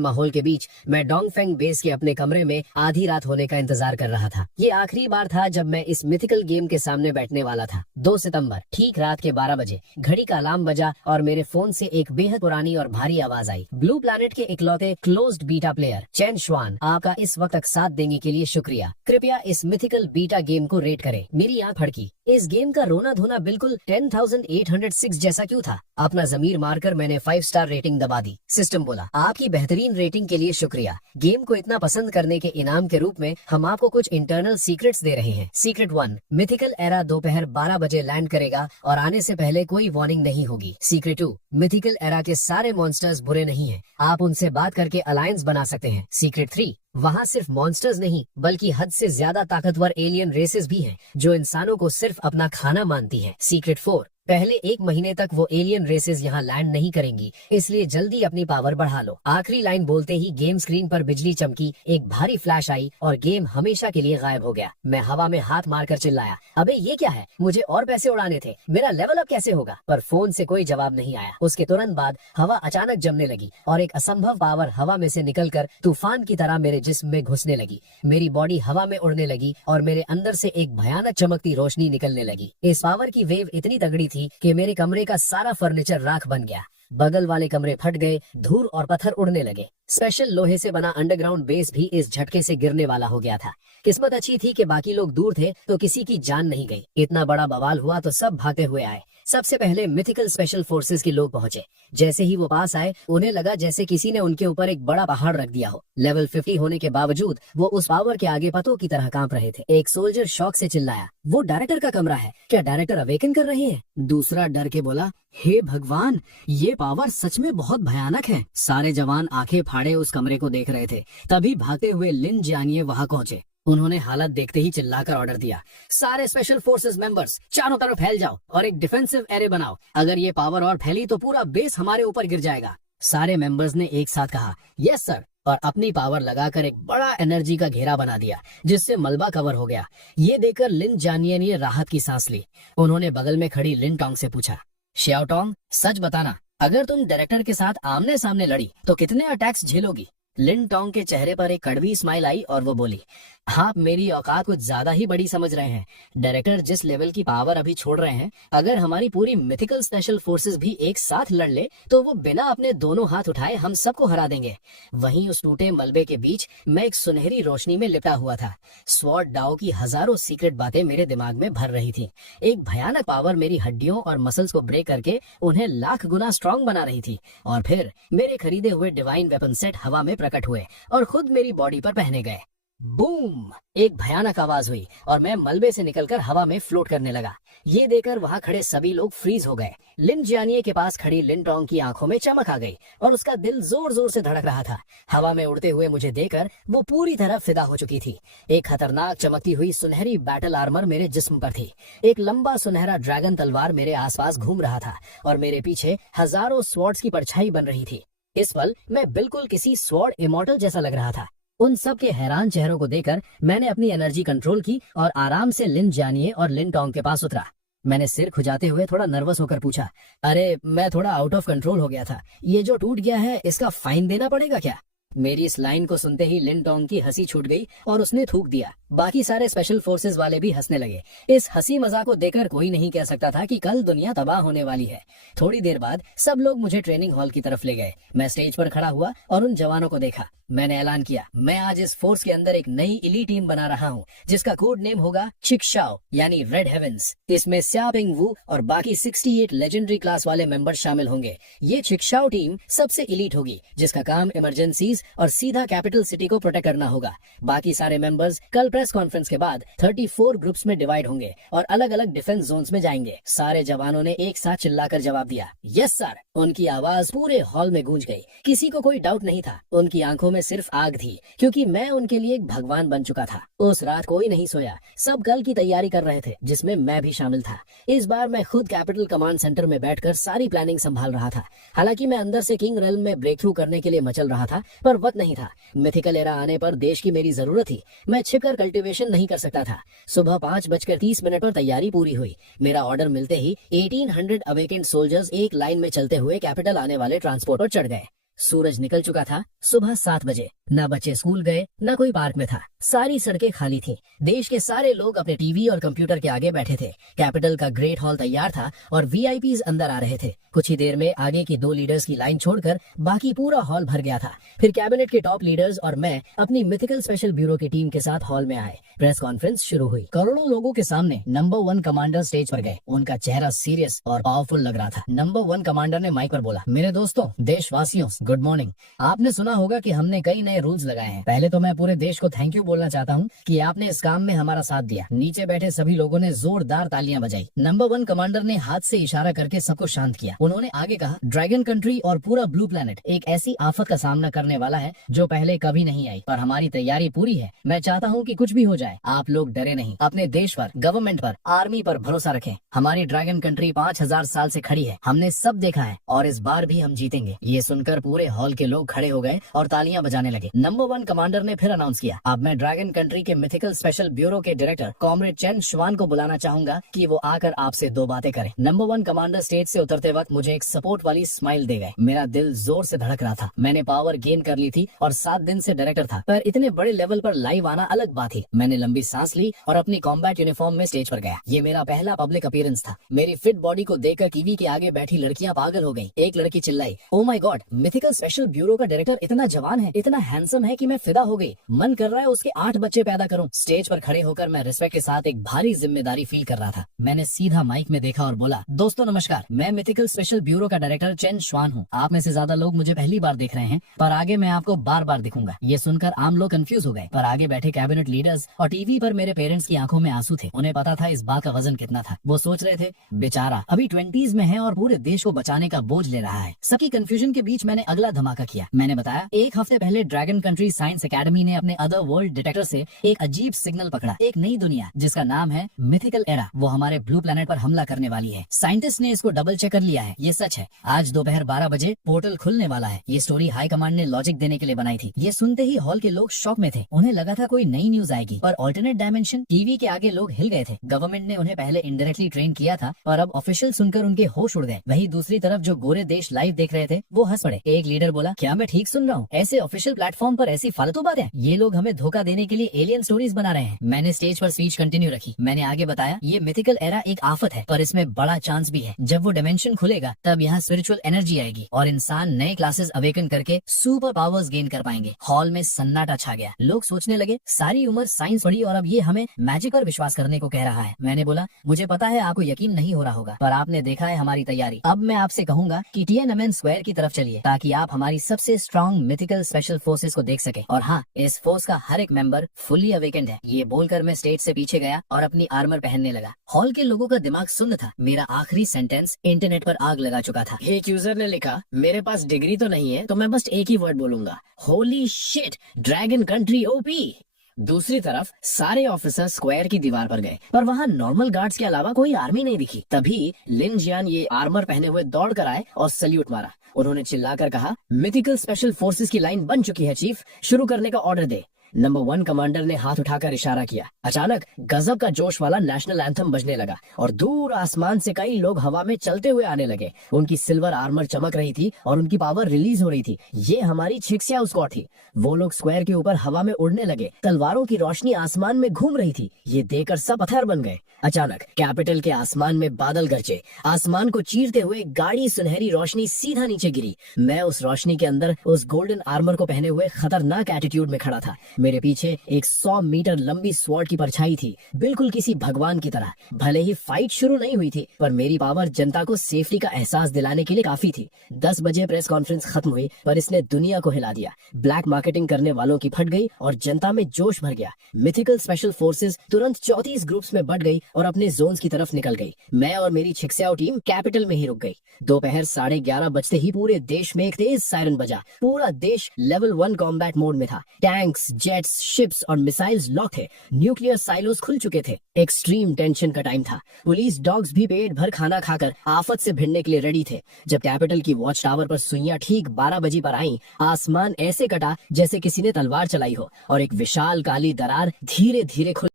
माहौल के बीच मैं डोंगफेंग बेस के अपने कमरे में आधी रात होने का इंतजार कर रहा था। ये आखिरी बार था जब मैं इस मिथिकल गेम के सामने बैठने वाला था। 2 सितंबर ठीक रात के 12 बजे घड़ी का अलार्म बजा और मेरे फोन से एक बेहद पुरानी और भारी आवाज आई। ब्लू प्लैनेट के इकलौते क्लोज्ड बीटा प्लेयर चेन श्वान, आपका इस वक्त तक साथ देने के लिए शुक्रिया। कृपया इस मिथिकल बीटा गेम को रेट करें। मेरी आंख फड़की। इस गेम का उनका रोना धोना बिल्कुल 10,806 जैसा क्यों था? अपना जमीर मारकर मैंने 5 स्टार रेटिंग दबा दी। सिस्टम बोला, आपकी बेहतरीन रेटिंग के लिए शुक्रिया। गेम को इतना पसंद करने के इनाम के रूप में हम आपको कुछ इंटरनल सीक्रेट्स दे रहे हैं। सीक्रेट 1, मिथिकल एरा दोपहर 12 बजे लैंड करेगा और आने से पहले कोई वार्निंग नहीं होगी। सीक्रेट 2, मिथिकल एरा के सारे मॉन्स्टर्स बुरे नहीं हैं, आप उनसे बात करके अलायंस बना सकते हैं। सीक्रेट 3, वहाँ सिर्फ मॉन्स्टर्स नहीं बल्कि हद से ज्यादा ताकतवर एलियन रेसेस भी हैं जो इंसानों को सिर्फ अपना खाना मानती हैं। सीक्रेट 4, पहले 1 महीने तक वो एलियन रेसेस यहाँ लैंड नहीं करेंगी, इसलिए जल्दी अपनी पावर बढ़ा लो। आखिरी लाइन बोलते ही गेम स्क्रीन पर बिजली चमकी, एक भारी फ्लैश आई और गेम हमेशा के लिए गायब हो गया। मैं हवा में हाथ मारकर चिल्लाया, अबे ये क्या है? मुझे और पैसे उड़ाने थे, मेरा लेवल अप कैसे होगा? पर फोन से कोई जवाब नहीं आया। उसके तुरंत बाद हवा अचानक जमने लगी और एक असंभव पावर हवा में से निकलकर तूफान की तरह मेरे जिस्म में घुसने लगी। मेरी बॉडी हवा में उड़ने लगी और मेरे अंदर से एक भयानक चमकती रोशनी निकलने लगी। इस पावर की वेव इतनी तगड़ी थी कि मेरे कमरे का सारा फर्नीचर राख बन गया। बगल वाले कमरे फट गए, धूल और पत्थर उड़ने लगे। स्पेशल लोहे से बना अंडरग्राउंड बेस भी इस झटके से गिरने वाला हो गया था। किस्मत अच्छी थी कि बाकी लोग दूर थे तो किसी की जान नहीं गई। इतना बड़ा बवाल हुआ तो सब भागते हुए आए। सबसे पहले मिथिकल स्पेशल फोर्सेस के लोग पहुंचे। जैसे ही वो पास आए, उन्हें लगा जैसे किसी ने उनके ऊपर एक बड़ा पहाड़ रख दिया हो। लेवल 50 होने के बावजूद वो उस पावर के आगे पतों की तरह कांप रहे थे। एक सोल्जर शौक से चिल्लाया, वो डायरेक्टर का कमरा है, क्या डायरेक्टर अवेकन कर रहे हैं? दूसरा डर के बोला, हे भगवान, ये पावर सच में बहुत भयानक है। सारे जवान आंखें फाड़े उस कमरे को देख रहे थे। तभी भागते हुए लिन जियानिये वहां पहुंचे। उन्होंने हालत देखते ही चिल्लाकर ऑर्डर दिया, सारे स्पेशल फोर्सेस मेंबर्स चारों तरफ फैल जाओ और एक डिफेंसिव एरे बनाओ। अगर ये पावर और फैली तो पूरा बेस हमारे ऊपर गिर जाएगा। सारे मेंबर्स ने एक साथ कहा, यस सर, और अपनी पावर लगाकर एक बड़ा एनर्जी का घेरा बना दिया जिससे मलबा कवर हो गया। ये देखकर लिन जानिये ने राहत की सांस ली। उन्होंने बगल में खड़ी लिन टोंग से पूछा, श्याओ टोंग, सच बताना, अगर तुम डायरेक्टर के साथ आमने सामने लड़ी तो कितने अटैक्स झेलोगी? लिन टोंग के चेहरे पर एक कड़वी स्माइल आई और वो बोली, आप मेरी औकात कुछ ज्यादा ही बड़ी समझ रहे हैं। डायरेक्टर जिस लेवल की पावर अभी छोड़ रहे हैं, अगर हमारी पूरी मिथिकल स्पेशल फोर्सेस भी एक साथ लड़ ले तो वो बिना अपने दोनों हाथ उठाए हम सबको हरा देंगे। वहीं उस टूटे मलबे के बीच मैं एक सुनहरी रोशनी में लिपटा हुआ था। स्वॉर्ड डाओ की हजारों सीक्रेट बातें मेरे दिमाग में भर रही थी। एक भयानक पावर मेरी हड्डियों और मसल्स को ब्रेक करके उन्हें लाख गुना स्ट्रॉन्ग बना रही थी। और फिर मेरे खरीदे हुए डिवाइन वेपन सेट हवा में प्रकट हुए और खुद मेरी बॉडी पर पहने गए। बूम! एक भयानक आवाज हुई और मैं मलबे से निकलकर हवा में फ्लोट करने लगा। ये देखकर वहां खड़े सभी लोग फ्रीज हो गए। लिन जियानिये के पास खड़ी लिन टोंग की आंखों में चमक आ गई और उसका दिल जोर जोर से धड़क रहा था। हवा में उड़ते हुए मुझे देखकर वो पूरी तरह फिदा हो चुकी थी। एक खतरनाक चमकती हुई सुनहरी बैटल आर्मर मेरे जिस्म पर थी। एक लंबा सुनहरा ड्रैगन तलवार मेरे आसपास घूम रहा था और मेरे पीछे हजारों स्वॉर्ड्स की परछाई बन रही थी। इस पल मैं बिल्कुल किसी स्वॉर्ड इमॉर्टल जैसा लग रहा था। उन सब के हैरान चेहरों को देखकर मैंने अपनी एनर्जी कंट्रोल की और आराम से लिन जानिये और लिन टोंग के पास उतरा। मैंने सिर खुजाते हुए थोड़ा नर्वस होकर पूछा, अरे मैं थोड़ा आउट ऑफ कंट्रोल हो गया था, ये जो टूट गया है इसका फाइन देना पड़ेगा क्या? मेरी इस लाइन को सुनते ही लिन टोंग की हंसी छूट गई और उसने थूक दिया। बाकी सारे स्पेशल फोर्सेस वाले भी हंसने लगे। इस हंसी मजाक को देखकर कोई नहीं कह सकता था कि कल दुनिया तबाह होने वाली है। थोड़ी देर बाद सब लोग मुझे ट्रेनिंग हॉल की तरफ ले गए। मैं स्टेज पर खड़ा हुआ और उन जवानों को देखा। मैंने ऐलान किया, मैं आज इस फोर्स के अंदर एक नई इली टीम बना रहा हूँ जिसका कोड नेम होगा चिकशाओ यानी रेड हेवेंस। इसमें स्या पिंग वू और बाकी 68 लेजेंडरी क्लास वाले मेंबर शामिल होंगे। ये चिकशाओ टीम सबसे इलीट होगी जिसका काम इमरजेंसीज और सीधा कैपिटल सिटी को प्रोटेक्ट करना होगा। बाकी सारे मेंबर्स कल प्रेस कॉन्फ्रेंस के बाद 34 ग्रुप्स में डिवाइड होंगे और अलग अलग डिफेंस जोन्स में जाएंगे। सारे जवानों ने एक साथ चिल्लाकर जवाब दिया, यस सर। उनकी आवाज पूरे हॉल में गूंज गई। किसी को कोई डाउट नहीं था। उनकी आंखों में सिर्फ आग थी क्योंकि मैं उनके लिए एक भगवान बन चुका था। उस रात कोई नहीं सोया। सब कल की तैयारी कर रहे थे जिसमें मैं भी शामिल था। इस बार मैं खुद कैपिटल कमांड सेंटर में बैठकर सारी प्लानिंग संभाल रहा था। हालांकि मैं अंदर से किंग रेल्म में ब्रेक थ्रू करने के लिए मचल रहा था पर वक्त नहीं था। मिथिकल एरा आने पर देश की मेरी जरूरत थी। मैं छिपकर कल्टीवेशन नहीं कर सकता था। सुबह 5:30 पर तैयारी पूरी हुई। मेरा ऑर्डर मिलते ही 1800 अवेकेंड सोल्जर्स एक लाइन में चलते हुए कैपिटल आने वाले ट्रांसपोर्ट पर चढ़ गए। सूरज निकल चुका था। सुबह 7 बजे न बच्चे स्कूल गए, न कोई पार्क में था। सारी सड़कें खाली थी। देश के सारे लोग अपने टीवी और कंप्यूटर के आगे बैठे थे। कैपिटल का ग्रेट हॉल तैयार था और वीआईपीज अंदर आ रहे थे। कुछ ही देर में आगे की 2 लीडर्स की लाइन छोड़कर बाकी पूरा हॉल भर गया था। फिर कैबिनेट के टॉप लीडर्स और मैं अपनी मिथिकल स्पेशल ब्यूरो की टीम के साथ हॉल में आए। प्रेस कॉन्फ्रेंस शुरू हुई। करोड़ों लोगों के सामने नंबर 1 कमांडर स्टेज पर गए। उनका चेहरा सीरियस और पावरफुल लग रहा था। नंबर 1 कमांडर ने माइक पर बोला, मेरे दोस्तों, देशवासियों, गुड मॉर्निंग। आपने सुना होगा कि हमने कई नए रूल्स लगाए हैं। पहले तो मैं पूरे देश को थैंक यू बोलना चाहता हूँ कि आपने इस काम में हमारा साथ दिया। नीचे बैठे सभी लोगों ने जोरदार तालियां बजाई। नंबर 1 कमांडर ने हाथ से इशारा करके सबको शांत किया। उन्होंने आगे कहा, ड्रैगन कंट्री और पूरा ब्लू प्लेनेट एक ऐसी आफत का सामना करने वाला है जो पहले कभी नहीं आई, पर हमारी तैयारी पूरी है। मैं चाहता हूँ कि कुछ भी हो जाए, आप लोग डरे नहीं। अपने देश पर, गवर्नमेंट पर, आर्मी पर भरोसा रखें। हमारी ड्रैगन कंट्री 5000 साल से खड़ी है। हमने सब देखा है और इस बार भी हम जीतेंगे। ये सुनकर पूरे हॉल के लोग खड़े हो गए और तालियां बजाने लगे। नंबर 1 कमांडर ने फिर अनाउंस किया, अब मैं ड्रैगन कंट्री के मिथिकल स्पेशल ब्यूरो के डायरेक्टर कॉमरेड चेन श्वान को बुलाना चाहूंगा कि वो आकर आपसे 2 बातें करें। नंबर 1 कमांडर स्टेज से उतरते वक्त मुझे एक सपोर्ट वाली स्माइल दे गए। मेरा दिल जोर से धड़क रहा था। मैंने पावर गेन कर ली थी और 7 दिन से डायरेक्टर था, पर इतने बड़े लेवल पर लाइव आना अलग बात थी। मैंने लंबी सांस ली और अपनी कॉम्बैट यूनिफॉर्म में स्टेज पर गया। ये मेरा पहला पब्लिक अपीयरेंस था। मेरी फिट बॉडी को देखकर टीवी के आगे बैठी लड़कियां पागल हो गयी। एक लड़की चिल्लाई, oh my God, mythical special bureau का डायरेक्टर इतना जवान है, इतना हैंडसम है कि मैं फिदा हो गई। मन कर रहा है उसके 8 बच्चे पैदा करूं। स्टेज पर खड़े होकर मैं रिस्पेक्ट के साथ एक भारी जिम्मेदारी फील कर रहा था। मैंने सीधा माइक में देखा और बोला, दोस्तों नमस्कार, मैं मिथिकल स्पेशल ब्यूरो का डायरेक्टर चेन श्वान हूँ। आप में से ज्यादा लोग मुझे पहली बार देख रहे हैं, पर आगे मैं आपको बार बार दिखूंगा। ये सुनकर आम लोग कंफ्यूज हो गए, पर आगे बैठे कैबिनेट लीडर्स और टीवी पर मेरे पेरेंट्स की आंखों में आंसू थे। उन्हें पता था इस बात का वजन कितना था। वो सोच रहे थे, बेचारा अभी 20s में है और पूरे देश को बचाने का बोझ ले रहा है। सबकी कंफ्यूजन के बीच मैंने अगला धमाका किया। मैंने बताया, 1 हफ्ते पहले ड्रैगन कंट्री साइंस एकेडमी ने अपने अदर वर्ल्ड डिटेक्टर से एक अजीब सिग्नल पकड़ा। एक नई दुनिया जिसका नाम है मिथिकल एरा, वो हमारे ब्लू प्लेनेट पर हमला करने वाली है। साइंटिस्ट ने इसको डबल चेक कर लिया है। ये सच है। आज दोपहर 12 बजे पोर्टल खुलने वाला है। ये स्टोरी हाई कमांड ने लॉजिक देने के लिए बनाई थी। ये सुनते ही हॉल के लोग शॉक में थे। उन्हें लगा था कोई नई न्यूज आएगी, पर ऑल्टरनेट डायमेंशन। टीवी के आगे लोग हिल गए थे। गवर्नमेंट ने उन्हें पहले इनडायरेक्टली ट्रेन किया था, पर अब ऑफिशियल सुनकर उनके होश उड़ गए। वही दूसरी तरफ जो गोरे देश लाइव देख रहे थे वो हंस पड़े। एक लीडर बोला, क्या मैं ठीक सुन रहा हूँ? ऐसे ऑफिशियल प्लेटफॉर्म पर ऐसी फालतू बातें? ये लोग हमें धोखा देने के लिए एलियन स्टोरीज बना रहे हैं। मैंने स्टेज पर स्पीच कंटिन्यू रखी। मैंने आगे बताया, ये मिथिकल एरा एक आफत है, पर इसमें बड़ा चांस भी है। जब वो डायमेंशन खुलेगा तब यहाँ स्पिरिचुअल एनर्जी आएगी और इंसान नए क्लासेस अवेकन करके सुपर पावर्स गेन कर पाएंगे। हॉल में सन्नाटा छा गया। लोग सोचने लगे, सारी उम्र साइंस पढ़ी और अब ये हमें मैजिक पर विश्वास करने को कह रहा है। मैंने बोला, मुझे पता है आपको यकीन नहीं हो रहा होगा, पर आपने देखा है हमारी तैयारी। अब मैं आपसे कहूंगा कि टिएनएमएन स्क्वायर की तरफ चलिए, ताकि आप हमारी सबसे स्ट्रॉन्ग मिथिकल स्पेशल फोर्सेस को देख सके। और हाँ, इस फोर्स का हर एक मेंबर फुली अवेकेंड है। ये बोलकर मैं स्टेज से पीछे गया और अपनी आर्मर पहनने लगा। हॉल के लोगों का दिमाग सुन्न था। मेरा आखिरी सेंटेंस इंटरनेट पर आग लगा चुका था। एक यूजर ने लिखा, मेरे पास डिग्री तो नहीं है, तो मैं बस एक ही वर्ड बोलूंगा, holy shit, dragon country OP. दूसरी तरफ सारे ऑफिसर स्क्वायर की दीवार पर गए, पर वहाँ नॉर्मल गार्ड्स के अलावा कोई आर्मी नहीं दिखी। तभी लिन जियान ये आर्मर पहने हुए दौड़ कर आए और सल्यूट मारा। उन्होंने चिल्लाकर कहा, मिथिकल स्पेशल फोर्सेस की लाइन बन चुकी है चीफ, शुरू करने का ऑर्डर दे। नंबर 1 कमांडर ने हाथ उठाकर इशारा किया। अचानक गजब का जोश वाला नेशनल एंथम बजने लगा और दूर आसमान से कई लोग हवा में चलते हुए आने लगे। उनकी सिल्वर आर्मर चमक रही थी और उनकी पावर रिलीज हो रही थी। ये हमारी छिक्सिया स्क्वाड थी। वो लोग स्क्वायर के ऊपर हवा में उड़ने लगे। तलवारों की रोशनी आसमान में घूम रही थी। ये देखकर सब पत्थर बन गए। अचानक कैपिटल के आसमान में बादल गरजे। आसमान को चीरते हुए गाड़ी सुनहरी रोशनी सीधा नीचे गिरी। मैं उस रोशनी के अंदर उस गोल्डन आर्मर को पहने हुए खतरनाक एटीट्यूड में खड़ा था। मेरे पीछे एक 100 मीटर लंबी स्वॉर्ड की परछाई थी, बिल्कुल किसी भगवान की तरह। भले ही फाइट शुरू नहीं हुई थी, पर मेरी पावर जनता को सेफ्टी का एहसास दिलाने के लिए काफी थी। 10 बजे प्रेस कॉन्फ्रेंस खत्म हुई, पर इसने दुनिया को हिला दिया। ब्लैक मार्केटिंग करने वालों की फट गई और जनता में जोश भर गया। मिथिकल स्पेशल फोर्सेस तुरंत 34 ग्रुप्स में बट गई और अपने जोन्स की तरफ निकल गई। मैं और मेरी छिक्सियाओ टीम कैपिटल में ही रुक गई। दोपहर 11:30 बजते ही पूरे देश में एक तेज सायरन बजा। पूरा देश लेवल 1 कॉम्बैट मोड में था। टैंक्स, जेट्स, शिप्स और मिसाइल्स लॉक थे। न्यूक्लियर साइलोस खुल चुके थे। एक्सट्रीम टेंशन का टाइम था। पुलिस डॉग्स भी पेट भर खाना खाकर आफत से भिड़ने के लिए रेडी थे। जब कैपिटल की वॉच टावर पर सुइयां ठीक 12 बजे पर आईं, आसमान ऐसे कटा जैसे किसी ने तलवार चलाई हो और एक विशाल काली दरार धीरे धीरे खुल